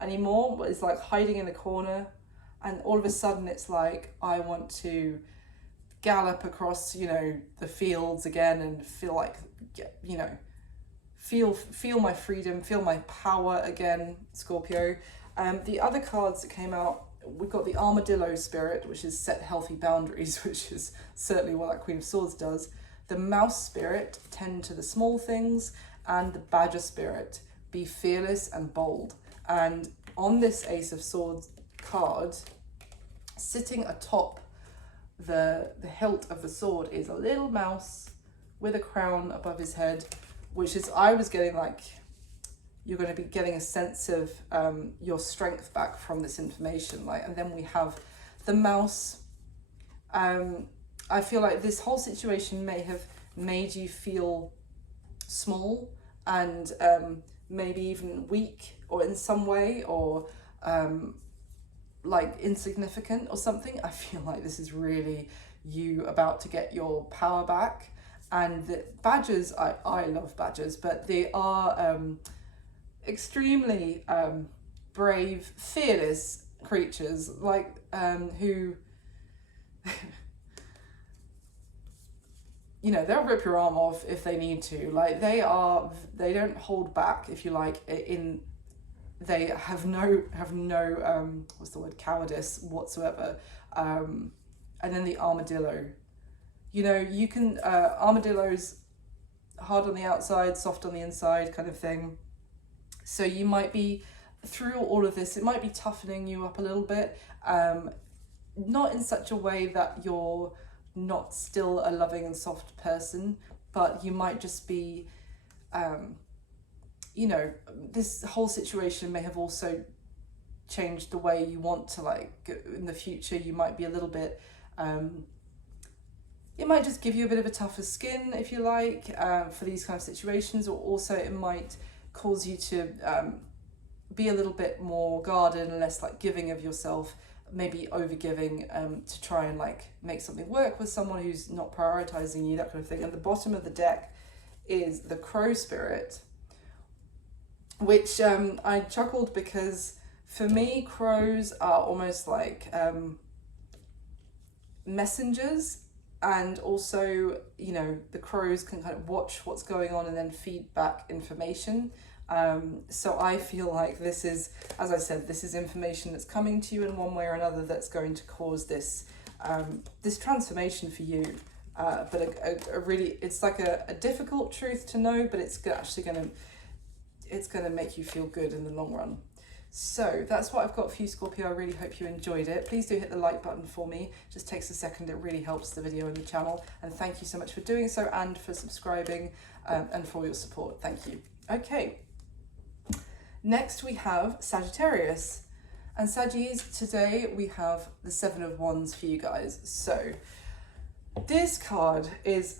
anymore, but is like hiding in a corner, and all of a sudden it's like, I want to gallop across, the fields again and feel like, feel my freedom, feel my power again, Scorpio. The other cards that came out, we've got the Armadillo Spirit, which is set healthy boundaries, which is certainly what that Queen of Swords does. The Mouse Spirit, tend to the small things, and the Badger Spirit, be fearless and bold. And on this Ace of Swords card, sitting atop the hilt of the sword is a little mouse with a crown above his head, which is, I was getting like, you're going to be getting a sense of your strength back from this information. Like, and then we have the mouse. I feel like this whole situation may have made you feel small and maybe even weak, or in some way, or like insignificant or something. I feel like this is really you about to get your power back. And the badgers, I love badgers, but they are extremely brave, fearless creatures, like who they'll rip your arm off if they need to. Like, they don't hold back, if you like, they have no what's the word, cowardice whatsoever. And then the armadillo, you can armadillos, hard on the outside, soft on the inside kind of thing. So you might be, through all of this, it might be toughening you up a little bit, not in such a way that you're not still a loving and soft person, but you might just be, this whole situation may have also changed the way you want to, like, in the future. You might be a little bit, it might just give you a bit of a tougher skin, if you like, for these kind of situations, or also it might cause you to be a little bit more guarded and less like giving of yourself, maybe over giving, to try and like make something work with someone who's not prioritizing you, that kind of thing. And the bottom of the deck is the Crow Spirit, which I chuckled because For me, crows are almost like messengers, and also, you know, the crows can kind of watch what's going on and then feed back information. So I feel like this is, as I said, this is information that's coming to you in one way or another that's going to cause this this transformation for you. But a really, it's like a difficult truth to know, but it's actually gonna make you feel good in the long run. So that's what I've got for you, Scorpio. I really hope you enjoyed it. Please do hit the like button for me. It just takes a second. It really helps the video and the channel. And thank you so much for doing so, and for subscribing, and for your support. Thank you. Okay. Next we have Sagittarius. And Saggies, today we have the Seven of Wands for you guys. So this card is,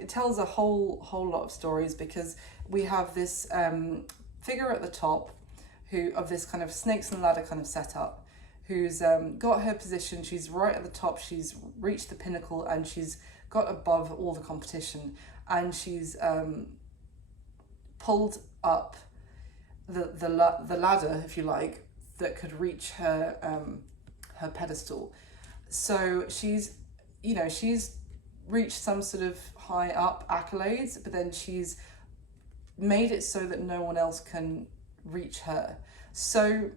it tells a whole lot of stories, because we have this figure at the top of this kind of snakes and ladder kind of setup, who's got her position. She's right at the top. She's reached the pinnacle, and she's got above all the competition, and she's pulled up the ladder, if you like, that could reach her her pedestal. So she's, you know, she's reached some sort of high up accolades, but then she's made it so that no one else can reach her. So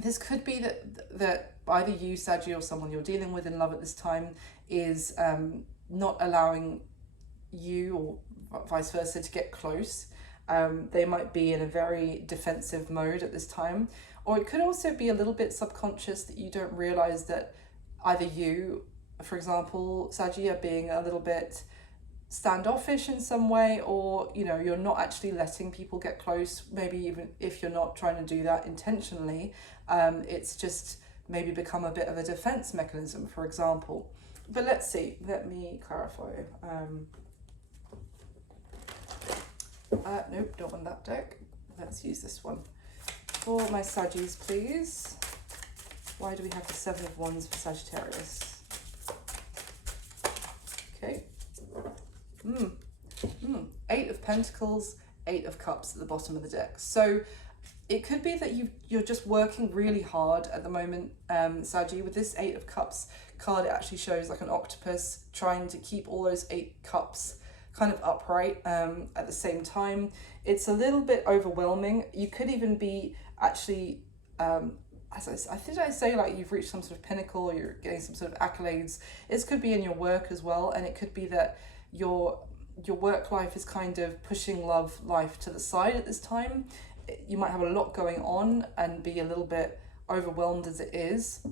this could be that either you, Saggy, or someone you're dealing with in love at this time is not allowing you, or vice versa, to get close. They might be in a very defensive mode at this time, or it could also be a little bit subconscious that you don't realize that either you, for example, Saggy, are being a little bit standoffish in some way, or, you know, you're not actually letting people get close. Maybe even if you're not trying to do that intentionally, it's just maybe become a bit of a defense mechanism, for example. But let's see, let me clarify. Nope, don't want that deck. Let's use this one. For my Saggies, please. Why do we have the Seven of Wands for Sagittarius? Okay. Eight of Pentacles, Eight of Cups at the bottom of the deck. So it could be that you're just working really hard at the moment, Saggy. With this Eight of Cups card, it actually shows like an octopus trying to keep all those 8 cups kind of upright at the same time. It's a little bit overwhelming. You could even be actually, did I say like you've reached some sort of pinnacle, or you're getting some sort of accolades. This could be in your work as well, and it could be that your work life is kind of pushing love life to the side at this time. You might have a lot going on and be a little bit overwhelmed as it is.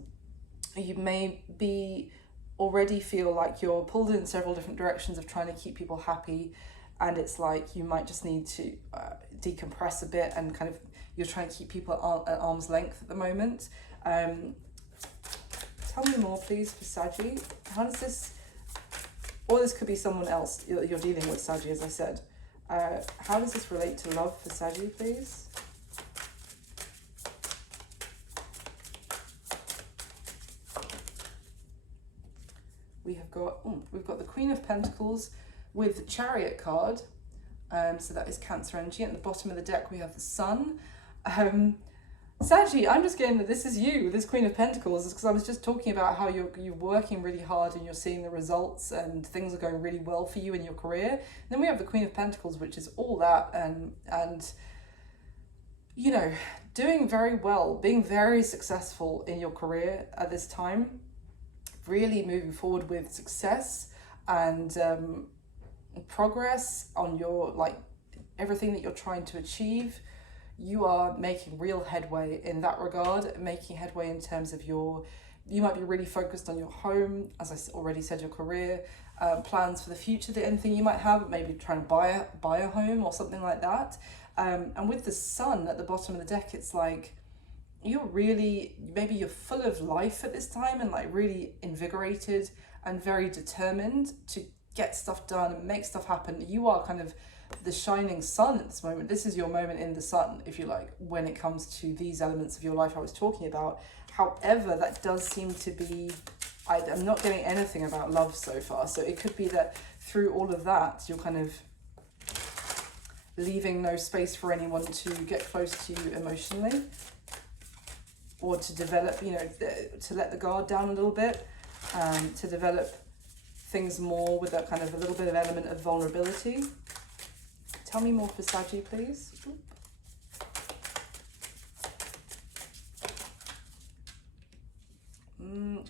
You may be already feel like you're pulled in several different directions of trying to keep people happy, and it's like you might just need to decompress a bit, and kind of you're trying to keep people at arm's length at the moment. Tell me more, please, for Saggy. How does this, or this could be someone else you're dealing with, Saggy, as I said. How does this relate to love for Saggy, please? We've got the Queen of Pentacles with the Chariot card. So that is Cancer energy. And at the bottom of the deck, we have the Sun. Saggy, I'm just getting that this is you, this Queen of Pentacles, because I was just talking about how you're working really hard and you're seeing the results and things are going really well for you in your career. And then we have the Queen of Pentacles, which is all that and you know, doing very well, being very successful in your career at this time, really moving forward with success and progress on your, like, everything that you're trying to achieve. You are making real headway in that regard, making headway in terms of you might be really focused on your home, as I already said, your career, plans for the future, anything you might have, maybe trying to buy a home or something like that. And with the Sun at the bottom of the deck, it's like you're really, maybe you're full of life at this time and like really invigorated and very determined to get stuff done and make stuff happen. You are kind of the shining sun at this moment. This is your moment in the sun, if you like, when it comes to these elements of your life I was talking about. However, that does seem to be, I'm not getting anything about love so far. So it could be that through all of that, you're kind of leaving no space for anyone to get close to you emotionally. or to develop, to let the guard down a little bit, to develop things more with that kind of a little bit of element of vulnerability. Tell me more for Saggy, please.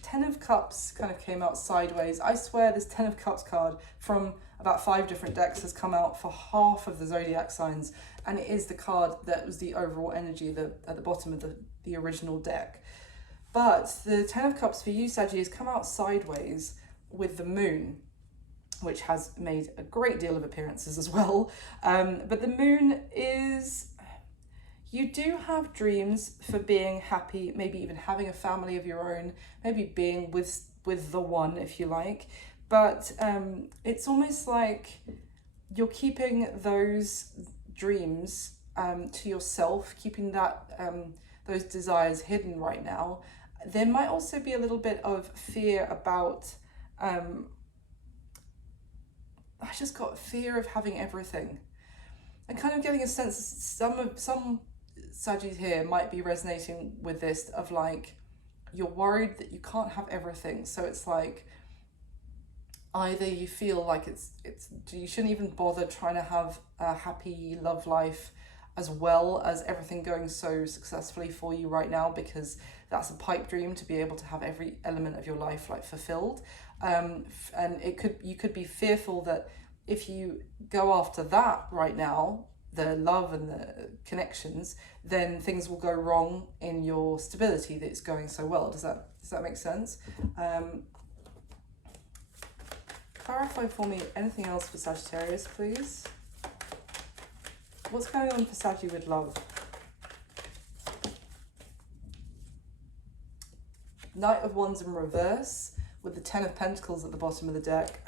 Ten of Cups kind of came out sideways. I swear this Ten of Cups card from about 5 different decks has come out for half of the zodiac signs, and it is the card that was the overall energy at the bottom of the original deck. But the Ten of Cups for you, Saggy, has come out sideways with the Moon, which has made a great deal of appearances as well. But the Moon is... You do have dreams for being happy, maybe even having a family of your own, maybe being with the one, if you like. But it's almost like you're keeping those dreams to yourself, keeping that those desires hidden right now. There might also be a little bit of fear about... I just got fear of having everything. I'm kind of getting a sense some Saggies here might be resonating with this of like, you're worried that you can't have everything. So it's like, either you feel like you shouldn't even bother trying to have a happy love life as well as everything going so successfully for you right now, because that's a pipe dream to be able to have every element of your life like fulfilled. And you could be fearful that if you go after that right now, the love and the connections, then things will go wrong in your stability that's going so well. Does that make sense? Clarify for me anything else for Sagittarius, please. What's going on for Saggy with love? Knight of Wands in reverse with the Ten of Pentacles at the bottom of the deck.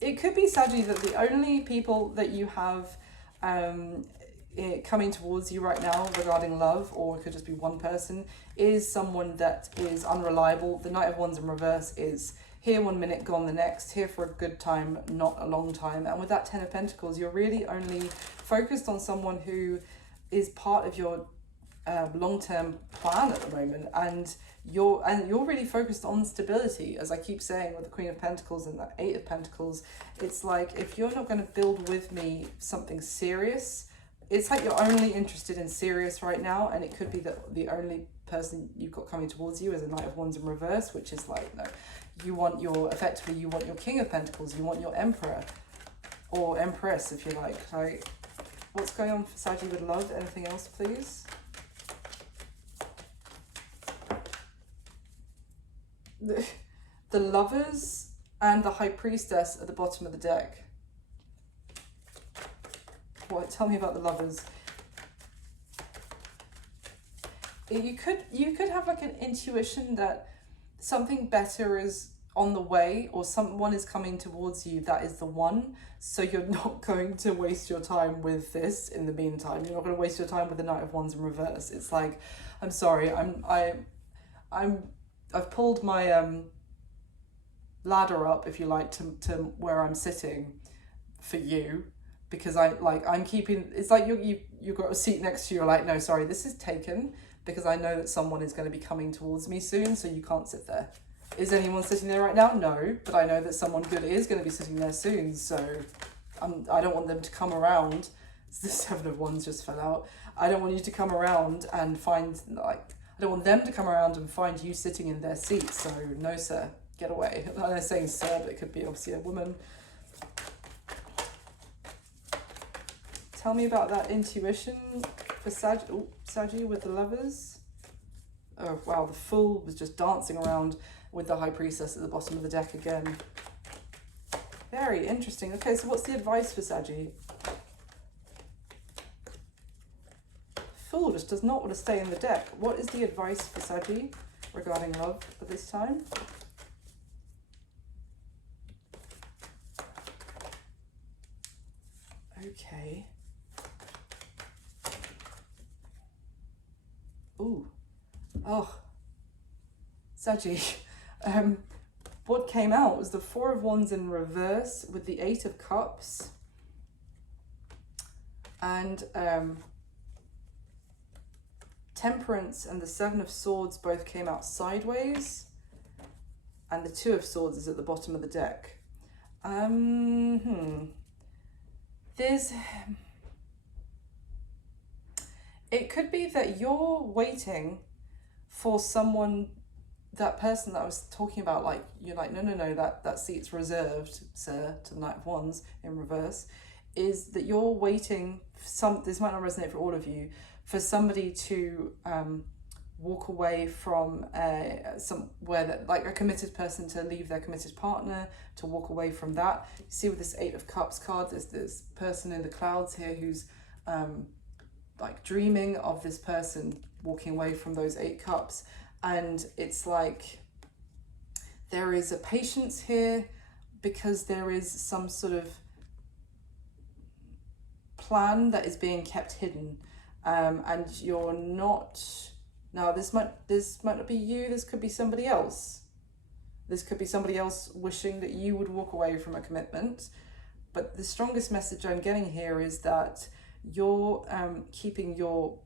It could be, Saggy, that the only people that you have coming towards you right now regarding love, or it could just be one person, is someone that is unreliable. The Knight of Wands in reverse is here 1 minute, gone the next, here for a good time, not a long time. And with that Ten of Pentacles, you're really only focused on someone who is part of your long-term plan at the moment, and you're really focused on stability, as I keep saying with the Queen of Pentacles and the Eight of Pentacles. It's like, if you're not going to build with me something serious, it's like you're only interested in serious right now, and it could be that the only person you've got coming towards you is a Knight of Wands in reverse, which is like, no, you want your King of Pentacles, you want your Emperor or Empress, if you like. Like, what's going on for Saggy with love? Anything else, please? The Lovers and the High Priestess at the bottom of the deck. What? Tell me about the Lovers. You could have like an intuition that something better is on the way, or someone is coming towards you that is the one. So you're not going to waste your time with this in the meantime. You're not going to waste your time with the Knight of Wands in reverse. It's like, I'm sorry, I've pulled my ladder up, if you like, to where I'm sitting for you, because I'm keeping, it's like you've got a seat next to you, you're like, no, sorry, this is taken, because I know that someone is going to be coming towards me soon, so you can't sit there. Is anyone sitting there right now? No, but I know that someone good is going to be sitting there soon, so I don't want them to come around. The Seven of Wands just fell out. I don't want you to come around and find, like, I don't want them to come around and find you sitting in their seat, so no, sir, get away. I'm not saying sir, but it could be obviously a woman. Tell me about that intuition for Saggy with the Lovers. Oh, wow, the Fool was just dancing around with the High Priestess at the bottom of the deck again. Very interesting. Okay, so what's the advice for Saggy? Fool just does not want to stay in the deck. What is the advice for Saggy regarding love at this time? Okay. Ooh. Oh. Saggy. What came out was the Four of Wands in reverse with the Eight of Cups. And Temperance and the Seven of Swords both came out sideways, and the Two of Swords is at the bottom of the deck. It could be that you're waiting for someone, that person that I was talking about, like, you're like, no, that seat's reserved, sir, to the Knight of Wands in reverse, is that you're waiting for this might not resonate for all of you, for somebody to walk away from somewhere that, like, a committed person to leave their committed partner, to walk away from that. You see with this Eight of Cups card, there's this person in the clouds here who's like dreaming of this person walking away from those 8 cups. And it's like there is a patience here because there is some sort of plan that is being kept hidden, and you're not, now this might not be you, this could be somebody else. This could be somebody else wishing that you would walk away from a commitment. But the strongest message I'm getting here is that you're keeping your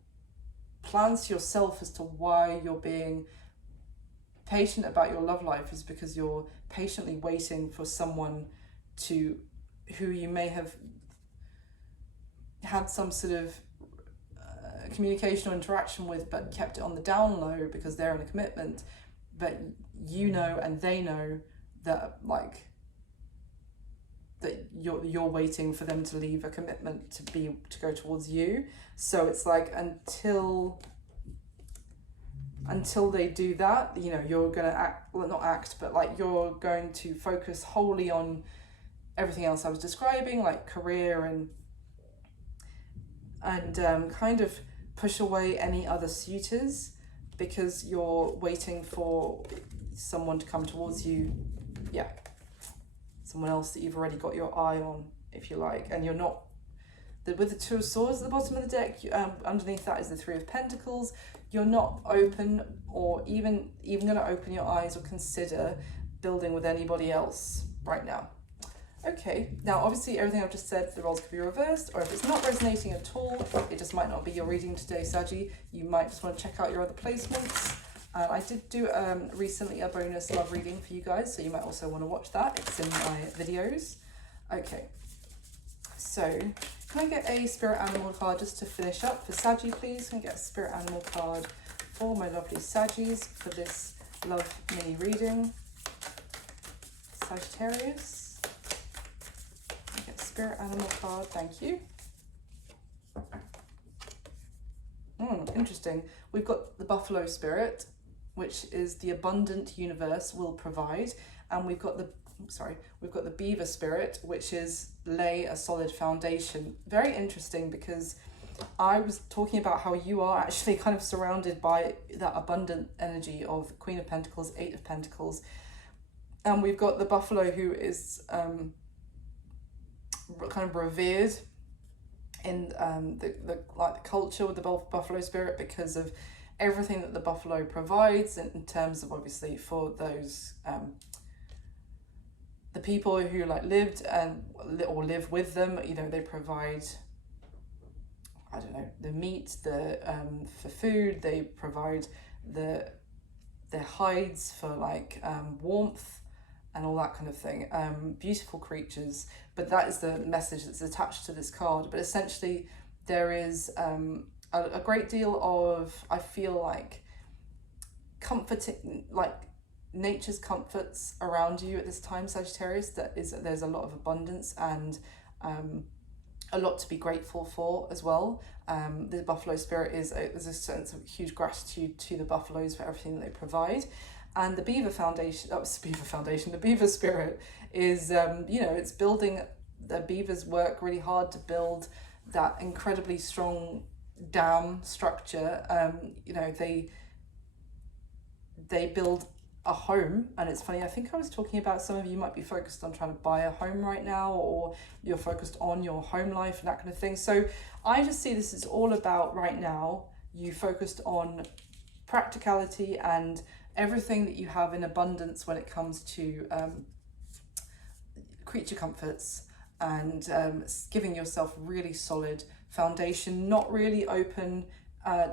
plans to yourself as to why you're being patient about your love life, is because you're patiently waiting for someone who you may have had some sort of communication or interaction with, but kept it on the down low because they're in a commitment. But you know, and they know that, like, that you're waiting for them to leave a commitment to go towards you. So it's like until they do that, you know, you're gonna act, well, not act, but like you're going to focus wholly on everything else I was describing, like career and kind of push away any other suitors because you're waiting for someone to come towards you. Yeah. Someone else that you've already got your eye on, if you like, and you're not. With the Two of Swords at the bottom of the deck, underneath that is the Three of Pentacles. You're not open, or even going to open your eyes or consider building with anybody else right now. Okay, now obviously everything I've just said, the roles could be reversed, or if it's not resonating at all, it just might not be your reading today, Saggy. You might just want to check out your other placements. I did do recently a bonus love reading for you guys, so you might also want to watch that. It's in my videos. Okay, so can I get a spirit animal card just to finish up for Saggy, please? Can I get a spirit animal card for my lovely Saggies for this love mini reading? Sagittarius. Can I get a spirit animal card? Thank you. Interesting. We've got the buffalo spirit, which is the abundant universe will provide, and we've got the beaver spirit, which is lay a solid foundation. Very interesting, because I was talking about how you are actually kind of surrounded by that abundant energy of Queen of Pentacles, Eight of Pentacles, and we've got the buffalo who is kind of revered in the culture with the buffalo spirit because of everything that the buffalo provides in terms of, obviously, for those the people who like lived or live with them. You know, they provide, I don't know, the meat, for food. They provide their hides for like warmth and all that kind of thing. Beautiful creatures. But that is the message that's attached to this card. But essentially there is a great deal of, I feel like, comforting, like nature's comforts around you at this time, Sagittarius. There's a lot of abundance and a lot to be grateful for as well. The buffalo spirit there's a sense of huge gratitude to the buffaloes for everything that they provide. And the beaver foundation, the beaver spirit is, it's building, the beavers work really hard to build that incredibly strong dam structure. They build a home, and it's funny, I think I was talking about some of you might be focused on trying to buy a home right now, or you're focused on your home life and that kind of thing. So I just see this is all about, right now, you focused on practicality and everything that you have in abundance when it comes to creature comforts, and giving yourself really solid foundation, not really open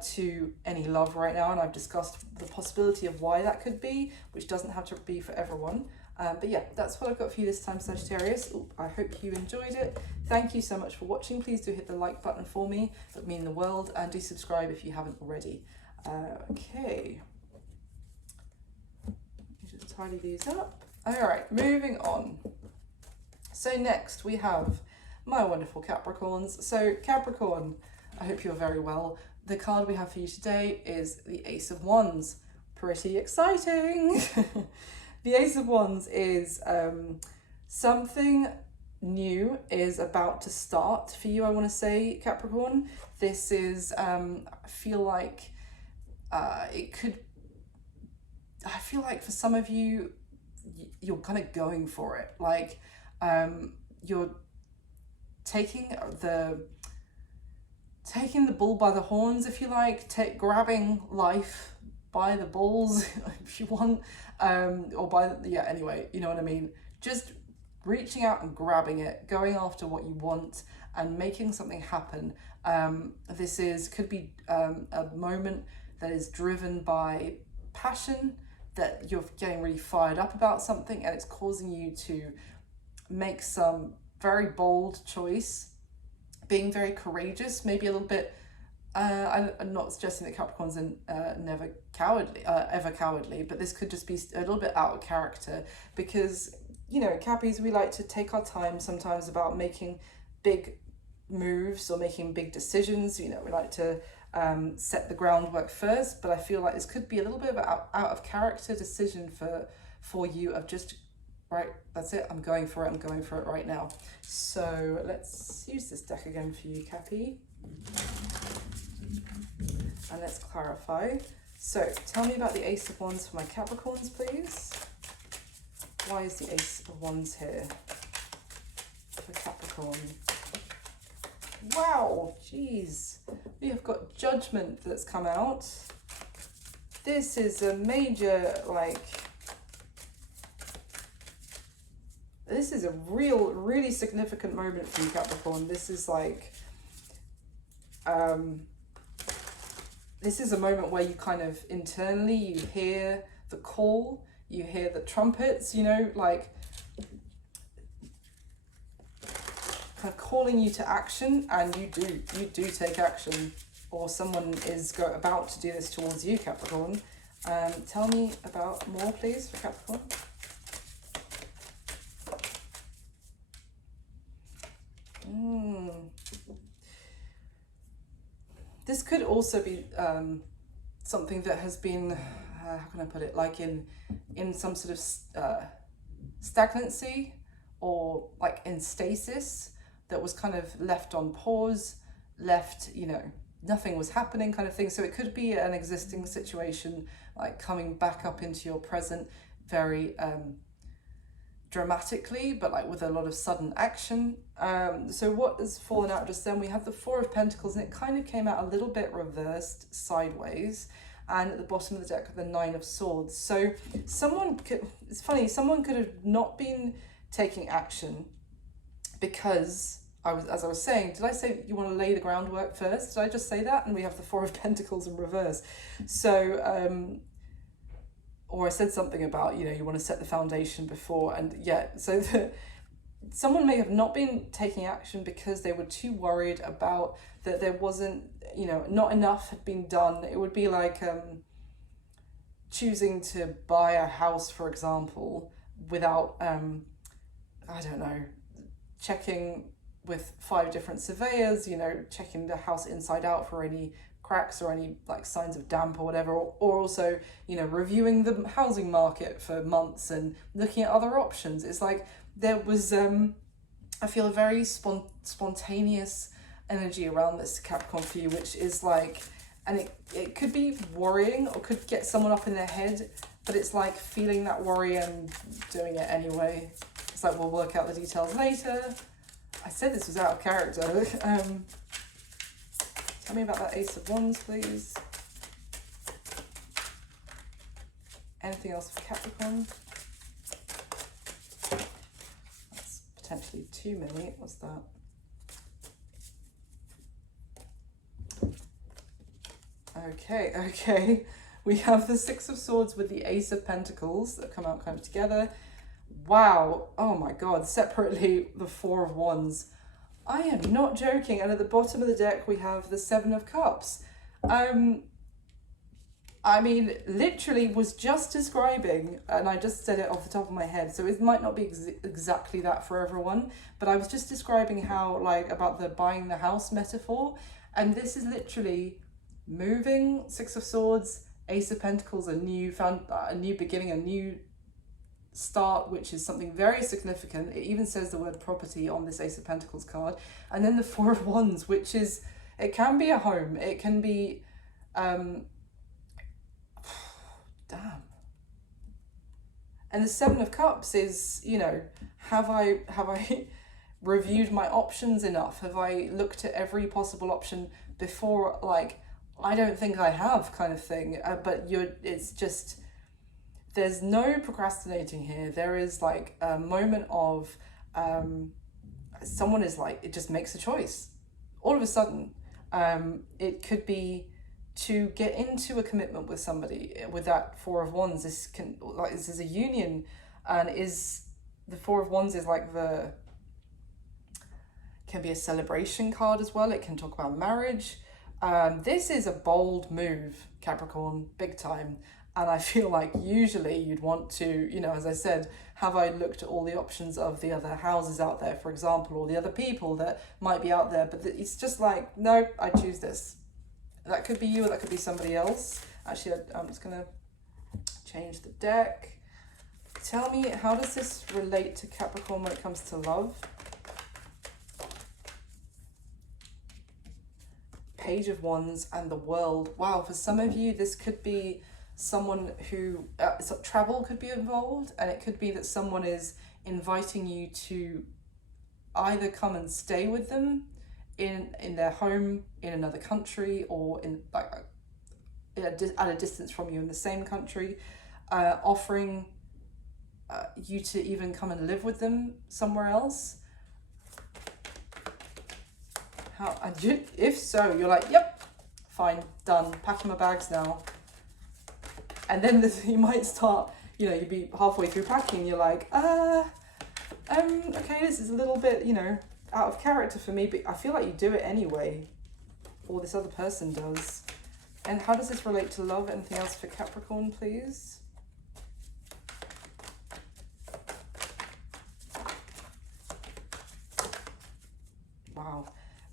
to any love right now, and I've discussed the possibility of why that could be, which doesn't have to be for everyone. But yeah, that's what I've got for you this time, Sagittarius. Ooh, I hope you enjoyed it. Thank you so much for watching. Please do hit the like button for me. It would mean the world. And do subscribe if you haven't already. Okay. Just tidy these up. All right, moving on. So next we have my wonderful Capricorns. So Capricorn, I hope you're very well. The card we have for you today is the Ace of Wands. Pretty exciting. The Ace of Wands is something new is about to start for you, I want to say, Capricorn. This is, I feel like it could, I feel like for some of you, you're kind of going for it. Like you're taking the bull by the horns, if you like, grabbing life by the balls, if you want, or by, yeah, anyway, you know what I mean? Just reaching out and grabbing it, going after what you want and making something happen. This could be a moment that is driven by passion, that you're getting really fired up about something and it's causing you to make some very bold choice, being very courageous, maybe a little bit. I'm not suggesting that Capricorns are never cowardly, ever cowardly, but this could just be a little bit out of character because, you know, Cappies, we like to take our time sometimes about making big moves or making big decisions. You know, we like to set the groundwork first, but I feel like this could be a little bit of an out of character decision for you of just, right, that's it, I'm going for it right now. So let's use this deck again for you, Cappy. And let's clarify. So tell me about the Ace of Wands for my Capricorns, please. Why is the Ace of Wands here for Capricorn? Wow, geez. We have got Judgment that's come out. This is a major, like, this is a really significant moment for you, Capricorn. This is like, this is a moment where you kind of internally, you hear the call, you hear the trumpets, you know, like kind of calling you to action, and you do take action, or someone is about to do this towards you, Capricorn. Tell me about more, please, for Capricorn. This could also be something that has been, how can I put it, like in some sort of stagnancy, or like in stasis, that was kind of left on pause, left, you know, nothing was happening kind of thing. So it could be an existing situation, like coming back up into your present very dramatically, but like with a lot of sudden action. So what has fallen out just then, we have the Four of Pentacles, and it kind of came out a little bit reversed sideways, and at the bottom of the deck, the Nine of Swords. So someone could, it's funny, someone could have not been taking action because as I was saying, did I say you want to lay the groundwork first? Did I just say that? And we have the Four of Pentacles in reverse. So or I said something about, you know, you want to set the foundation before, and yeah, so someone may have not been taking action because they were too worried about that there wasn't, you know, not enough had been done. It would be like choosing to buy a house, for example, without, I don't know, checking with 5 different surveyors, you know, checking the house inside out for any cracks or any like signs of damp or whatever, or also, you know, reviewing the housing market for months and looking at other options. It's like there was I feel a very spontaneous energy around this, Capricorn, for you, which is like, and it could be worrying or could get someone up in their head, but it's like feeling that worry and doing it anyway. It's like, we'll work out the details later. I said this was out of character. Tell me about that Ace of Wands, please. Anything else for Capricorn? That's potentially too many. What's that? Okay. We have the Six of Swords with the Ace of Pentacles that come out kind of together. Wow. Oh my God. Separately, the Four of Wands. I am not joking. And at the bottom of the deck, we have the Seven of Cups. I mean, literally was just describing, and I just said it off the top of my head, so it might not be exactly that for everyone, but I was just describing how, like, about the buying the house metaphor, and this is literally moving, Six of Swords, Ace of Pentacles, a new beginning, a new start, which is something very significant. It even says the word property on this Ace of Pentacles card, and then the Four of Wands, which is, it can be a home, it can be, damn. And the Seven of Cups is, you know, have I reviewed my options enough? Have I looked at every possible option before? Like, I don't think I have, kind of thing. But it's just, there's no procrastinating here. There is like a moment of someone is like, it just makes a choice all of a sudden. It could be to get into a commitment with somebody with that Four of Wands. This is a union, and is the Four of Wands is like can be a celebration card as well. It can talk about marriage. This is a bold move, Capricorn, big time. And I feel like usually you'd want to, you know, as I said, have I looked at all the options of the other houses out there, for example, or the other people that might be out there, but it's just like, no, I choose this. That could be you, or that could be somebody else. Actually, I'm just going to change the deck. Tell me, how does this relate to Capricorn when it comes to love? Page of Wands and the World. Wow, for some of you, this could be someone who, travel could be involved, and it could be that someone is inviting you to either come and stay with them in their home in another country, or in like at a distance from you in the same country, offering you to even come and live with them somewhere else. If so, you're like, yep, fine, done, packing my bags now. And then you might start, you know, you'd be halfway through packing, you're like, okay, this is a little bit, you know, out of character for me, but I feel like you do it anyway, or this other person does. And how does this relate to love? Anything else for Capricorn, please? Wow.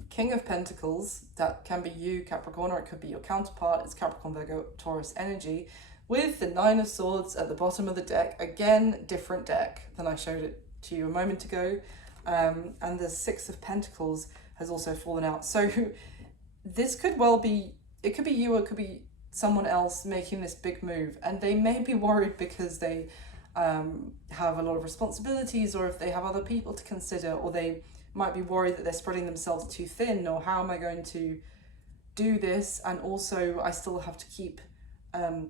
King of Pentacles, that can be you, Capricorn, or it could be your counterpart. It's Capricorn, Virgo, Taurus energy, with the Nine of Swords at the bottom of the deck. Again, different deck than I showed it to you a moment ago. And the Six of Pentacles has also fallen out. So this could well be, it could be you, or it could be someone else making this big move. And they may be worried because they have a lot of responsibilities, or if they have other people to consider, or they might be worried that they're spreading themselves too thin, or how am I going to do this? And also I still have to keep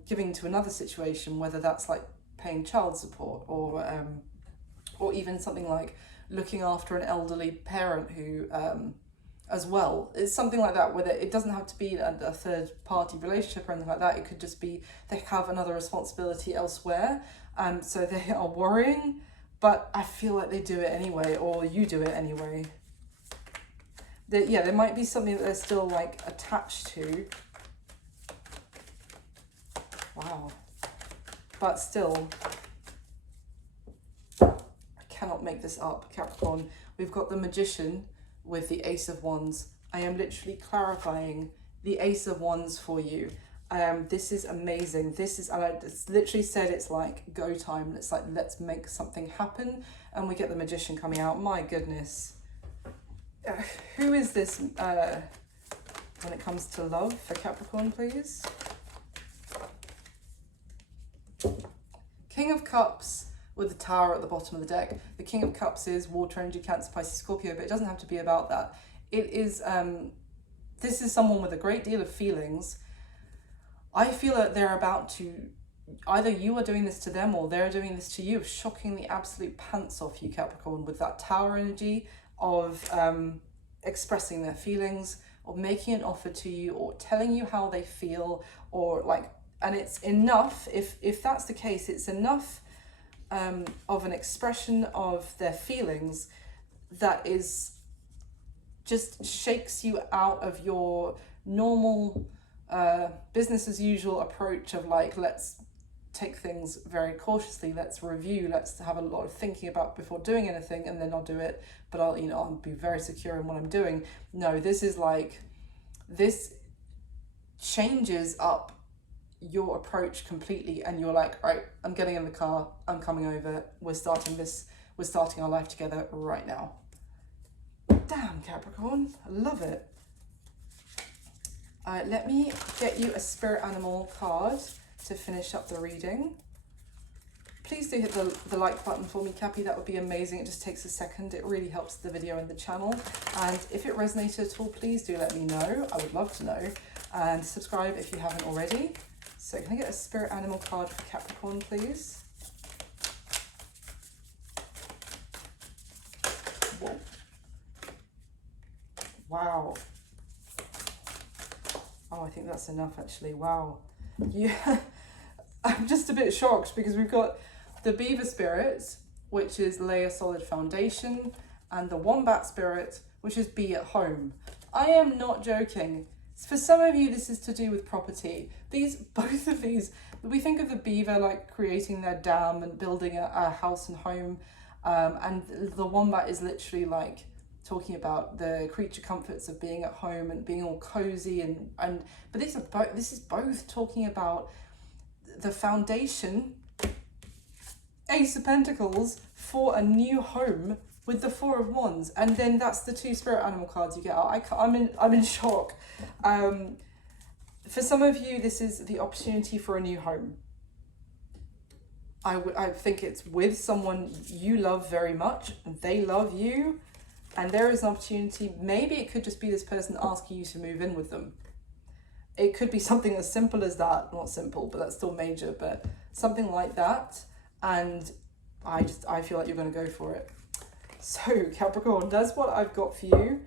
giving to another situation, whether that's like paying child support, or even something like looking after an elderly parent who as well. It's something like that, where it doesn't have to be a third party relationship or anything like that. It could just be they have another responsibility elsewhere, so they are worrying, but I feel like they do it anyway, or you do it anyway. There might be something that they're still like attached to. Wow. But still, I cannot make this up, Capricorn. We've got the Magician with the Ace of Wands. I am literally clarifying the Ace of Wands for you. This is amazing. This is, and I literally said it's like go time. It's like, let's make something happen. And we get the Magician coming out. My goodness. Who is this when it comes to love for Capricorn, please? King of Cups with the Tower at the bottom of the deck. The King of Cups is water energy, Cancer, Pisces, Scorpio, but it doesn't have to be about that. It is, this is someone with a great deal of feelings. I feel that they're about to, either you are doing this to them or they're doing this to you, shocking the absolute pants off you, Capricorn, with that Tower energy of expressing their feelings, or making an offer to you or telling you how they feel, or like, and it's enough, if that's the case, it's enough of an expression of their feelings that is just shakes you out of your normal business as usual approach of like, let's take things very cautiously, let's review, let's have a lot of thinking about before doing anything, and then I'll do it, but I'll be very secure in what I'm doing. No, this is like, this changes up your approach completely, and you're like, right, I'm getting in the car, I'm coming over, we're starting our life together right now. Damn, Capricorn, I love it. Let me get you a spirit animal card to finish up the reading. Please do hit the like button for me, Cappy, that would be amazing. It just takes a second, it really helps the video and the channel. And if it resonated at all, please do let me know, I would love to know. And subscribe if you haven't already. So can I get a spirit animal card for Capricorn, please? Whoa. Wow. Oh, I think that's enough actually. Wow. Yeah. I'm just a bit shocked because we've got the beaver spirit, which is lay a solid foundation, and the wombat spirit, which is be at home. I am not joking. For some of you, this is to do with property. Both of these, we think of the beaver like creating their dam and building a house and home, and the wombat is literally like talking about the creature comforts of being at home and being all cozy, but this is both talking about the foundation, Ace of Pentacles, for a new home with the Four of Wands, and then that's the two spirit animal cards you get out. I'm in shock. For some of you, this is the opportunity for a new home. I think it's with someone you love very much, they love you, and there is an opportunity. Maybe it could just be this person asking you to move in with them. It could be something as simple as that. Not simple, but that's still major, but something like that. And I feel like you're going to go for it. So Capricorn, that's what I've got for you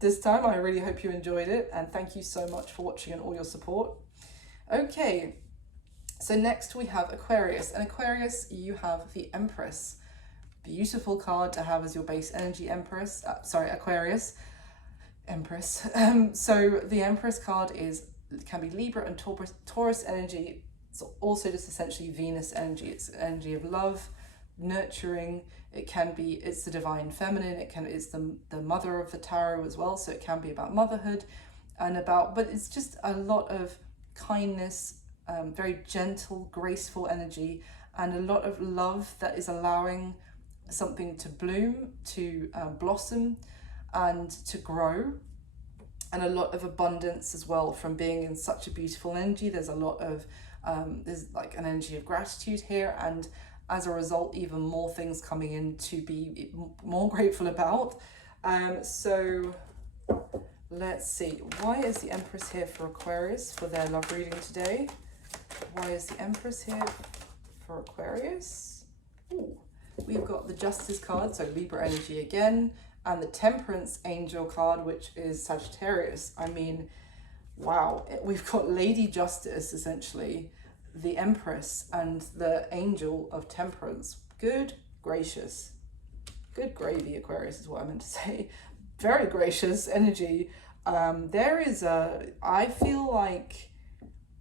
this time. I really hope you enjoyed it, and thank you so much for watching and all your support. Okay, so next we have Aquarius, and Aquarius, you have the Empress. Beautiful card to have as your base energy, Aquarius. Empress. So the Empress card can be Libra and Taurus energy. It's also just essentially Venus energy. It's energy of love, nurturing. It's the divine feminine. It's the mother of the tarot as well. So it can be about motherhood but it's just a lot of kindness, very gentle, graceful energy, and a lot of love that is allowing something to bloom, to blossom, and to grow, and a lot of abundance as well from being in such a beautiful energy. There's a lot of there's like an energy of gratitude here, and as a result, even more things coming in to be more grateful about. So let's see, why is the Empress here for Aquarius for their love reading today? Why is the Empress here for Aquarius? Ooh. We've got the Justice card, so Libra energy again, and the Temperance angel card, which is Sagittarius. I mean, wow, we've got Lady Justice, essentially, the Empress, and the Angel of Temperance. Good gracious. Good gravy, Aquarius is what I meant to say. Very gracious energy. I feel like,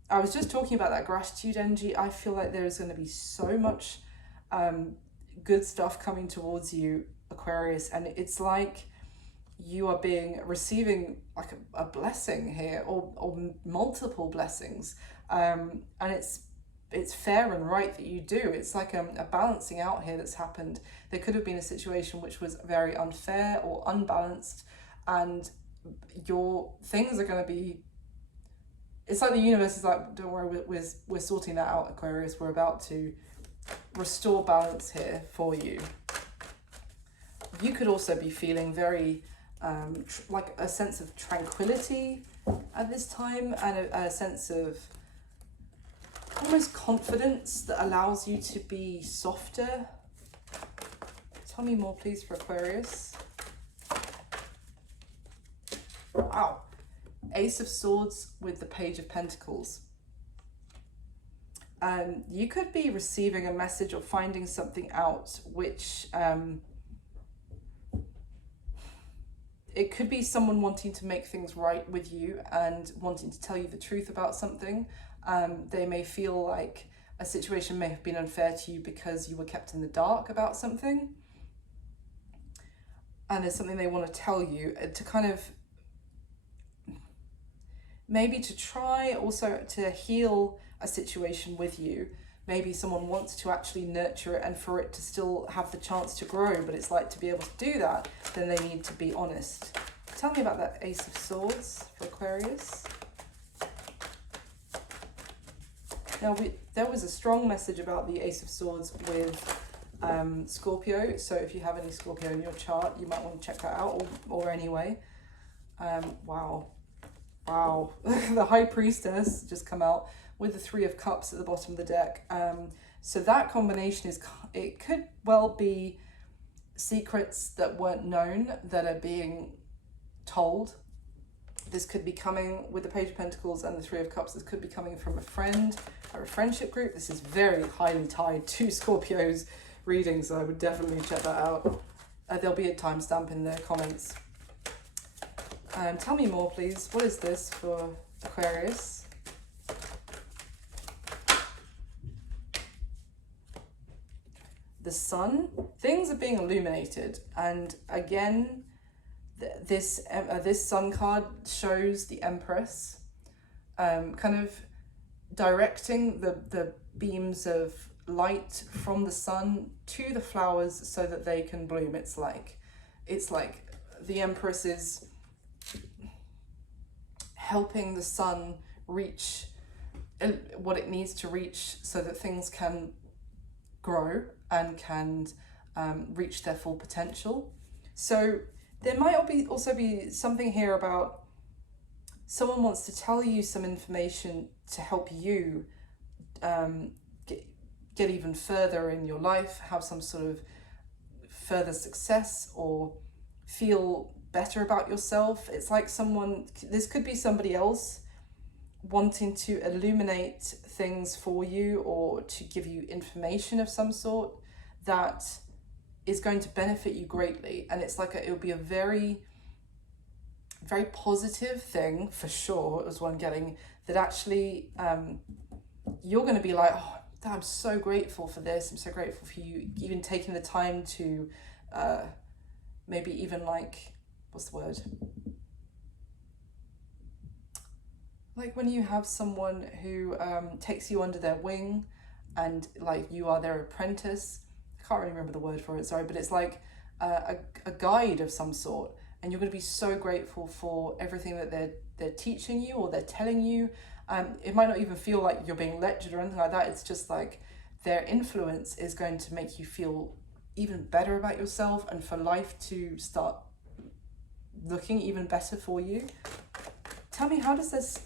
I was just talking about that gratitude energy. I feel like there is going to be so much good stuff coming towards you, Aquarius, and it's like you are receiving like a blessing here, or multiple blessings, and it's fair and right that you do. It's like a balancing out here that's happened. There could have been a situation which was very unfair or unbalanced, and your things are going to be, it's like the universe is like, don't worry, we're sorting that out, Aquarius. We're about to restore balance here for you. You could also be feeling very like a sense of tranquility at this time, and a sense of almost confidence that allows you to be softer. Tell me more, please, for Aquarius. Wow. Ace of Swords with the Page of Pentacles. You could be receiving a message or finding something out which it could be someone wanting to make things right with you and wanting to tell you the truth about something. They may feel like a situation may have been unfair to you because you were kept in the dark about something. And there's something they want to tell you to kind of, maybe to try also to heal a situation with you. Maybe someone wants to actually nurture it and for it to still have the chance to grow, but it's like to be able to do that, then they need to be honest. Tell me about that Ace of Swords for Aquarius. Now, there was a strong message about the Ace of Swords with Scorpio, so if you have any Scorpio in your chart, you might want to check that out, or anyway. Wow. The High Priestess just come out with the Three of Cups at the bottom of the deck. So that combination is, it could well be secrets that weren't known that are being told. This could be coming with the Page of Pentacles and the Three of Cups. This could be coming from a friend or a friendship group. This is very highly tied to Scorpio's reading, so I would definitely check that out. There'll be a timestamp in the comments. Tell me more, please. What is this for Aquarius? The Sun. Things are being illuminated, and again, this Sun card shows the Empress, kind of directing the beams of light from the sun to the flowers so that they can bloom. It's like the Empress is helping the sun reach what it needs to reach so that things can grow and can reach their full potential. So there might also be something here about someone wants to tell you some information to help you get even further in your life, have some sort of further success, or feel better about yourself. It's like this could be somebody else wanting to illuminate things for you or to give you information of some sort that is going to benefit you greatly. And it's like it will be a very, very positive thing for sure, is what I'm getting, that actually you're going to be like, oh, I'm so grateful for this. I'm so grateful for you even taking the time to maybe even like, what's the word? Like when you have someone who takes you under their wing and like you are their apprentice. I can't really remember the word for it, sorry, but it's like a guide of some sort, and you're going to be so grateful for everything that they're teaching you or they're telling you. It might not even feel like you're being lectured or anything like that. It's just like their influence is going to make you feel even better about yourself and for life to start looking even better for you. Tell me, how does this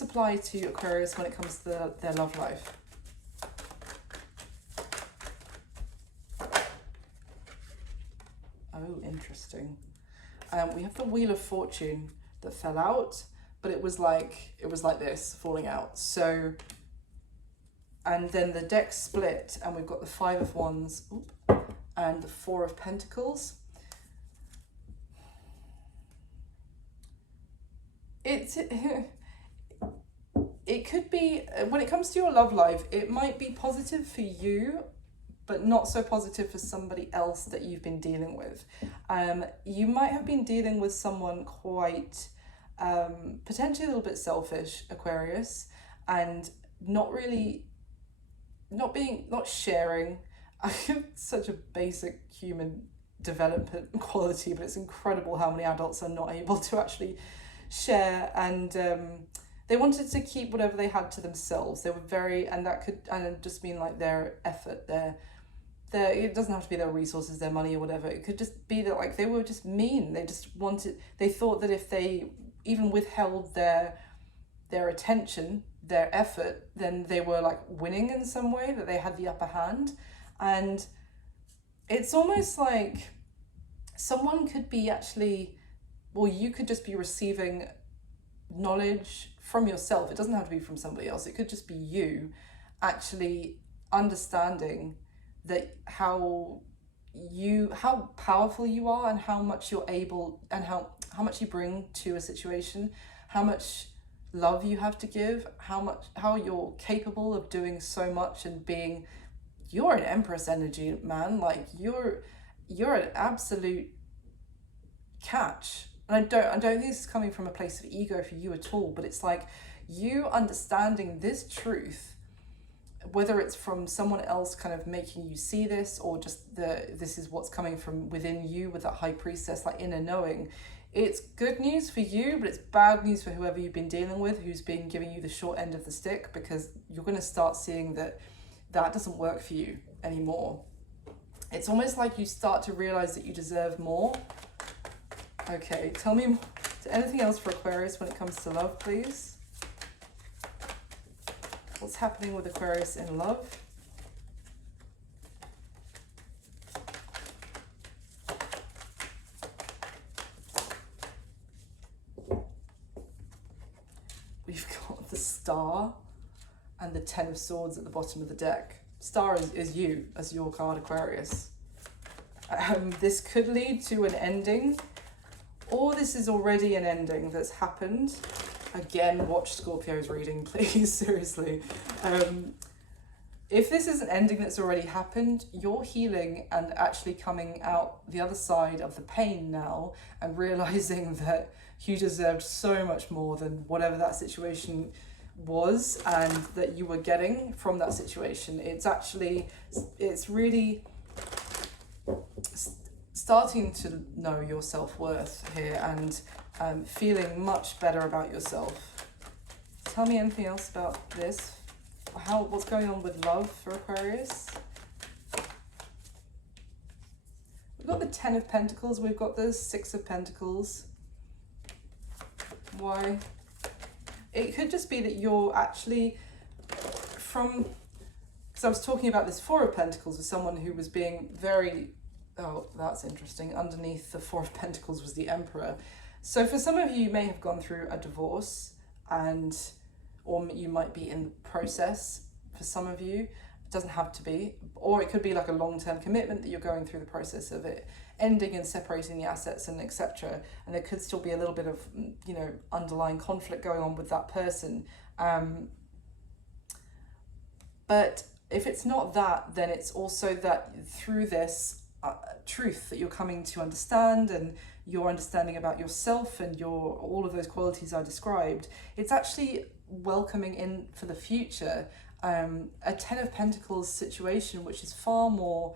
apply to Aquarius when it comes to their love life? Oh, interesting. We have the Wheel of Fortune that fell out, but it was like this, falling out. So, and then the deck split, and we've got the Five of Wands and the Four of Pentacles. It could be, when it comes to your love life, it might be positive for you, but not so positive for somebody else that you've been dealing with. You might have been dealing with someone quite potentially a little bit selfish, Aquarius, and not sharing. Such a basic human development quality, but it's incredible how many adults are not able to actually share, and they wanted to keep whatever they had to themselves. They were very, and that could just mean like their effort, their it doesn't have to be their resources, their money or whatever. It could just be that like they were just mean. They thought that if they even withheld their attention, their effort, then they were like winning in some way, that they had the upper hand. And it's almost like someone could be actually, or you could just be receiving knowledge from yourself. It doesn't have to be from somebody else. It could just be you actually understanding that how powerful you are, and how much you're able, and how much you bring to a situation, how much love you have to give, how you're capable of doing so much, and you're an Empress energy, man. Like you're an absolute catch. And I don't think this is coming from a place of ego for you at all, but it's like you understanding this truth, whether it's from someone else kind of making you see this, or just this is what's coming from within you with that high priestess, like inner knowing. It's good news for you, but it's bad news for whoever you've been dealing with, who's been giving you the short end of the stick, because you're going to start seeing that doesn't work for you anymore. It's almost like you start to realize that you deserve more. Okay, tell me anything else for Aquarius when it comes to love, please. What's happening with Aquarius in love? We've got the Star and the Ten of Swords at the bottom of the deck. Star is you, as your card, Aquarius. This could lead to an ending, or this is already an ending that's happened. Again, watch Scorpio's reading, please, seriously. If this is an ending that's already happened, you're healing and actually coming out the other side of the pain now, and realizing that you deserved so much more than whatever that situation was, and that you were getting from that situation. It's really starting to know your self-worth here, and feeling much better about yourself. Tell me anything else about this. What's going on with love for Aquarius? We've got the Ten of Pentacles, we've got the Six of Pentacles. Why? It could just be that you're actually because I was talking about this Four of Pentacles with someone who was being very, oh, that's interesting. Underneath the Four of Pentacles was the Emperor. So for some of you, you may have gone through a divorce, or you might be in the process for some of you. It doesn't have to be. Or it could be like a long-term commitment that you're going through the process of it ending and separating the assets and etc. And there could still be a little bit of, underlying conflict going on with that person. But if it's not that, then it's also that through this truth that you're coming to understand, and your understanding about yourself and all of those qualities I described, it's actually welcoming in for the future a Ten of Pentacles situation, which is far more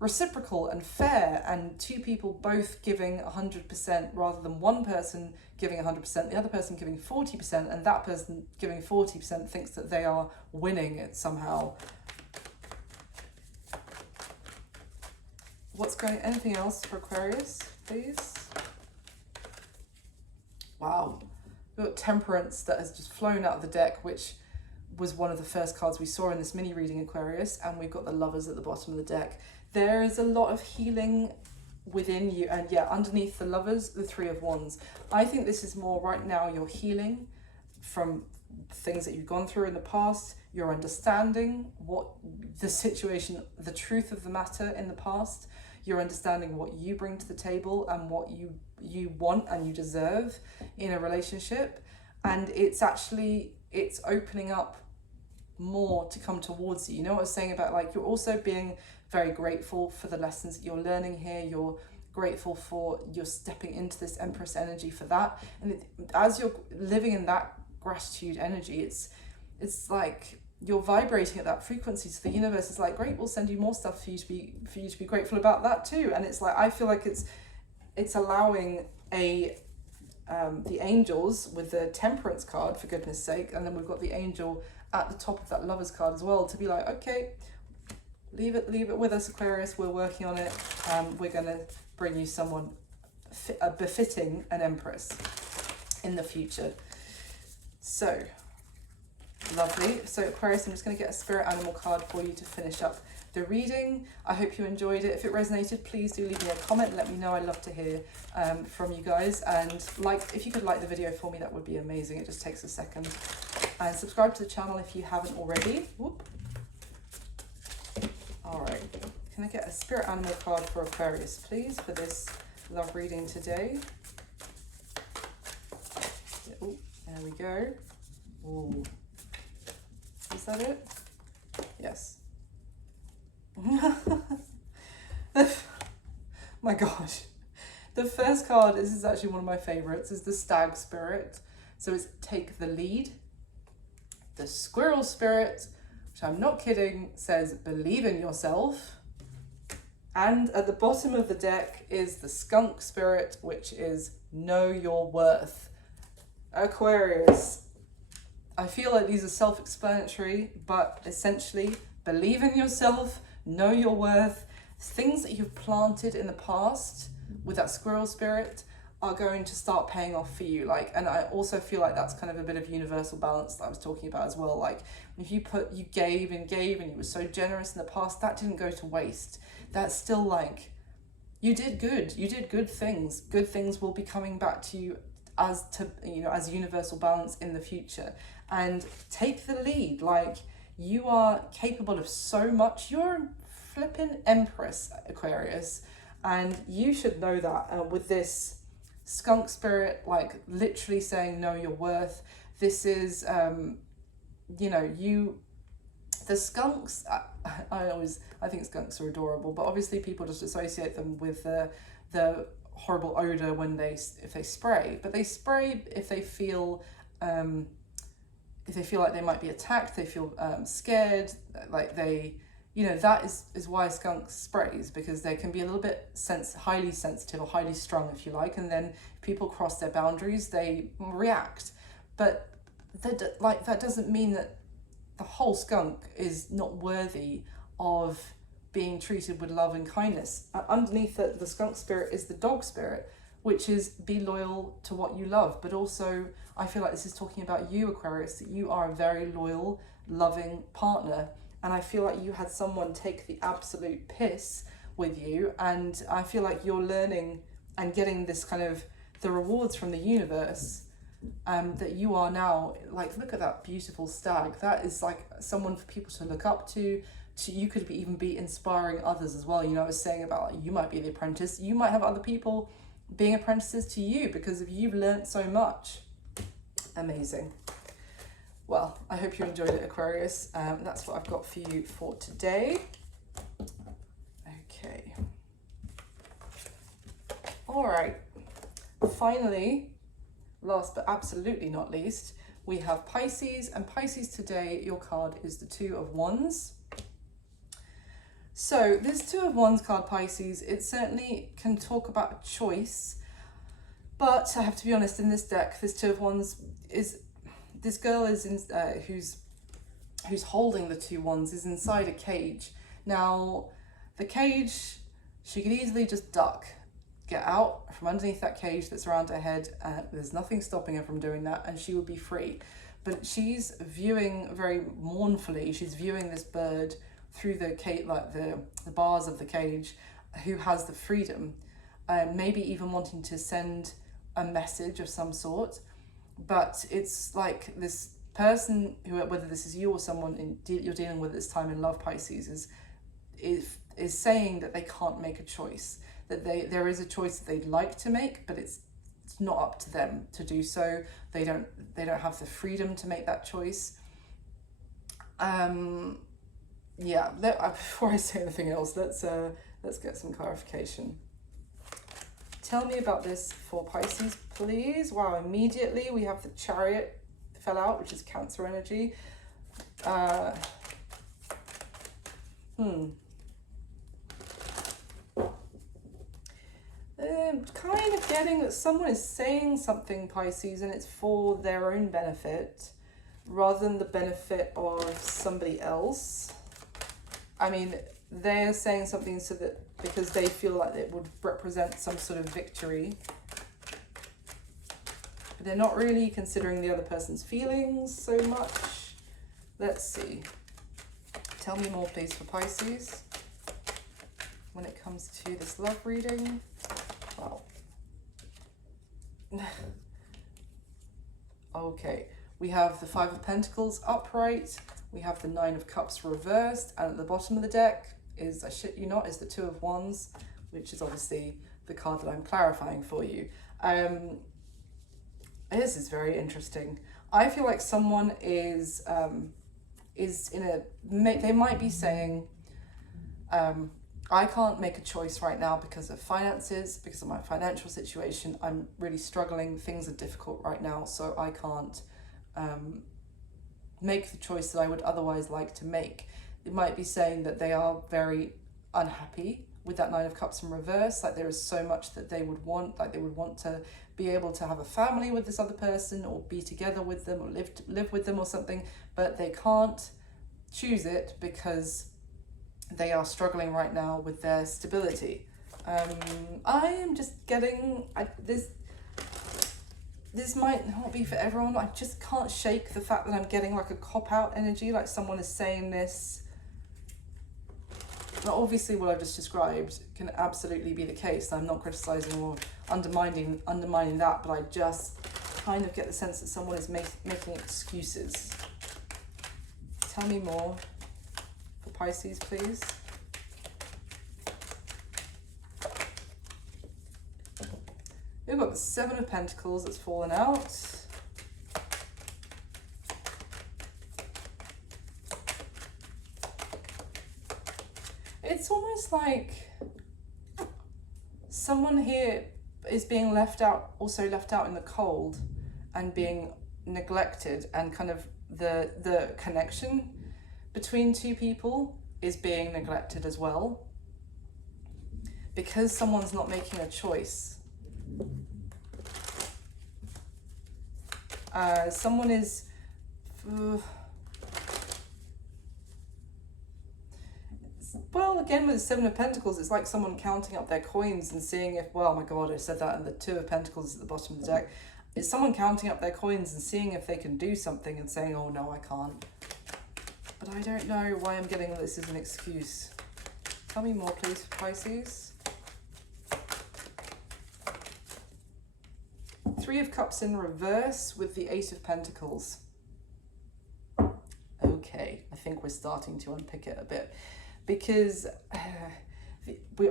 reciprocal and fair, and two people both giving 100% rather than one person giving 100%, the other person giving 40%, and that person giving 40% thinks that they are winning it somehow. Anything else for Aquarius, please? Wow. We've got Temperance that has just flown out of the deck, which was one of the first cards we saw in this mini reading, Aquarius, and we've got the Lovers at the bottom of the deck. There is a lot of healing within you, and yeah, underneath the Lovers, the Three of Wands. I think this is more right now you're healing from things that you've gone through in the past. You're understanding what the situation, the truth of the matter in the past. You're understanding what you bring to the table and what you want and you deserve in a relationship. And it's opening up more to come towards you. You know what I was saying about, like, you're also being very grateful for the lessons that you're learning here. You're grateful for you're stepping into this Empress energy for that. And as you're living in that gratitude energy, it's like you're vibrating at that frequency. So the universe is like, great, we'll send you more stuff for you to be grateful about that too. And it's like, I feel like it's allowing the angels with the Temperance card, for goodness sake, and then we've got the angel at the top of that Lovers card as well, to be like, okay, leave it with us, Aquarius, we're working on it, we're going to bring you someone befitting an Empress in the future. So lovely. So Aquarius, I'm just going to get a spirit animal card for you to finish up the reading. I hope you enjoyed it. If it resonated, please do leave me a comment and let me know. I'd love to hear from you guys. And if you could like the video for me, that would be amazing. It just takes a second. And subscribe to the channel if you haven't already. Whoop. All right. Can I get a spirit animal card for Aquarius, please, for this love reading today? Oh, there we go. Ooh. Is that it? Yes. My gosh. The first card, this is actually one of my favorites, is the Stag Spirit. So it's take the lead. The Squirrel Spirit, which I'm not kidding, says believe in yourself. And at the bottom of the deck is the Skunk Spirit, which is know your worth. Aquarius, I feel like these are self-explanatory, but essentially believe in yourself, know your worth. Things that you've planted in the past with that Squirrel Spirit are going to start paying off for you. And I also feel like that's kind of a bit of universal balance that I was talking about as well. Like if you gave and you were so generous in the past, that didn't go to waste. That's still you did good. You did good things. Good things will be coming back to you as universal balance in the future. And take the lead. You are capable of so much. You're a flipping empress, Aquarius. And you should know that with this Skunk Spirit, literally saying know your worth. This is, the skunks, I think skunks are adorable, but obviously people just associate them with the horrible odor if they spray. But they spray if they feel like they might be attacked, they feel scared, that is why skunks sprays, because they can be a little bit highly sensitive or highly strung, if you like, and then people cross their boundaries, they react. But that doesn't mean that the whole skunk is not worthy of being treated with love and kindness. Underneath the Skunk Spirit is the Dog Spirit, which is be loyal to what you love. But also, I feel like this is talking about you, Aquarius, that you are a very loyal, loving partner. And I feel like you had someone take the absolute piss with you. And I feel like you're learning and getting this kind of the rewards from the universe, that you are now, look at that beautiful stag. That is someone for people to look up to. You could even be inspiring others as well. I was saying about you might be the apprentice. You might have other people being apprentices to you because you've learned so much. Amazing. Well, I hope you enjoyed it, Aquarius. That's what I've got for you for today. Okay. All right. Finally, last but absolutely not least, we have Pisces. And Pisces today, your card is the Two of Wands. So this Two of Wands card, Pisces, it certainly can talk about a choice. But I have to be honest, in this deck, this Two of Wands is... This girl is who's holding the Two Wands is inside a cage. Now, the cage, she could easily just duck, get out from underneath that cage that's around her head. There's nothing stopping her from doing that, and she would be free. But she's viewing very mournfully. She's viewing this bird through the cage, the bars of the cage, who has the freedom, maybe even wanting to send a message of some sort. But it's this person, whether this is you or someone you're dealing with at this time in love, Pisces, is saying that they can't make a choice, that there is a choice that they'd like to make, but it's not up to them to do so. They don't have the freedom to make that choice. Before I say anything else, let's get some clarification. Tell me about this for Pisces, please. Wow, immediately we have the Chariot fell out, which is Cancer energy. Kind of getting that someone is saying something, Pisces, and it's for their own benefit rather than the benefit of somebody else. I mean, they're saying something so that because they feel like it would represent some sort of victory. But they're not really considering the other person's feelings so much. Let's see. Tell me more, please, for Pisces. When it comes to this love reading, well, okay, we have the Five of Pentacles upright, we have the Nine of Cups reversed, and at the bottom of the deck is, I shit you not, is the Two of Wands, which is obviously the card that I'm clarifying for you. This is very interesting. I feel like someone is in a, they might be saying, I can't make a choice right now because of finances, because of my financial situation. I'm really struggling. Things are difficult right now, so I can't make the choice that I would otherwise like to make. It might be saying that they are very unhappy with that Nine of Cups in reverse. Like there is so much that they would want. Like they would want to be able to have a family with this other person, or be together with them, or live with them or something, but they can't choose it because they are struggling right now with their stability. I am just getting, this might not be for everyone. I just can't shake the fact that I'm getting like a cop-out energy, like someone is saying this. Now, obviously what I've just described can absolutely be the case. I'm not criticizing or undermining that, but I just kind of get the sense that someone is making excuses. Tell me more for Pisces, please. We've got the Seven of Pentacles that's fallen out. It's almost like someone here is being left out in the cold and being neglected, and kind of the connection between two people is being neglected as well, because someone's not making a choice. Someone is well, again, with the Seven of Pentacles, it's like someone counting up their coins and seeing if, well, oh my God, I said that, and the Two of Pentacles at the bottom of the deck. It's someone counting up their coins and seeing if they can do something and saying, oh no, I can't. But I don't know why I'm getting this as an excuse. Tell me more, please, for Pisces. Three of Cups in reverse with the Eight of Pentacles. Okay, I think we're starting to unpick it a bit, because we've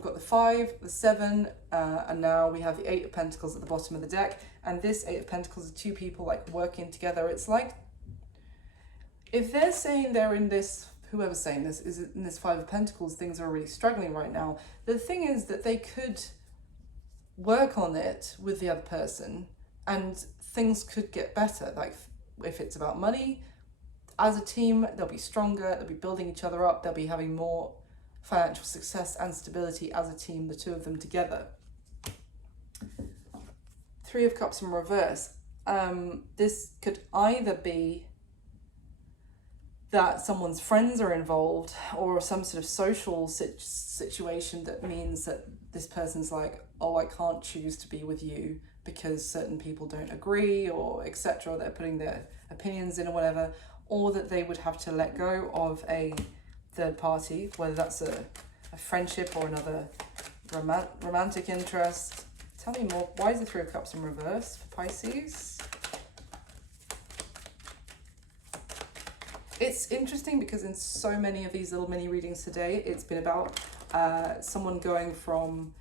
got the 5, the 7, and now we have the 8 of Pentacles at the bottom of the deck. And this 8 of Pentacles are two people like working together. It's like, if they're saying they're in this, whoever's saying this is in this 5 of Pentacles, things are really struggling right now. The thing is that they could work on it with the other person and things could get better. Like if it's about money, as a team, they'll be stronger, they'll be building each other up, they'll be having more financial success and stability as a team, the two of them together. Three of Cups in reverse. This could either be that someone's friends are involved, or some sort of social situation that means that this person's like, oh, I can't choose to be with you because certain people don't agree, or etc. They're putting their opinions in or whatever, or that they would have to let go of a third party, whether that's a friendship or another romantic interest. Tell me more. Why is the Three of Cups in reverse for Pisces? It's interesting because in so many of these little mini readings today, it's been about someone going from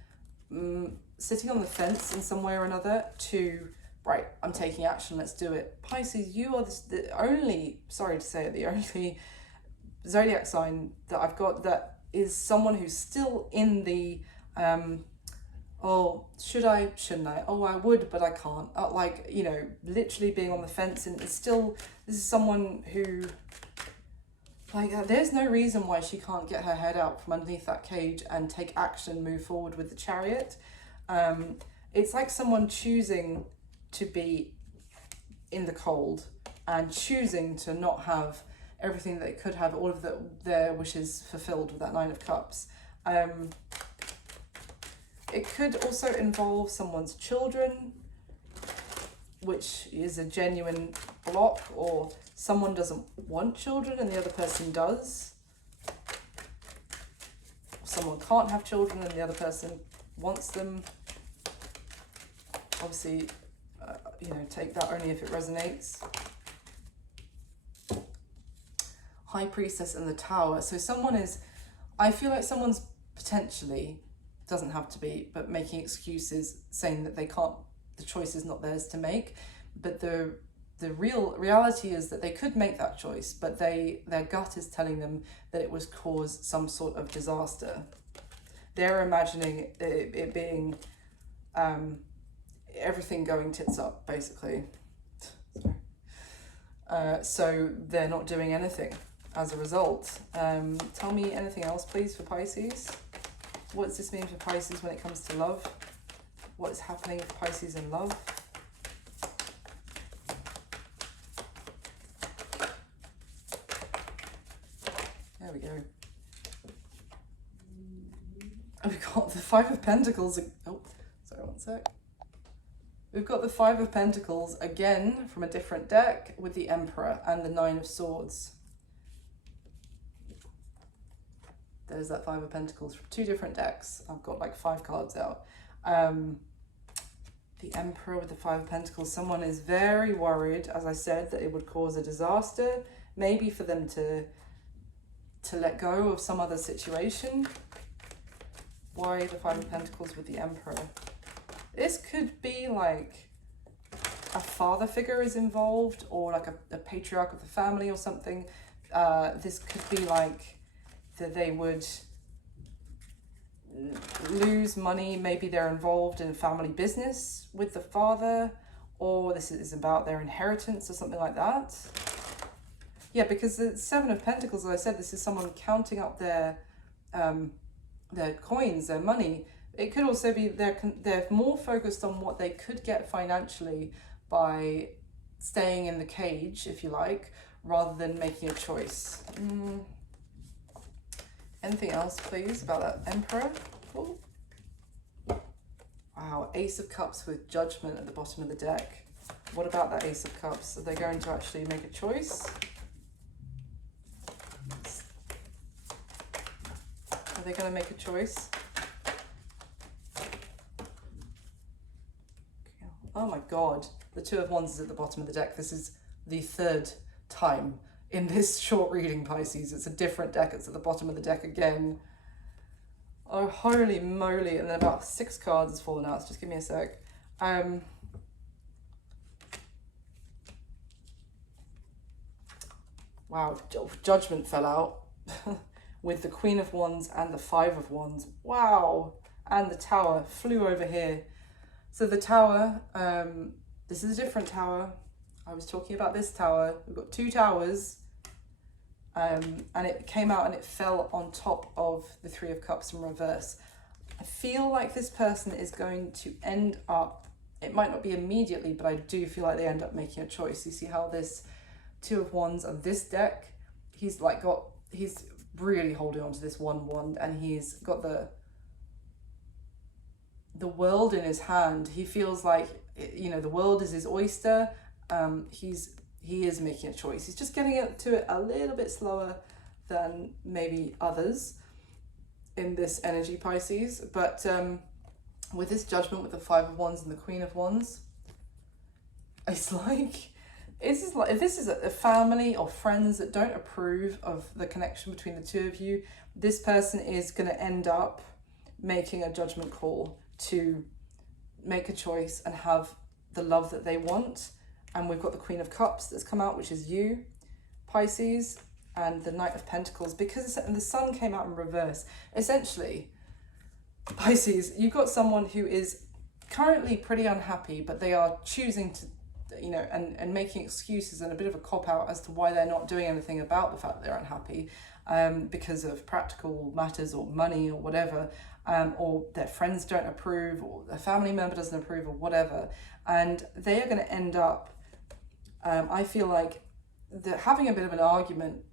sitting on the fence in some way or another to, right, I'm taking action, let's do it. Pisces, you are the only, sorry to say it, the only zodiac sign that I've got that is someone who's still in the, oh, should I, shouldn't I? Oh, I would, but I can't. Like, you know, literally being on the fence, and it's still, this is someone who, like, there's no reason why she can't get her head out from underneath that cage and take action, move forward with the Chariot. It's like someone choosing to be in the cold and choosing to not have everything that they could have, all of their wishes fulfilled with that Nine of Cups. It could also involve someone's children, which is a genuine block, or someone doesn't want children and the other person does. Someone can't have children and the other person wants them. Obviously, you know, take that only if it resonates. High Priestess and the Tower. So someone is, I feel like someone's potentially, doesn't have to be, but making excuses, saying that they can't, the choice is not theirs to make. But the real reality is that they could make that choice, but their gut is telling them that it was caused some sort of disaster. They're imagining it being everything going tits up, basically. So they're not doing anything as a result. Tell me anything else, please, for Pisces. What does this mean for Pisces when it comes to love? What is happening with Pisces in love? There we go. We've got the Five of Pentacles. Oh, sorry, one sec. We've got the Five of Pentacles again from a different deck with the Emperor and the Nine of Swords. There's that Five of Pentacles from two different decks. I've got like 5 cards out. The Emperor with the Five of Pentacles. Someone is very worried, as I said, that it would cause a disaster. Maybe for them to let go of some other situation. Why the Five of Pentacles with the Emperor? This could be like a father figure is involved, or like a patriarch of the family or something. This could be like that they would lose money. Maybe they're involved in a family business with the father, or this is about their inheritance or something like that. Yeah, because the Seven of Pentacles, as I said, this is someone counting up their coins, their money. It could also be they're more focused on what they could get financially by staying in the cage, if you like, rather than making a choice. Anything else, please, about that Emperor? Ooh. Wow, Ace of Cups with Judgment at the bottom of the deck. What about that Ace of Cups? Are they going to actually make a choice? Are they going to make a choice? Oh my God, the Two of Wands is at the bottom of the deck. This is the 3rd time in this short reading, Pisces. It's a different deck. It's at the bottom of the deck again. Oh, holy moly. And then about 6 cards has fallen out. So just give me a sec. Wow, Judgment fell out with the Queen of Wands and the Five of Wands. Wow. And the Tower flew over here. So the Tower, this is a different tower. I was talking about this tower. We've got 2 towers. And it came out and it fell on top of the Three of Cups in reverse. I feel like this person is going to end up, it might not be immediately, but I do feel like they end up making a choice. You see how this Two of Wands on this deck, he's really holding on to this one wand, and he's got the world in his hand. He feels like, you know, the world is his oyster. He is making a choice. He's just getting to it a little bit slower than maybe others in this energy, Pisces. But with this Judgment with the Five of Wands and the Queen of Wands, it's like, if this is a family or friends that don't approve of the connection between the two of you, this person is going to end up making a judgment call to make a choice and have the love that they want. And we've got the Queen of Cups that's come out, which is you, Pisces, and the Knight of Pentacles, because the Sun came out in reverse. Essentially, Pisces, you've got someone who is currently pretty unhappy, but they are choosing to, you know, and making excuses and a bit of a cop-out as to why they're not doing anything about the fact that they're unhappy, because of practical matters or money or whatever, or their friends don't approve, or a family member doesn't approve, or whatever. And they are going to end up, I feel like, having a bit of an argument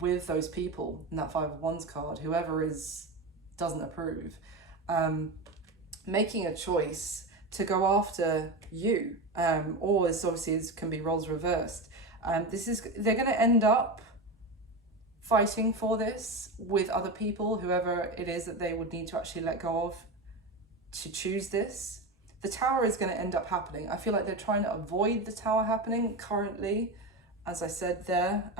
with those people in that Five of Wands card, whoever doesn't approve, making a choice to go after you, or as obviously as can be roles reversed, They're going to end up fighting for this with other people, whoever it is that they would need to actually let go of to choose this. The Tower is going to end up happening. I feel like they're trying to avoid the Tower happening currently, as I said there,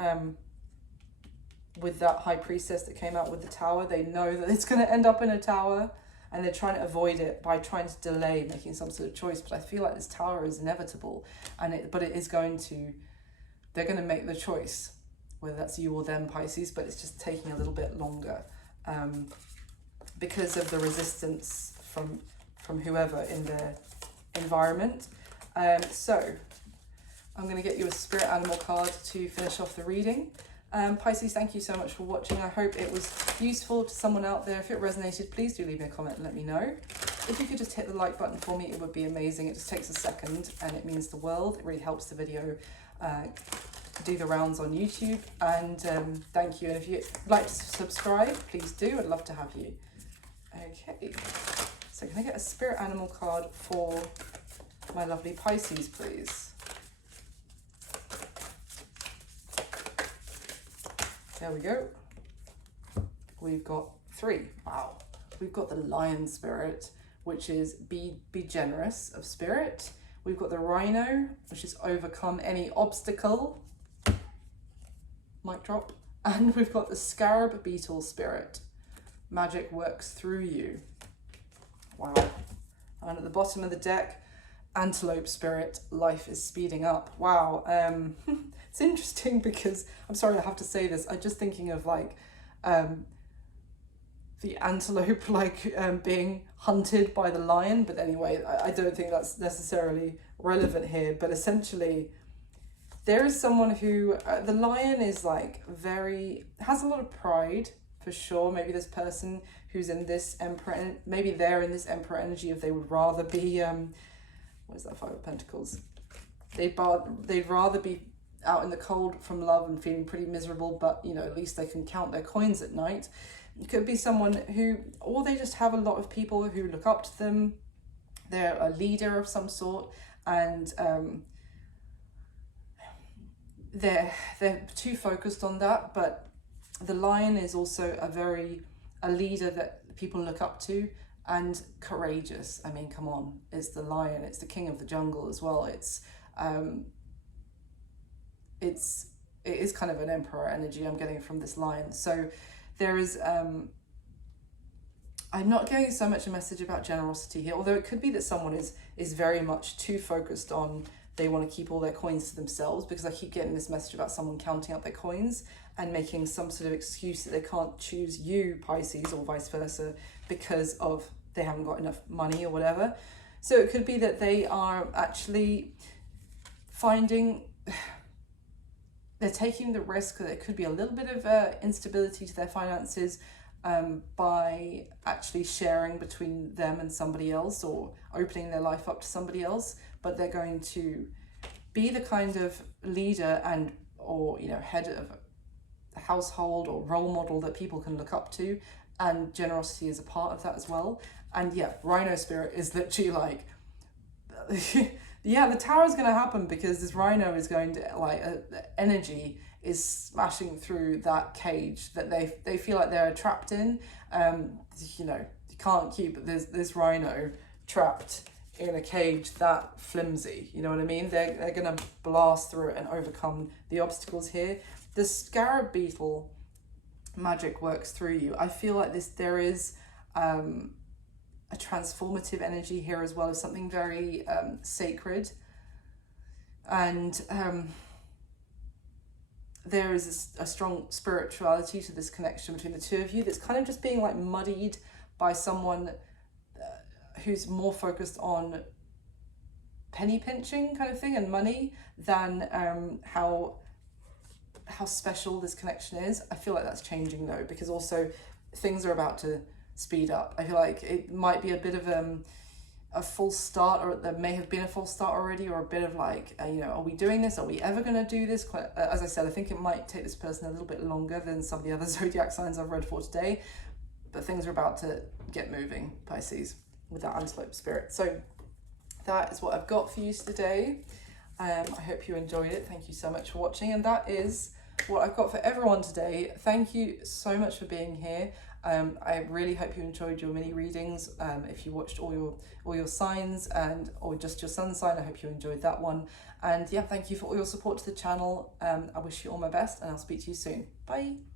with that High Priestess that came out with the Tower. They know that it's going to end up in a Tower, and they're trying to avoid it by trying to delay making some sort of choice. But I feel like this Tower is inevitable, but it is going to, they're going to make the choice, whether that's you or them, Pisces, but it's just taking a little bit longer because of the resistance from whoever in their environment. So I'm going to get you a spirit animal card to finish off the reading. Pisces, thank you so much for watching. I hope it was useful to someone out there. If it resonated, please do leave me a comment and let me know. If you could just hit the like button for me, it would be amazing. It just takes a second and it means the world. It really helps the video do the rounds on YouTube. And thank you. And if you'd like to subscribe, please do. I'd love to have you. Okay. So can I get a spirit animal card for my lovely Pisces, please? There we go. We've got 3. Wow. We've got the Lion spirit, which is be generous of spirit. We've got the Rhino, which is overcome any obstacle. Mic drop. And we've got the Scarab Beetle spirit. Magic works through you. Wow. And at the bottom of the deck, Antelope spirit, life is speeding up. Wow. It's interesting because, I'm sorry I have to say this, I'm just thinking of like the antelope being hunted by the lion, but anyway, I don't think that's necessarily relevant here. But essentially, there is someone who, the lion is like has a lot of pride for sure. Maybe this person who's in this Emperor, maybe they're in this Emperor energy if they would rather be, what is that, 5 of Pentacles? They'd rather be out in the cold from love and feeling pretty miserable, but you know, at least they can count their coins at night. It could be someone who, or they just have a lot of people who look up to them. They're a leader of some sort, and they're too focused on that. But the lion is also a leader that people look up to, and courageous. I mean, come on, it's the lion, it's the king of the jungle as well. It is kind of an emperor energy I'm getting from this lion. So there is, I'm not getting so much a message about generosity here, although it could be that someone is very much too focused on, they want to keep all their coins to themselves, because I keep getting this message about someone counting up their coins and making some sort of excuse that they can't choose you, Pisces, or vice versa, because of they haven't got enough money or whatever. So it could be that they are actually they're taking the risk that there could be a little bit of instability to their finances by actually sharing between them and somebody else, or opening their life up to somebody else. But they're going to be the kind of leader or head of the household or role model that people can look up to, and generosity is a part of that as well. And yeah, Rhino spirit is literally like yeah, the Tower is going to happen because this Rhino is going to, energy is smashing through that cage that they feel like they're trapped in. You can't keep this Rhino trapped in a cage that flimsy, you know what I mean? They're going to blast through it and overcome the obstacles here. The Scarab Beetle magic works through you. I feel like there is a transformative energy here as well, as something very sacred, and there is a strong spirituality to this connection between the two of you that's kind of just being like muddied by someone who's more focused on penny pinching kind of thing and money than how special this connection is. I feel like that's changing though, because also things are about to speed up. I feel like it might be a bit of a false start, or there may have been a false start already, or a bit of like, are we doing this? Are we ever going to do this? As I said, I think it might take this person a little bit longer than some of the other zodiac signs I've read for today, but things are about to get moving, Pisces, with that antelope spirit. So that is what I've got for you today. I hope you enjoyed it. Thank you so much for watching, and that is what I've got for everyone today. Thank you so much for being here. I really hope you enjoyed your mini readings. If you watched all your signs or just your sun sign, I hope you enjoyed that one. And yeah, thank you for all your support to the channel. I wish you all my best, and I'll speak to you soon. Bye.